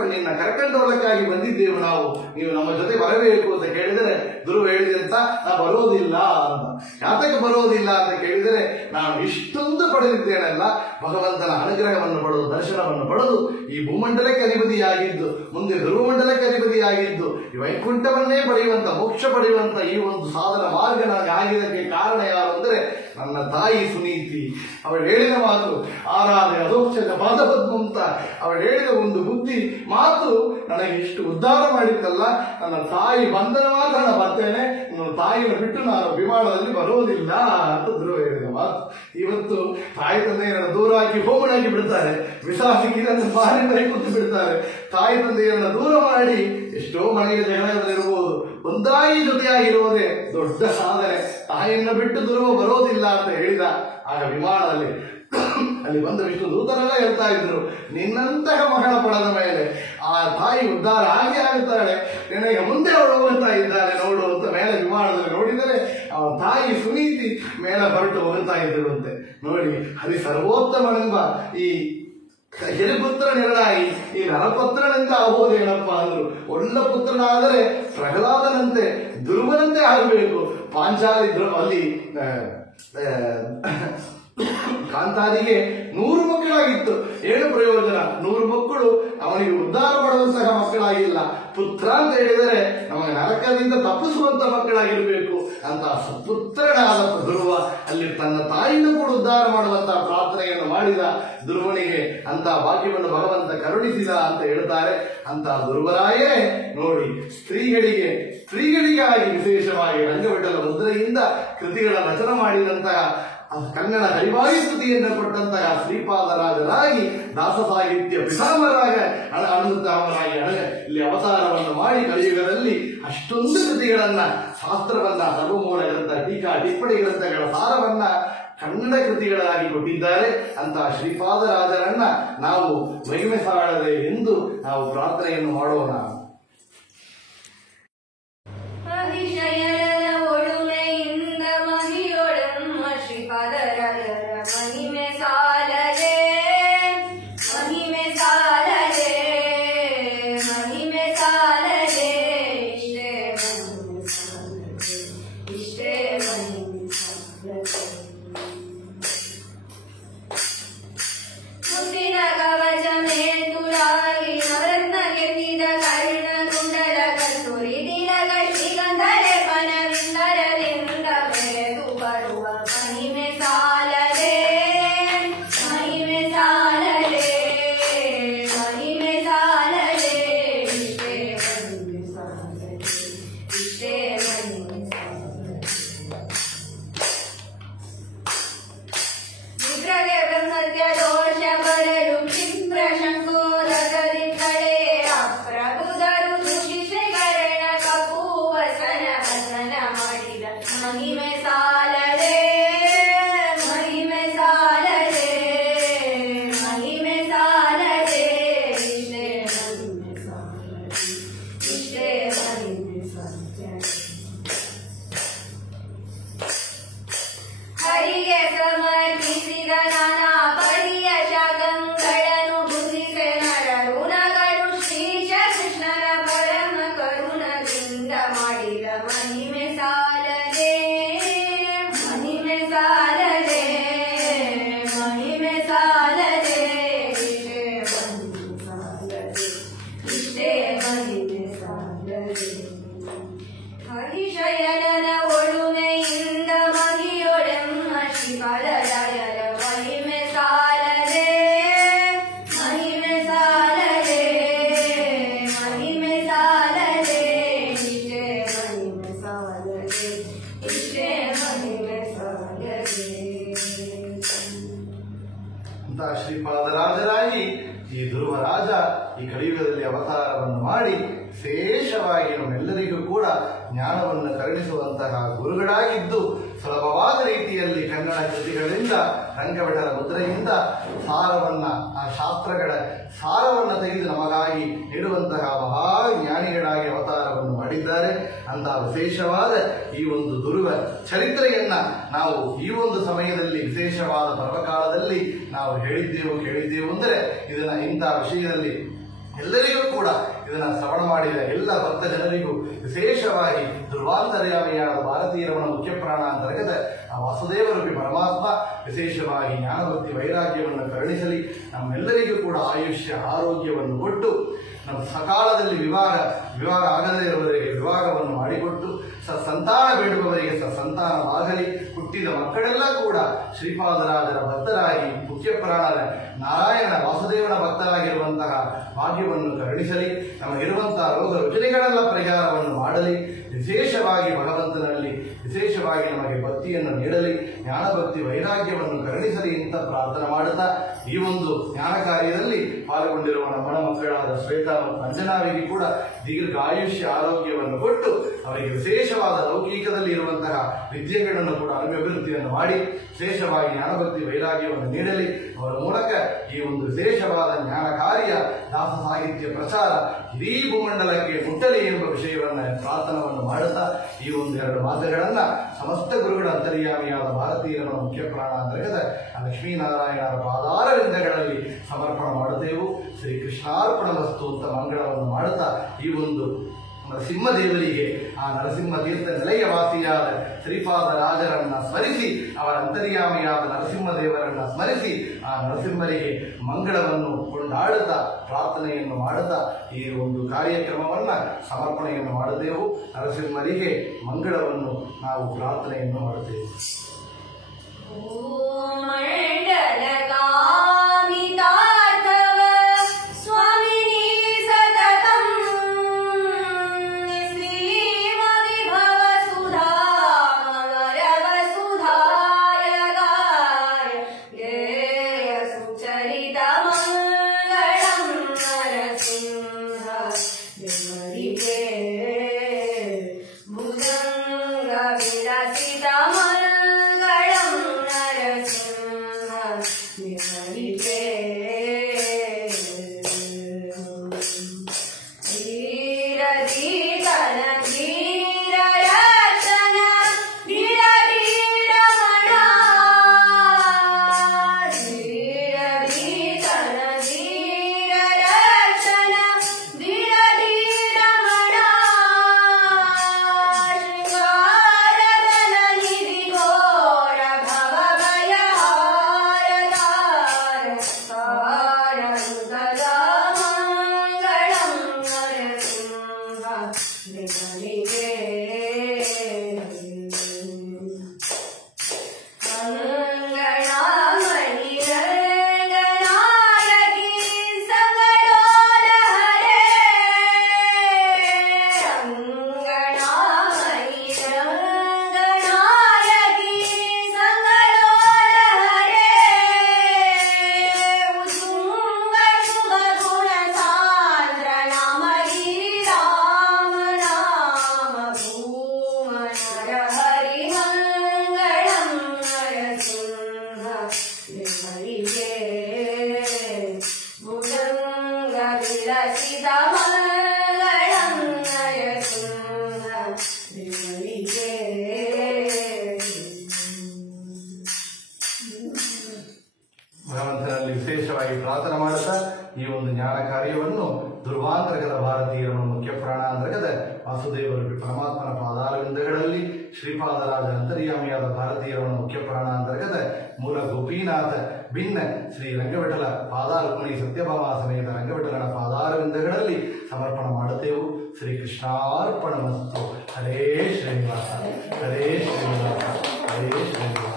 ನಿನ್ನ ಕರ್ಕೊಂಡೋಲಕ್ಕಾಗಿ ಬಂದಿದ್ದೇವೆ ನಾವು, ನೀವು ನಮ್ಮ ಜೊತೆ ಬರಬೇಕು ಅಂತ ಕೇಳಿದರೆ ಧ್ರುವ ಹೇಳಿದೆ ಅಂತ, ನಾ ಬರೋದಿಲ್ಲ ಅಂತ. ಯಾತಕ್ಕೆ ಬರೋದಿಲ್ಲ ಅಂತ ಕೇಳಿದರೆ, ನಾನು ಇಷ್ಟೊಂದು ಪಡೆದಿದ್ದೇನಲ್ಲ, ಭಗವಂತನ ಅನುಗ್ರಹವನ್ನು ಪಡೆದು ದರ್ಶನವನ್ನು ಪಡೆದು ಈ ಭೂಮಂಡಲಕ್ಕೆ ಅಧಿಪತಿಯಾಗಿದ್ದು, ಮುಂದೆ ಧ್ರುವಮಂಡಲಕ್ಕೆ ಅಧಿಪತಿಯಾಗಿದ್ದು, ಈ ವೈಕುಂಠವನ್ನೇ ಪಡೆಯುವಂತ, ಮೋಕ್ಷ ಪಡೆಯುವಂತ ಈ ಒಂದು ಸಾಧನ ಮಾರ್ಗ ನನಗೆ ಆಗಿದ್ದಕ್ಕೆ ಕಾರಣ ಯಾರು ಅಂದರೆ ನನ್ನ ತಾಯಿ ಸುನೀತಿ. ಅವಳು ಹೇಳಿದ ಮಾತು ಆರಾಧನೆ ಅದೋಕ್ಷದ ಪಾದಪದ್ಮ ಅಂತ ಅವಳು ಹೇಳಿದ ಒಂದು ಬುದ್ಧಿ ಮಾತು ನನಗೆ ಇಷ್ಟು ಉದ್ಧಾರ ಮಾಡಿತ್ತಲ್ಲ. ನನ್ನ ತಾಯಿ ಬಂಧನ ಮಾತ್ರ ನಾನು ಬರ್ತೇನೆ, ನನ್ನ ತಾಯಿಯನ್ನು ಬಿಟ್ಟು ನಾನು ವಿಮಾನದಲ್ಲಿ ಬರೋದಿಲ್ಲ ಅಂತ ಧ್ರುವ ಹೇಳಿದ ಮಾತು. ಇವತ್ತು ತಾಯಿ ತಂದೆಯರನ್ನು ದೂರ ಹಾಕಿ ಹೋಮನಾಗಿ ಬಿಡ್ತಾರೆ, ವಿಶ್ವಾಸಿಕಿರನ್ನು ಬಾರಿ ಮನೆ ಕೂತು ಬಿಡ್ತಾರೆ. ತಾಯಿ ತಂದೆಯರನ್ನು ದೂರ ಮಾಡಿ ಎಷ್ಟೋ ಮನೆಗೆ ಜಗಳಗಳಿರ್ಬೋದು, ಒಂದಾಗಿ ಜೊತೆಯಾಗಿರುವುದೇ ದೊಡ್ಡ ಸಾಧನೆ. ತಾಯಿಯನ್ನು ಬಿಟ್ಟು ಧ್ರುವ ಬರೋದಿಲ್ಲ ಅಂತ ಹೇಳಿದ. ಆಗ ವಿಮಾನದಲ್ಲಿ ಅಲ್ಲಿ ಬಂದ ವಿಷ್ಣು ದೂತರೆಲ್ಲ ಹೇಳ್ತಾ ಇದ್ರು, ನಿನ್ನಂತಹ ಮಗಳ ಪಡೆದ ಮೇಲೆ ಆ ತಾಯಿ ಉದ್ಧಾರ ಆಗಿ ಆಗುತ್ತಾಳೆ, ನಿನಗೆ ಮುಂದೆ ಅವಳು ಹೋಗ್ತಾ ಇದ್ದಾಳೆ ನೋಡು ಅಂತ ಮೇಲೆ ವಿಮಾನದಲ್ಲಿ ನೋಡಿದರೆ ಅವನ ತಾಯಿ ಸುನೀತಿ ಮೇಲೆ ಹೊರಟು ಹೋಗ್ತಾ ಇದ್ದರಂತೆ. ನೋಡಿ, ಅಲ್ಲಿ ಸರ್ವೋತ್ತಮನೆಂಬ ಈ ಹಿರಿಪುತ್ರ ನೆರಳಾಗಿ ಈ ನರಪುತ್ರನೆಂತ ಆಗೋದೇನಪ್ಪ ಅಂದ್ರು. ಒಳ್ಳೆ ಪುತ್ರನಾದರೆ ಪ್ರಹ್ಲಾದನಂತೆ ಧ್ರುವನಂತೆ ಆಗಬೇಕು. ಪಾಂಚಾಲಿ ಅಲ್ಲಿ ಕಾಂತಾರಿಗೆ 100 ಮಕ್ಕಳಾಗಿತ್ತು, ಏನು ಪ್ರಯೋಜನ? 100 ಮಕ್ಕಳು ಅವನಿಗೆ ಉದ್ಧಾರ ಮಾಡುವಂತಹ ಮಕ್ಕಳಾಗಿಲ್ಲ. ಪುತ್ರ ಅಂತ ಹೇಳಿದರೆ ನಮಗೆ ನರಕದಿಂದ ತಪ್ಪಿಸುವಂತ ಮಕ್ಕಳಾಗಿರ್ಬೇಕು ಅಂತ ಪುತ್ರನಾದ ಧ್ರುವ ಅಲ್ಲಿ ತನ್ನ ತಾಯಿಯನ್ನು ಕೂಡ ಉದ್ಧಾರ ಮಾಡುವಂತಹ ಪ್ರಾರ್ಥನೆಯನ್ನು ಮಾಡಿದ. ಧ್ರುವನಿಗೆ ಅಂತ ಭಾಗ್ಯವನ್ನು ಭಗವಂತ ಕರುಣಿಸಿದ ಅಂತ ಹೇಳ್ತಾರೆ. ಅಂತ ಧ್ರುವರಾಯೇ ನೋಡಿ, ಸ್ತ್ರೀಗಳಿಗಾಗಿ ವಿಶೇಷವಾಗಿ ರಂಗವಿಠಲ ಮುದ್ರೆಯಿಂದ ಕೃತಿಗಳ ರಚನೆ ಮಾಡಿದಂತಹ ಕನ್ನಡ ಹರಿವಾಯು ಸ್ತುತಿಯನ್ನು ಕೊಟ್ಟಂತಹ ಶ್ರೀಪಾದರಾಜರಾಗಿ ದಾಸ ಸಾಹಿತ್ಯ ಪಿತಾಮರಾಗಿ ಇಲ್ಲಿ ಅವತಾರವನ್ನು ಮಾಡಿ ಕಲಿಯುಗದಲ್ಲಿ ಅಷ್ಟೊಂದು ಕೃತಿಗಳನ್ನ, ಶಾಸ್ತ್ರವನ್ನ, ಸರ್ವಮೂಲ ಗ್ರಂಥ, ಟೀಕಾ ಟಿಪ್ಪಣಿ ಗ್ರಂಥಗಳ ಸಾರವನ್ನ ಕನ್ನಡ ಕೃತಿಗಳಾಗಿ ಕೊಟ್ಟಿದ್ದಾರೆ. ಅಂತಹ ಶ್ರೀಪಾದರಾಜರನ್ನ ನಾವು ಮಹಿಮೆ ಸಾಳದೆ ಎಂದು ನಾವು ಪ್ರಾರ್ಥನೆಯನ್ನು ಮಾಡೋಣ. ಮಹಿಮೆ ಸಾಲದೆ ಮಹಿಮೆ ಸಾಲದೆ ಮಹಿಮೆ ಸಾಲದೆ ಇಷ್ಟೇ ಮುತ್ತಿನ ಕವಚ ಮೇತುರಾಗಿ ನವರತ್ನ ಗೆದ್ದಿದ ಕರ್ಣ ಕುಂಡಲ ಕಸ್ತೂರಿ ತಿಲಕ ಶ್ರೀಗಂಧರೆ ಪನವಿಂದರದಿಂದ ಬೆಳೆದು ಬರುವ ಮಹಿಮೆ ಸಾಲದೆ ಮಹಿಮೆ ಸಾಲದೆ ಮಹಿಮೆ ಸಾಲದೆ ಇಷ್ಟೇ ಮಹಿಮೆ ಸಾಲದೆ ಇಷ್ಟೇ ಮಹಿಮೆ ಸಾಲದೆ ನಿದ್ರೆಗೆ ಬ್ರಹ್ಮತ್ಯ ದೋಷ ಬರಲು ಕ್ಷಿಪ್ರ ಶಂಕೋದಗದಿ ಕಡೆ ಅಪ್ರಬುಧರು ದುಷಿಷೆಗರಣ ಕಪು ವಸನ ವಸನ ಮಾಡಿದ ಮಹಿಮೆ ಸಾಲದೆ ಮಹಿಮೆ ಸಾಲದೆ ಮಹಿಮೆ ಸಾಲದೆ ಇಷ್ಟೇ ಮಹಿಮೆ ಸಾಲದೆ ಇಷ್ಟೇ ಮಹಿಮೆ ಸಾಲದೆ ಹರಿಗೆ ಸಮರ್ಪಿಸಿದ ನಾನಾ ಪರಿ ಅಂತ ಶ್ರೀಪಾದರಾಜರಾಗಿ ಈ ಧ್ರುವರಾಜ ಈ ಕಲಿಯುಗದಲ್ಲಿ ಅವತಾರವನ್ನು ಮಾಡಿ ವಿಶೇಷವಾಗಿ ನಮ್ಮೆಲ್ಲರಿಗೂ ಕೂಡ ಜ್ಞಾನವನ್ನು ಕರುಣಿಸುವಂತಹ ಗುರುಗಳಾಗಿದ್ದು ಸುಲಭವಾದ ರೀತಿಯಲ್ಲಿ ಕನ್ನಡ ಕೃತಿಗಳಿಂದ ರಂಗಭಟರ ಮುದ್ರೆಯಿಂದ ಸಾರವನ್ನ ಆ ಶಾಸ್ತ್ರಗಳ ಸಾರವನ್ನ ತೆಗೆದು ನಮಗಾಗಿ ನೀಡುವಂತಹ ಮಹಾಜ್ಞಾನಿಗಳಾಗಿ ಅವತಾರವನ್ನು ಮಾಡಿದ್ದಾರೆ. ಅಂತಹ ವಿಶೇಷವಾದ ಈ ಒಂದು ಧ್ರುವ ಚರಿತ್ರೆಯನ್ನ ನಾವು ಈ ಒಂದು ಸಮಯದಲ್ಲಿ ವಿಶೇಷವಾದ ಪರ್ವಕಾಲದಲ್ಲಿ ನಾವು ಕೇಳಿದ್ದೆವು ಅಂದರೆ ಇದನ್ನ ಇಂತಹ ವಿಷಯದಲ್ಲಿ ಎಲ್ಲರಿಗೂ ಕೂಡ ಇದನ್ನ ಶ್ರವಣ ಮಾಡಿದ ಎಲ್ಲ ಭಕ್ತ ಜನರಿಗೂ ವಿಶೇಷವಾಗಿ ಧ್ರುವಾಂತರ್ಯಾಮಿಯಾದ ಭಾರತೀಯ ರಮಣ ಮುಖ್ಯ ಪ್ರಾಣ ಅಂತರ್ಗತ ಆ ವಾಸುದೇವರೂಪಿ ಪರಮಾತ್ಮ ವಿಶೇಷವಾಗಿ ಜ್ಞಾನಭಕ್ತಿ ವೈರಾಗ್ಯವನ್ನು ಕರುಣಿಸಲಿ, ನಮ್ಮೆಲ್ಲರಿಗೂ ಕೂಡ ಆಯುಷ್ಯ ಆರೋಗ್ಯವನ್ನು ಕೊಟ್ಟು ನಮ್ಮ ಸಕಾಲದಲ್ಲಿ ವಿವಾಹ ಆಗದೇ ಇರುವವರಿಗೆ ವಿವಾಹವನ್ನು ಮಾಡಿಕೊಟ್ಟು ಸಂತಾನ ಬೇಡುವವರಿಗೆ ಸಂತಾನವಾಗಲಿ, ಹುಟ್ಟಿದ ಮಕ್ಕಳೆಲ್ಲ ಕೂಡ ಶ್ರೀಪಾದರಾಜರ ಭಕ್ತರಾಗಿ ಮುಖ್ಯ ಪ್ರಾಣದ ನಾರಾಯಣ ವಾಸುದೇವನ ಭಕ್ತರಾಗಿರುವಂತಹ ಭಾಗ್ಯವನ್ನು ಕರುಣಿಸಲಿ, ನಮಗಿರುವಂತಹ ರೋಗ ರುಜಿನಗಳೆಲ್ಲ ಪರಿಹಾರವನ್ನು ಮಾಡಲಿ, ವಿಶೇಷವಾಗಿ ಭಗವಂತನಲ್ಲಿ ವಿಶೇಷವಾಗಿ ನಮಗೆ ಭಕ್ತಿಯನ್ನು ನೀಡಲಿ, ಜ್ಞಾನಭಕ್ತಿ ವೈರಾಗ್ಯವನ್ನು ಕರುಣಿಸಲಿ ಅಂತ ಪ್ರಾರ್ಥನೆ ಮಾಡುತ್ತಾ ಈ ಒಂದು ಜ್ಞಾನ ಕಾರ್ಯದಲ್ಲಿ ಪಾಲ್ಗೊಂಡಿರುವ ನಮ್ಮ ಮಕ್ಕಳಾದ ಶ್ವೇತಾ ಮತ್ತು ಅಂಜನಾವಿಗೆ ಕೂಡ ದೀರ್ಘಾಯುಷ್ಯ ಆರೋಗ್ಯವನ್ನು ಕೊಟ್ಟು ಅವರಿಗೆ ವಿಶೇಷವಾದ ಲೌಕಿಕದಲ್ಲಿ ಇರುವಂತಹ ವಿದ್ಯೆಗಳನ್ನು ಕೂಡ ಅಭಿವೃದ್ಧಿಯನ್ನು ಮಾಡಿ ವಿಶೇಷವಾಗಿ ಜ್ಞಾನಭಕ್ತಿ ವೈರಾಗ್ಯವನ್ನು ನೀಡಲಿ. ಅವರ ಮೂಲಕ ಈ ಒಂದು ವಿಶೇಷವಾದ ಜ್ಞಾನ ಕಾರ್ಯ ದಾಸ ಸಾಹಿತ್ಯ ಪ್ರಚಾರ ಇಡೀ ಭೂಮಂಡಲಕ್ಕೆ ಮುಟ್ಟಲಿ ಎಂಬ ವಿಷಯವನ್ನು ಪ್ರಾರ್ಥನವನ್ನು ಮಾಡುತ್ತಾ ಈ ಒಂದು ಎರಡು ಮಾತುಗಳನ್ನ ಸಮಸ್ತ ಗುರುಗಳ ಅಂತರ್ಯಾಮಿಯಾದ ಭಾರತೀಯ ರಮಣ ಮುಖ್ಯ ಪ್ರಾಣ ಅಂತರ್ಗತ ಲಕ್ಷ್ಮೀನಾರಾಯಣರ ಪಾದಾರವಿಂದಗಳಲ್ಲಿ ಸಮರ್ಪಣೆ ಮಾಡುತ್ತೇವು. ಶ್ರೀ ಕೃಷ್ಣಾರ್ಪಣ ವಸ್ತು ಅಂತ ಮಂಗಳವನ್ನು ಮಾಡುತ್ತಾ ಈ ಒಂದು ನರಸಿಂಹದೇವರಿಗೆ ಆ ನರಸಿಂಹ ತೀರ್ಥ ನೆಲೆಯ ವಾಸಿಯಾದ ಶ್ರೀಪಾದರಾಜರನ್ನ ಸ್ಮರಿಸಿ ಅವರ ಅಂತರ್ಯಾಮಿಯಾದ ನರಸಿಂಹದೇವರನ್ನ ಸ್ಮರಿಸಿ ಆ ನರಸಿಂಹರಿಗೆ ಮಂಗಳವನ್ನು ಕೊಂಡಾಡುತ್ತಾ ಪ್ರಾರ್ಥನೆಯನ್ನು ಮಾಡುತ್ತಾ ಈ ಒಂದು ಕಾರ್ಯಕ್ರಮವನ್ನ ಸಮರ್ಪಣೆಯನ್ನು ಮಾಡುತ್ತೇವು. ನರಸಿಂಹರಿಗೆ ಮಂಗಳವನ್ನು ನಾವು ಪ್ರಾರ್ಥನೆಯನ್ನು ಮಾಡುತ್ತೇವೆ. ಭಗವಂತನಲ್ಲಿ ವಿಶೇಷವಾಗಿ ಪ್ರಾರ್ಥನೆ ಮಾಡುತ್ತಾ ಈ ಒಂದು ಜ್ಞಾನ ಕಾರ್ಯವನ್ನು ಧ್ರುವಾಂತರ್ಗತ ಭಾರತೀಯ ರಮಣ ಮುಖ್ಯ ಪ್ರಾಣ ಅಂತರ್ಗತ ವಾಸುದೇವರೂಪಿ ಪರಮಾತ್ಮನ ಪಾದಾರವಿಂದಗಳಲ್ಲಿ ಶ್ರೀಪಾದರಾಜ ಅಂತರ್ಯಾಮಿಯಾದ ಭಾರತೀಯ ರಮಣ ಮುಖ್ಯ ಪ್ರಾಣ ಅಂತರ್ಗತ ಮೂಲ ಗೋಪೀನಾಥ ಭಿನ್ನ ಶ್ರೀ ರಂಗವಿಠಲ ಪಾದಾರುಕ್ಮಿಣಿ ಸತ್ಯಭಾಮ ಸಮೇತ ರಂಗವಿಠಲನ ಪಾದಾರವಿಂದಗಳಲ್ಲಿ ಸಮರ್ಪಣೆ ಮಾಡುತ್ತೇವು. ಶ್ರೀ ಕೃಷ್ಣಾರ್ಪಣ ಮಸ್ತು. ಹರೇ ಶ್ರೀನಿವಾಸ, ಹರೇ ಶ್ರೀನಿವಾಸ, ಹರೇ ಶ್ರೀನಿವಾಸ.